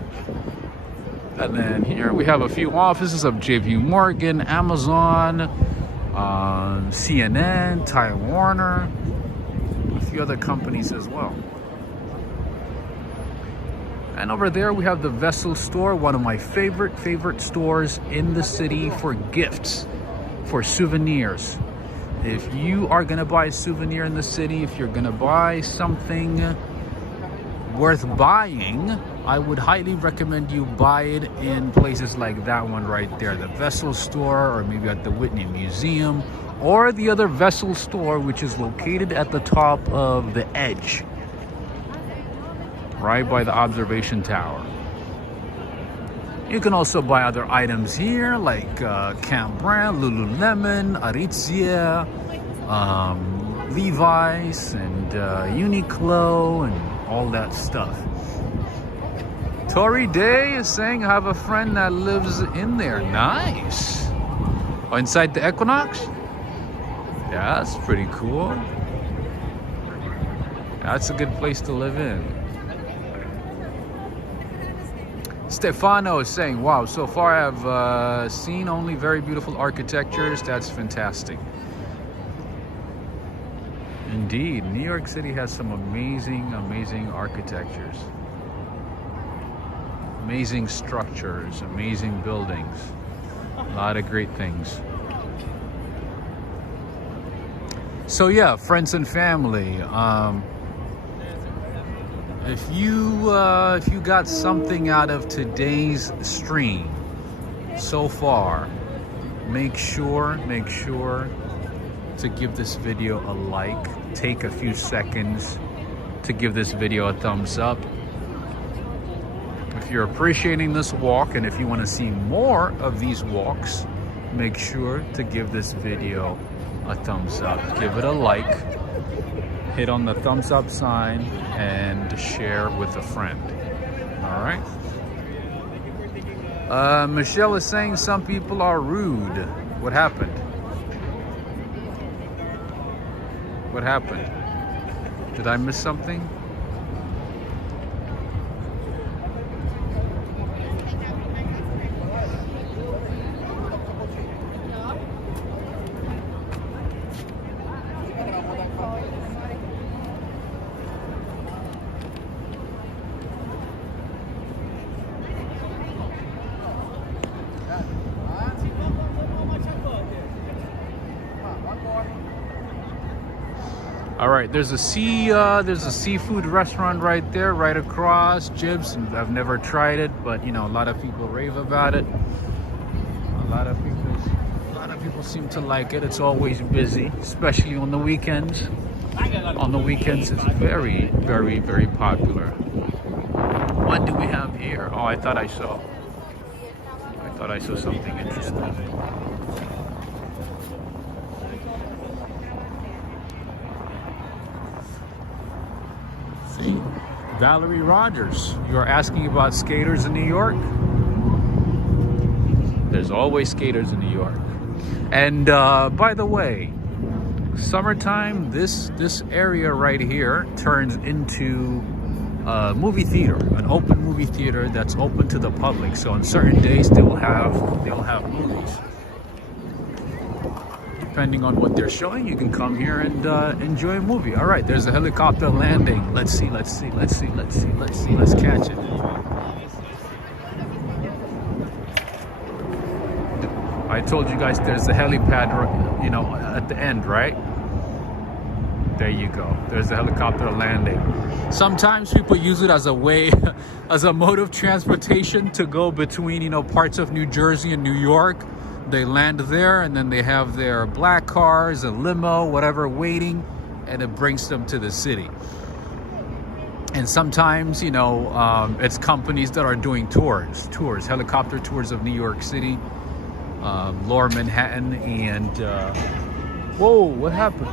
And then here we have a few offices of JP Morgan, Amazon, CNN, Time Warner, a few other companies as well. And over there we have the Vessel store, one of my favorite stores in the city for gifts, for souvenirs. If you are gonna buy a souvenir in the city, if you're gonna buy something worth buying, I would highly recommend you buy it in places like that one right there, the Vessel store, or maybe at the Whitney Museum, or the other Vessel store, which is located at the top of the Edge, right by the observation tower. You can also buy other items here like Camp Brand, Lululemon, Aritzia, Levi's, and Uniqlo, and all that stuff. Tori Day is saying I have a friend that lives in there. Nice. Oh, inside the Equinox? Yeah, that's pretty cool. That's a good place to live in. Stefano is saying, wow, so far I've seen only very beautiful architectures. That's fantastic. Indeed, New York City has some amazing architectures. Amazing structures, amazing buildings. A lot of great things. So yeah, friends and family, if you got something out of today's stream so far, make sure to give this video a like. Take a few seconds to give this video a thumbs up. If you're appreciating this walk and if you want to see more of these walks, make sure to give this video a thumbs up. Give it a like. Hit on the thumbs up sign and share with a friend. All right. Michelle is saying some people are rude. What happened? What happened? Did I miss something? All right, there's a seafood restaurant right there, right across, Jibs. I've never tried it, but you know, a lot of people rave about it. A lot of people seem to like it. It's always busy, especially on the weekends. On the weekends, it's very, very, very popular. What do we have here? Oh, I thought I saw something interesting. Valerie Rogers, you are asking about skaters in New York? There's always skaters in New York. And by the way, summertime, this area right here turns into a movie theater, an open movie theater that's open to the public. So on certain days they'll have movies. Depending on what they're showing, you can come here and enjoy a movie. All right, there's a helicopter landing. Let's catch it. I told you guys there's a helipad, you know, at the end, right? There you go. There's the helicopter landing. Sometimes people use it as a way, as a mode of transportation to go between, you know, parts of New Jersey and New York. They land there and then they have their black cars, a limo, whatever, waiting, and it brings them to the city. And sometimes, you know, it's companies that are doing tours, helicopter tours of New York City, Lower Manhattan, and whoa, what happened?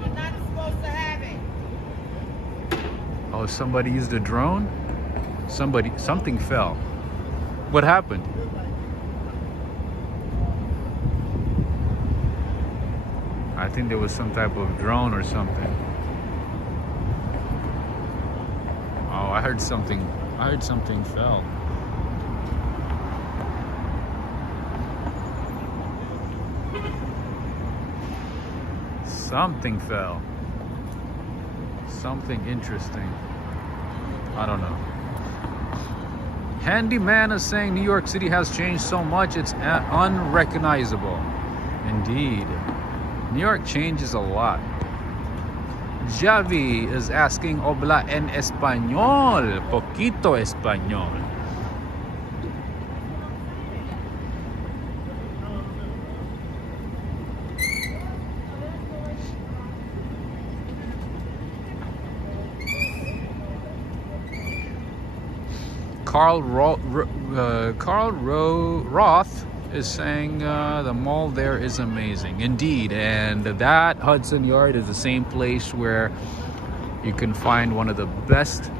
You're not supposed to have it. Oh, somebody used a drone? Something fell. What happened? I think there was some type of drone or something. Oh, I heard something fell. Something fell. Something interesting. I don't know. Handyman is saying New York City has changed so much it's unrecognizable. Indeed. New York changes a lot. Javi is asking, habla en español, poquito español. Carl Roth is saying the mall there is amazing. Indeed, and that Hudson Yard is the same place where you can find one of the best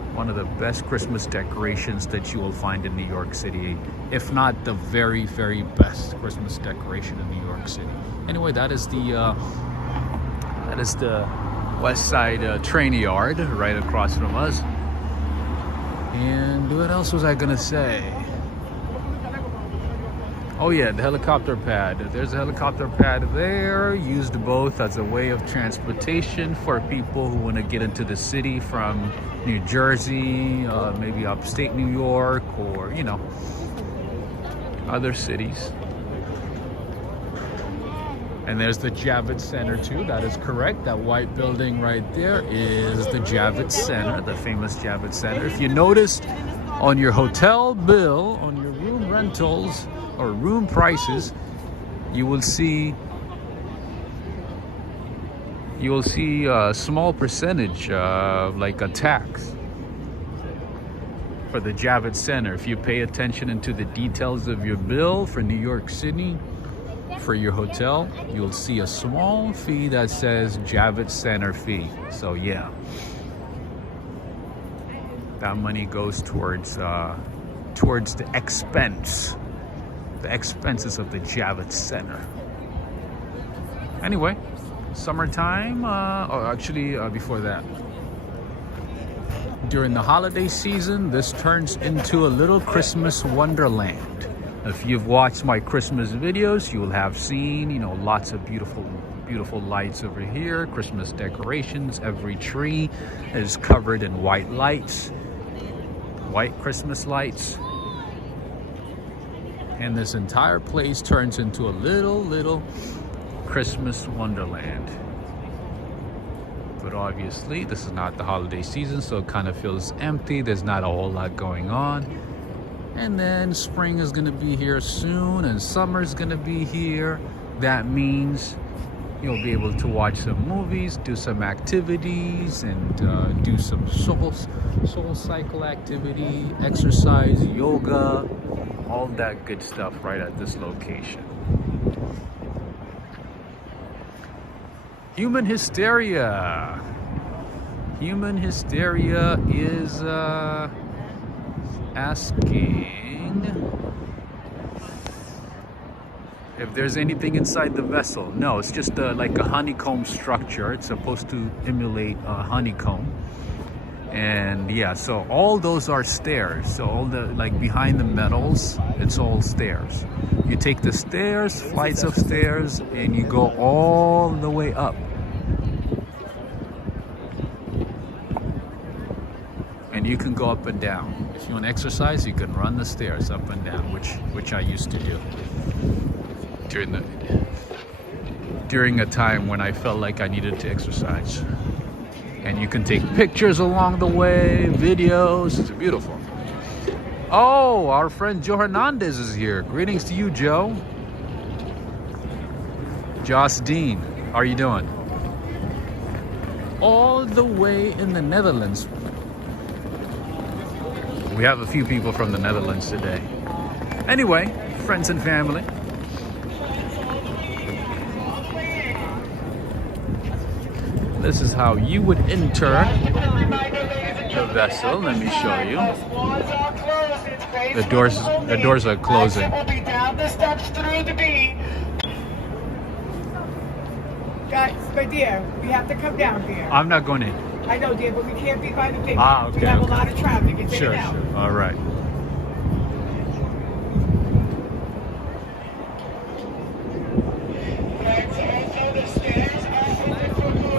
Christmas decorations that you will find in New York City, if not the very, very best Christmas decoration in New York City. Anyway, that is the West Side Train Yard right across from us. And what else was I gonna say? Oh yeah, the helicopter pad. There's a helicopter pad there, used both as a way of transportation for people who want to get into the city from New Jersey, maybe upstate New York, or, you know, other cities. And there's the Javits Center too, that is correct. That white building right there is the Javits Center, the famous Javits Center. If you noticed on your hotel bill, on your room rentals or room prices, you will see a small percentage, like a tax for the Javits Center. If you pay attention into the details of your bill for New York City, for your hotel, you'll see a small fee that says Javits Center fee. So yeah, that money goes towards the expenses of the Javits Center. Anyway, summertime, before that, during the holiday season, this turns into a little Christmas wonderland. If you've watched my Christmas videos, you will have seen, you know, lots of beautiful lights over here, Christmas decorations. Every tree is covered in white lights, white Christmas lights. And this entire place turns into a little Christmas wonderland. But obviously, this is not the holiday season, so it kind of feels empty. There's not a whole lot going on. And then spring is gonna be here soon, and summer's gonna be here. That means you'll be able to watch some movies, do some activities, and do some soul cycle activity, exercise, yoga, all that good stuff right at this location. Human hysteria. Human hysteria is asking, if there's anything inside the vessel. No, it's just like a honeycomb structure. It's supposed to emulate a honeycomb. And yeah, so all those are stairs. So all the, like behind the metals, it's all stairs. You take the stairs, flights of stairs, and you go all the way up. And you can go up and down. If you want to exercise, you can run the stairs up and down, which I used to do during a time when I felt like I needed to exercise. And you can take pictures along the way, videos. It's beautiful. Oh, our friend Joe Hernandez is here. Greetings to you, Joe. Joss Dean, how are you doing? All the way in the Netherlands. We have a few people from the Netherlands today. Anyway, friends and family. This is how you would enter the vessel. Let me show you. The doors are closing. Guys, my dear, we have to come down here. I'm not going in. I know, dear, but we can't be by the thing. Ah, okay, We have okay. a lot of traffic. It's Sure, in and out. sure. All right.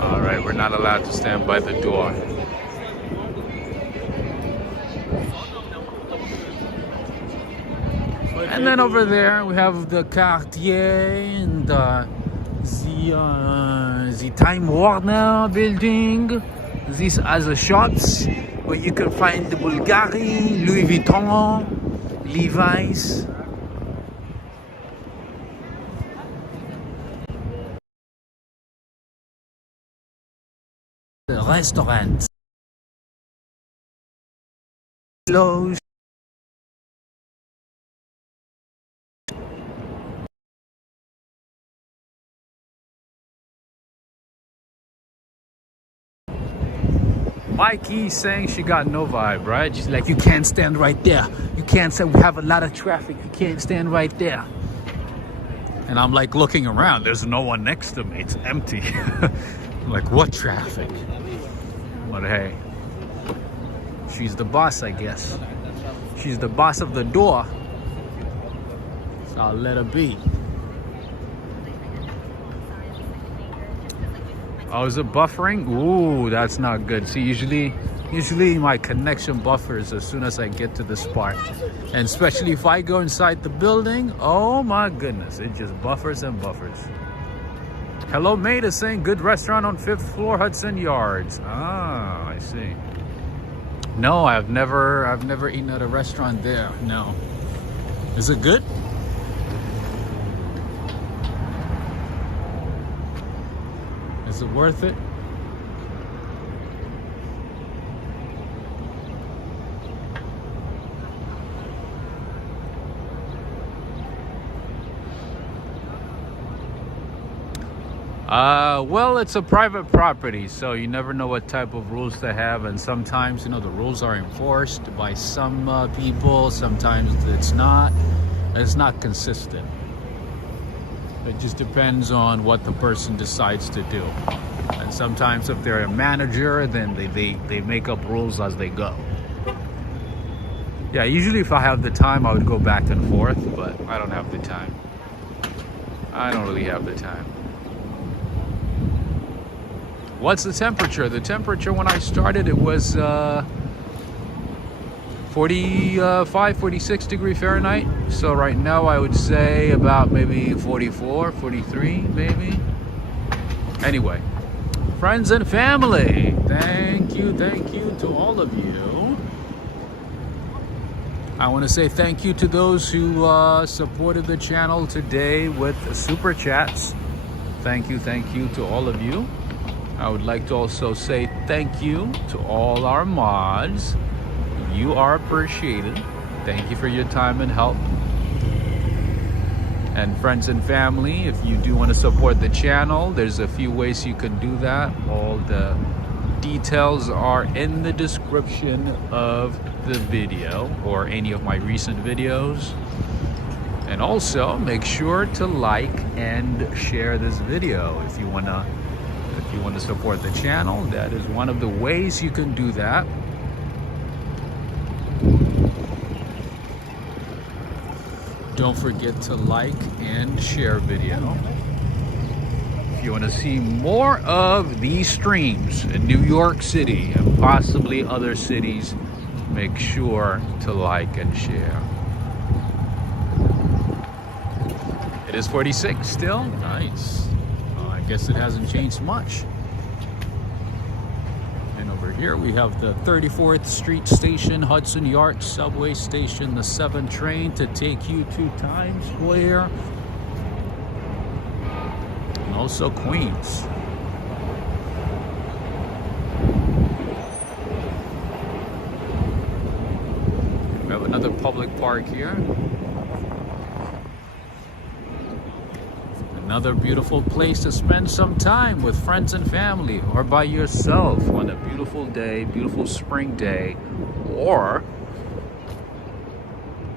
All right, we're not allowed to stand by the door. And then over there we have the Cartier and the Time Warner building. These are the shops where you can find the Bulgari, Louis Vuitton, Levi's. The restaurants. Close. Mikey's saying she got no vibe, right? She's like, you can't stand right there. You can't say we have a lot of traffic. You can't stand right there. And I'm like looking around. There's no one next to me. It's empty. I'm like, what traffic? But hey, she's the boss, I guess. She's the boss of the door. So I'll let her be. Oh, is it buffering? Ooh, that's not good. See, usually my connection buffers as soon as I get to the spot. And especially if I go inside the building, oh my goodness, it just buffers and buffers. Hello, mate is saying good restaurant on 5th floor, Hudson Yards. Ah, I see. No, I've never eaten at a restaurant there. No. Is it good? Is it worth it? Well, it's a private property, so you never know what type of rules they have, and sometimes, you know, the rules are enforced by some people, sometimes it's not. It's not consistent. It just depends on what the person decides to do. And sometimes if they're a manager, then they make up rules as they go. Yeah, usually if I have the time, I would go back and forth, but I don't have the time. I don't really have the time. What's the temperature? The temperature when I started, it was 45, 46 degree Fahrenheit. So right now I would say about maybe 44, 43 maybe. Anyway, friends and family, thank you to all of you. I want to say thank you to those who supported the channel today with super chats. Thank you to all of you. I would like to also say thank you to all our mods. You are appreciated. Thank you for your time and help. And friends and family, if you do want to support the channel, there's a few ways you can do that. All the details are in the description of the video or any of my recent videos. And And also make sure to like and share this video if you wanna support the channel. That is one of the ways you can do that. Don't forget to like and share video. If you want to see more of these streams in New York City and possibly other cities, make sure to like and share. It is 46 still. Nice. I guess it hasn't changed much. And over here we have the 34th Street Station, Hudson Yards subway station, the 7 train to take you to Times Square. And also Queens. We have another public park here. Another beautiful place to spend some time with friends and family or by yourself on a beautiful day, beautiful spring day, or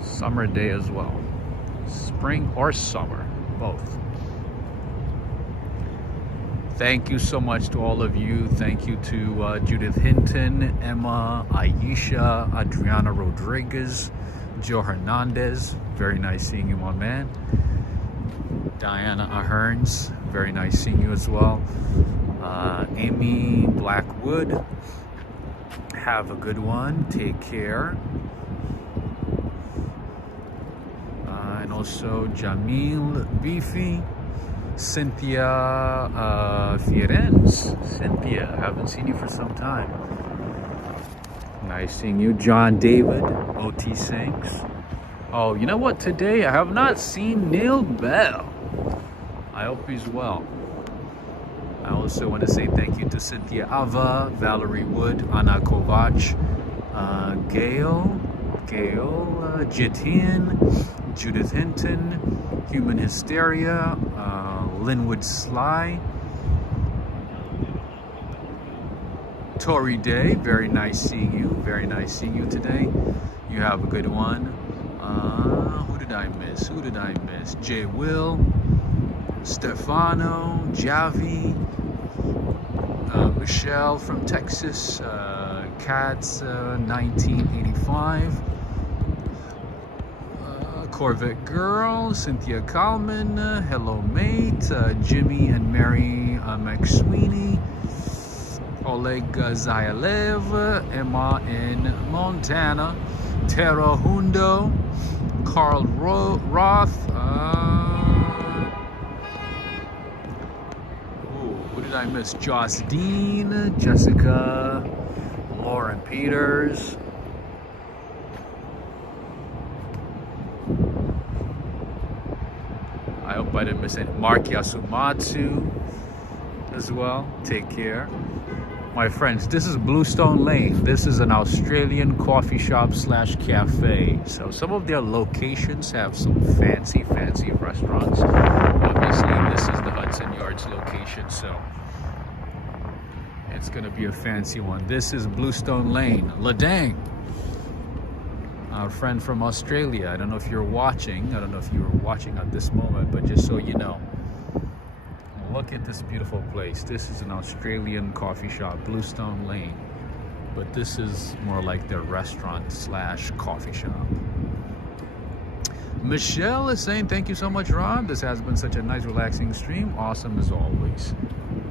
summer day as well. Spring or summer, both. Thank you so much to all of you. Thank you to Judith Hinton, Emma, Aisha, Adriana Rodriguez, Joe Hernandez. Very nice seeing you, my man. Diana Aherns, very nice seeing you as well. Amy Blackwood, have a good one. Take care. And also Jamil Beefy, Cynthia Fierenz. Cynthia, haven't seen you for some time. Nice seeing you. John David, OT Sinks. Oh, you know what? Today I have not seen Neil Bell. I hope he's well. I also want to say thank you to Cynthia Ava, Valerie Wood, Anna Kovac, Gail, Jitian, Judith Hinton, Human Hysteria, Linwood Sly, Tori Day, very nice seeing you. Very nice seeing you today. You have a good one. Who did I miss? Jay Will, Stefano, Javi, Michelle from Texas, Cats 1985, Corvette Girl, Cynthia Kalman, Hello Mate, Jimmy and Mary McSweeney, Oleg Zayalev, Emma in Montana, Tara Hundo, Carl Roth, who did I miss? Joss Dean, Jessica, Lauren Peters. I hope I didn't miss any. Mark Yasumatsu as well. Take care. My friends, this is Bluestone Lane. This is an Australian coffee shop slash cafe. So some of their locations have some fancy restaurants. Obviously, this is the Hudson Yards location, so it's gonna be a fancy one. This is Bluestone Lane. Ladang, our friend from Australia. I don't know if you're watching. I don't know if you were watching at this moment, but just so you know. Look at this beautiful place. This is an Australian coffee shop, Bluestone Lane. But this is more like their restaurant slash coffee shop. Michelle is saying, thank you so much, Rob. This has been such a nice, relaxing stream. Awesome as always.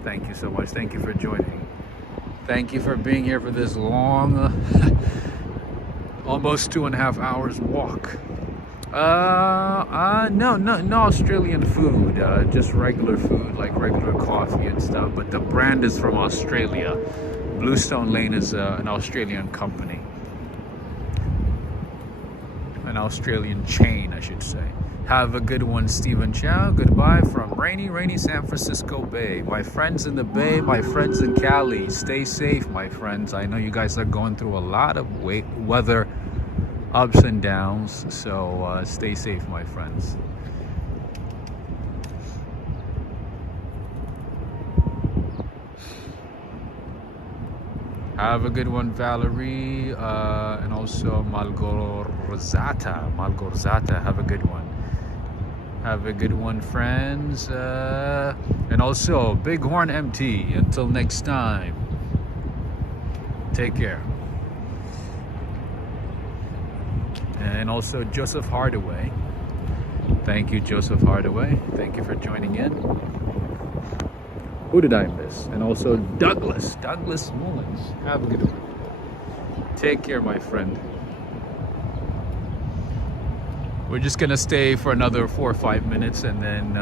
Thank you so much. Thank you for joining. Thank you for being here for this long, almost 2.5 hours walk. No Australian food, just regular food, like regular coffee and stuff, but the brand is from Australia. Bluestone Lane is an Australian company, an Australian chain, I should say. Have a good one, Stephen Chow. Goodbye from rainy San Francisco Bay. My friends in the Bay, my friends in Cali, stay safe, my friends. I know you guys are going through a lot of weather ups and downs, so stay safe, my friends. Have a good one, Valerie, and also Malgorzata. Have a good one. Have a good one, friends. And also, Bighorn MT. Until next time. Take care. And also Joseph Hardaway. Thank you, Joseph Hardaway. Thank you for joining in. Who did I miss? And also Douglas Mullins. Have a good one. Take care, my friend. We're just gonna stay for another 4 or 5 minutes, and then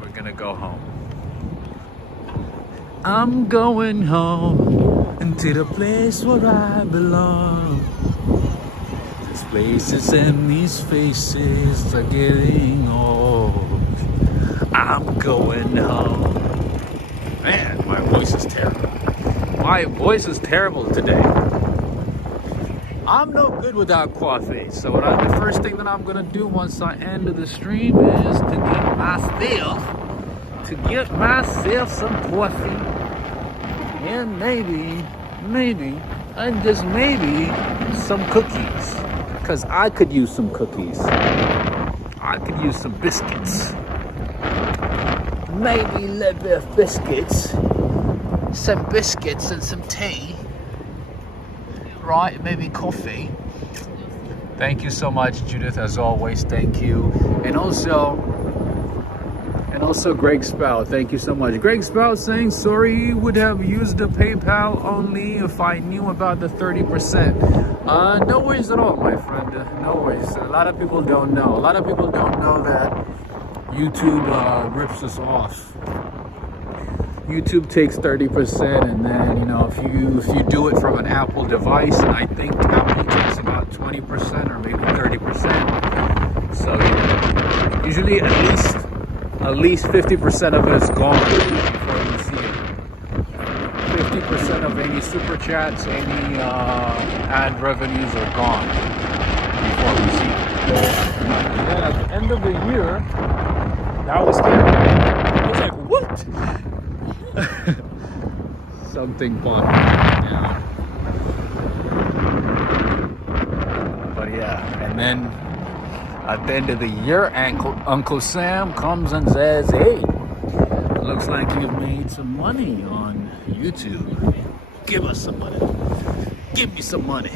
we're gonna go home. I'm going home into the place where I belong. These places and these faces are getting old. I'm going home. Man, my voice is terrible. My voice is terrible today. I'm no good without coffee. So the first thing that I'm gonna do once I end the stream is to get myself some coffee. And maybe, and just maybe some cookies. Because I could use some cookies. I could use some biscuits. Maybe a little bit of biscuits. Some biscuits and some tea. Right, maybe coffee. Thank you so much, Judith, as always. Thank you. And also Greg Spout, thank you so much. Greg Spout saying, sorry, would have used the PayPal only if I knew about the 30%. No worries at all, my friend. No worries. A lot of people don't know. A lot of people don't know that YouTube rips us off. YouTube takes 30%, and then, you know, if you do it from an Apple device, and I think Apple takes about 20% or maybe 30%. So yeah, usually at least 50% of it is gone before you see it. 50% of any super chats, any ad revenues are gone before we see it. And then at the end of the year, that was scary. I was like, what? Something fun. Yeah. But yeah, and then at the end of the year, Uncle Sam comes and says, hey, looks like you've made some money on YouTube. Give us some money. Give me some money.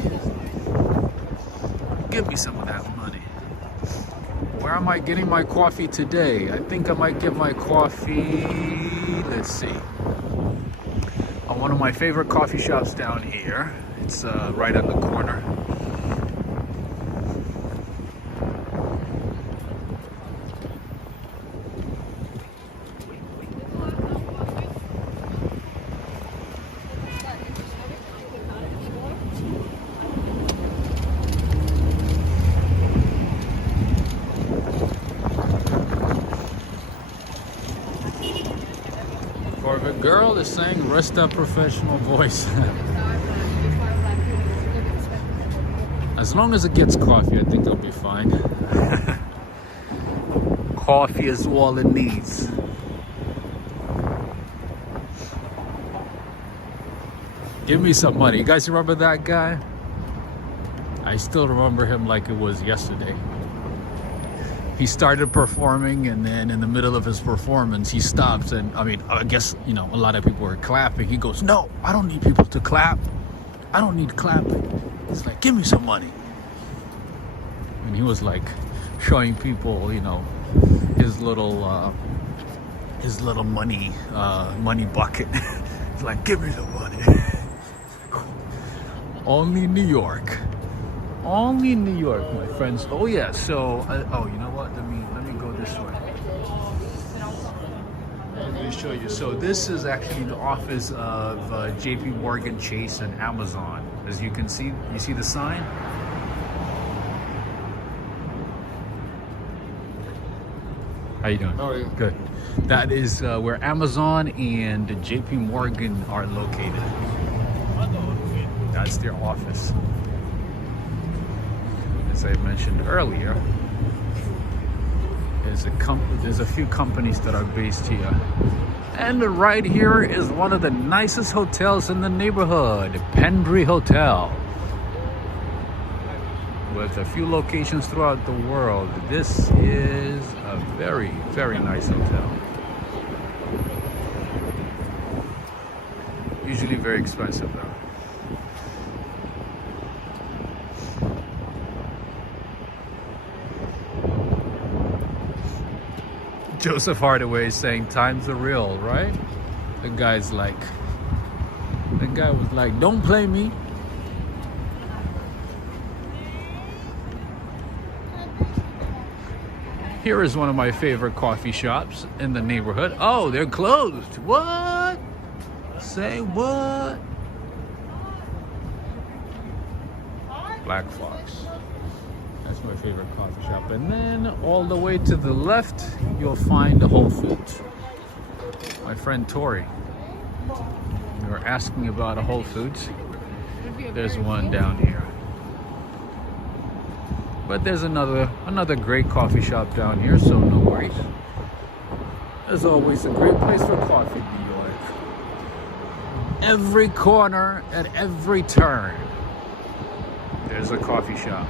Give me some of that money. Where am I getting my coffee today? I think I might get my coffee, let's see, on one of my favorite coffee shops down here. It's right on the corner. Girl is saying rest up professional voice. As long as it gets coffee, I think it'll be fine. Coffee is all it needs. Give me some money. You guys remember that guy? I still remember him like it was yesterday. He started performing, and then in the middle of his performance, he stops. And I mean, I guess, you know, a lot of people were clapping. He goes, no, I don't need people to clap. I don't need clapping. He's like, give me some money. And he was like showing people, you know, his little money bucket. He's like, give me some money. Only New York. Only New York, my friends. Oh yeah, so you know what, let me go this way. Let me show you. So this is actually the office of JP Morgan Chase and Amazon. As you can see, you see the sign? How you doing? How are you? Good. That is where Amazon and JP Morgan are located. That's their office. As I mentioned earlier, there's a few companies that are based here. And right here is one of the nicest hotels in the neighborhood, Pendry Hotel. with a few locations throughout the world. This is a very, very nice hotel. Usually very expensive though. Joseph Hardaway is saying times are real, right? The guy was like, don't play me. Here is one of my favorite coffee shops in the neighborhood. Oh, they're closed. What? Say what? Black Fox. That's my favorite coffee shop. And then all the way to the left, you'll find the Whole Foods. My friend Tori, you were asking about a Whole Foods. There's one down here. But there's another great coffee shop down here, so no worries. There's always a great place for coffee in New York. Every corner, at every turn, there's a coffee shop.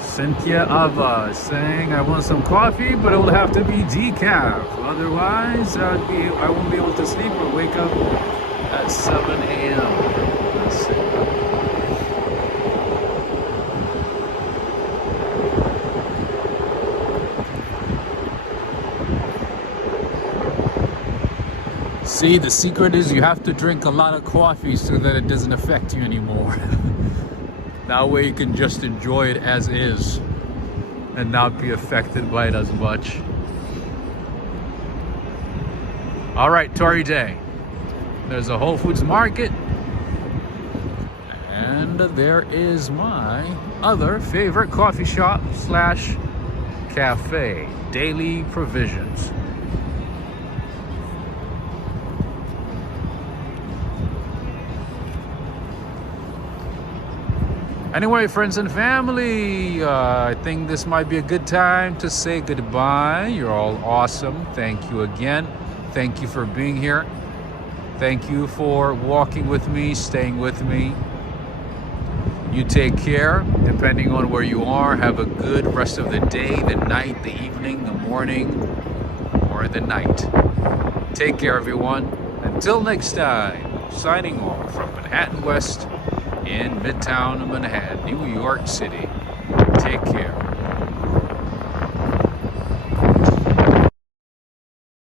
Cynthia Ava saying, I want some coffee, but it will have to be decaf. Otherwise, I won't be able to sleep or wake up at 7 a.m. Let's see. See, the secret is you have to drink a lot of coffee so that it doesn't affect you anymore. That way you can just enjoy it as is and not be affected by it as much. All right, Tory Day. There's a Whole Foods market. And there is my other favorite coffee shop slash cafe, Daily Provisions. Anyway, friends and family, I think this might be a good time to say goodbye. You're all awesome. Thank you again. Thank you for being here. Thank you for walking with me, staying with me. You take care, depending on where you are. Have a good rest of the day, the night, the evening, the morning, or the night. Take care, everyone. Until next time, signing off from Manhattan West in Midtown Manhattan, New York City. Take care.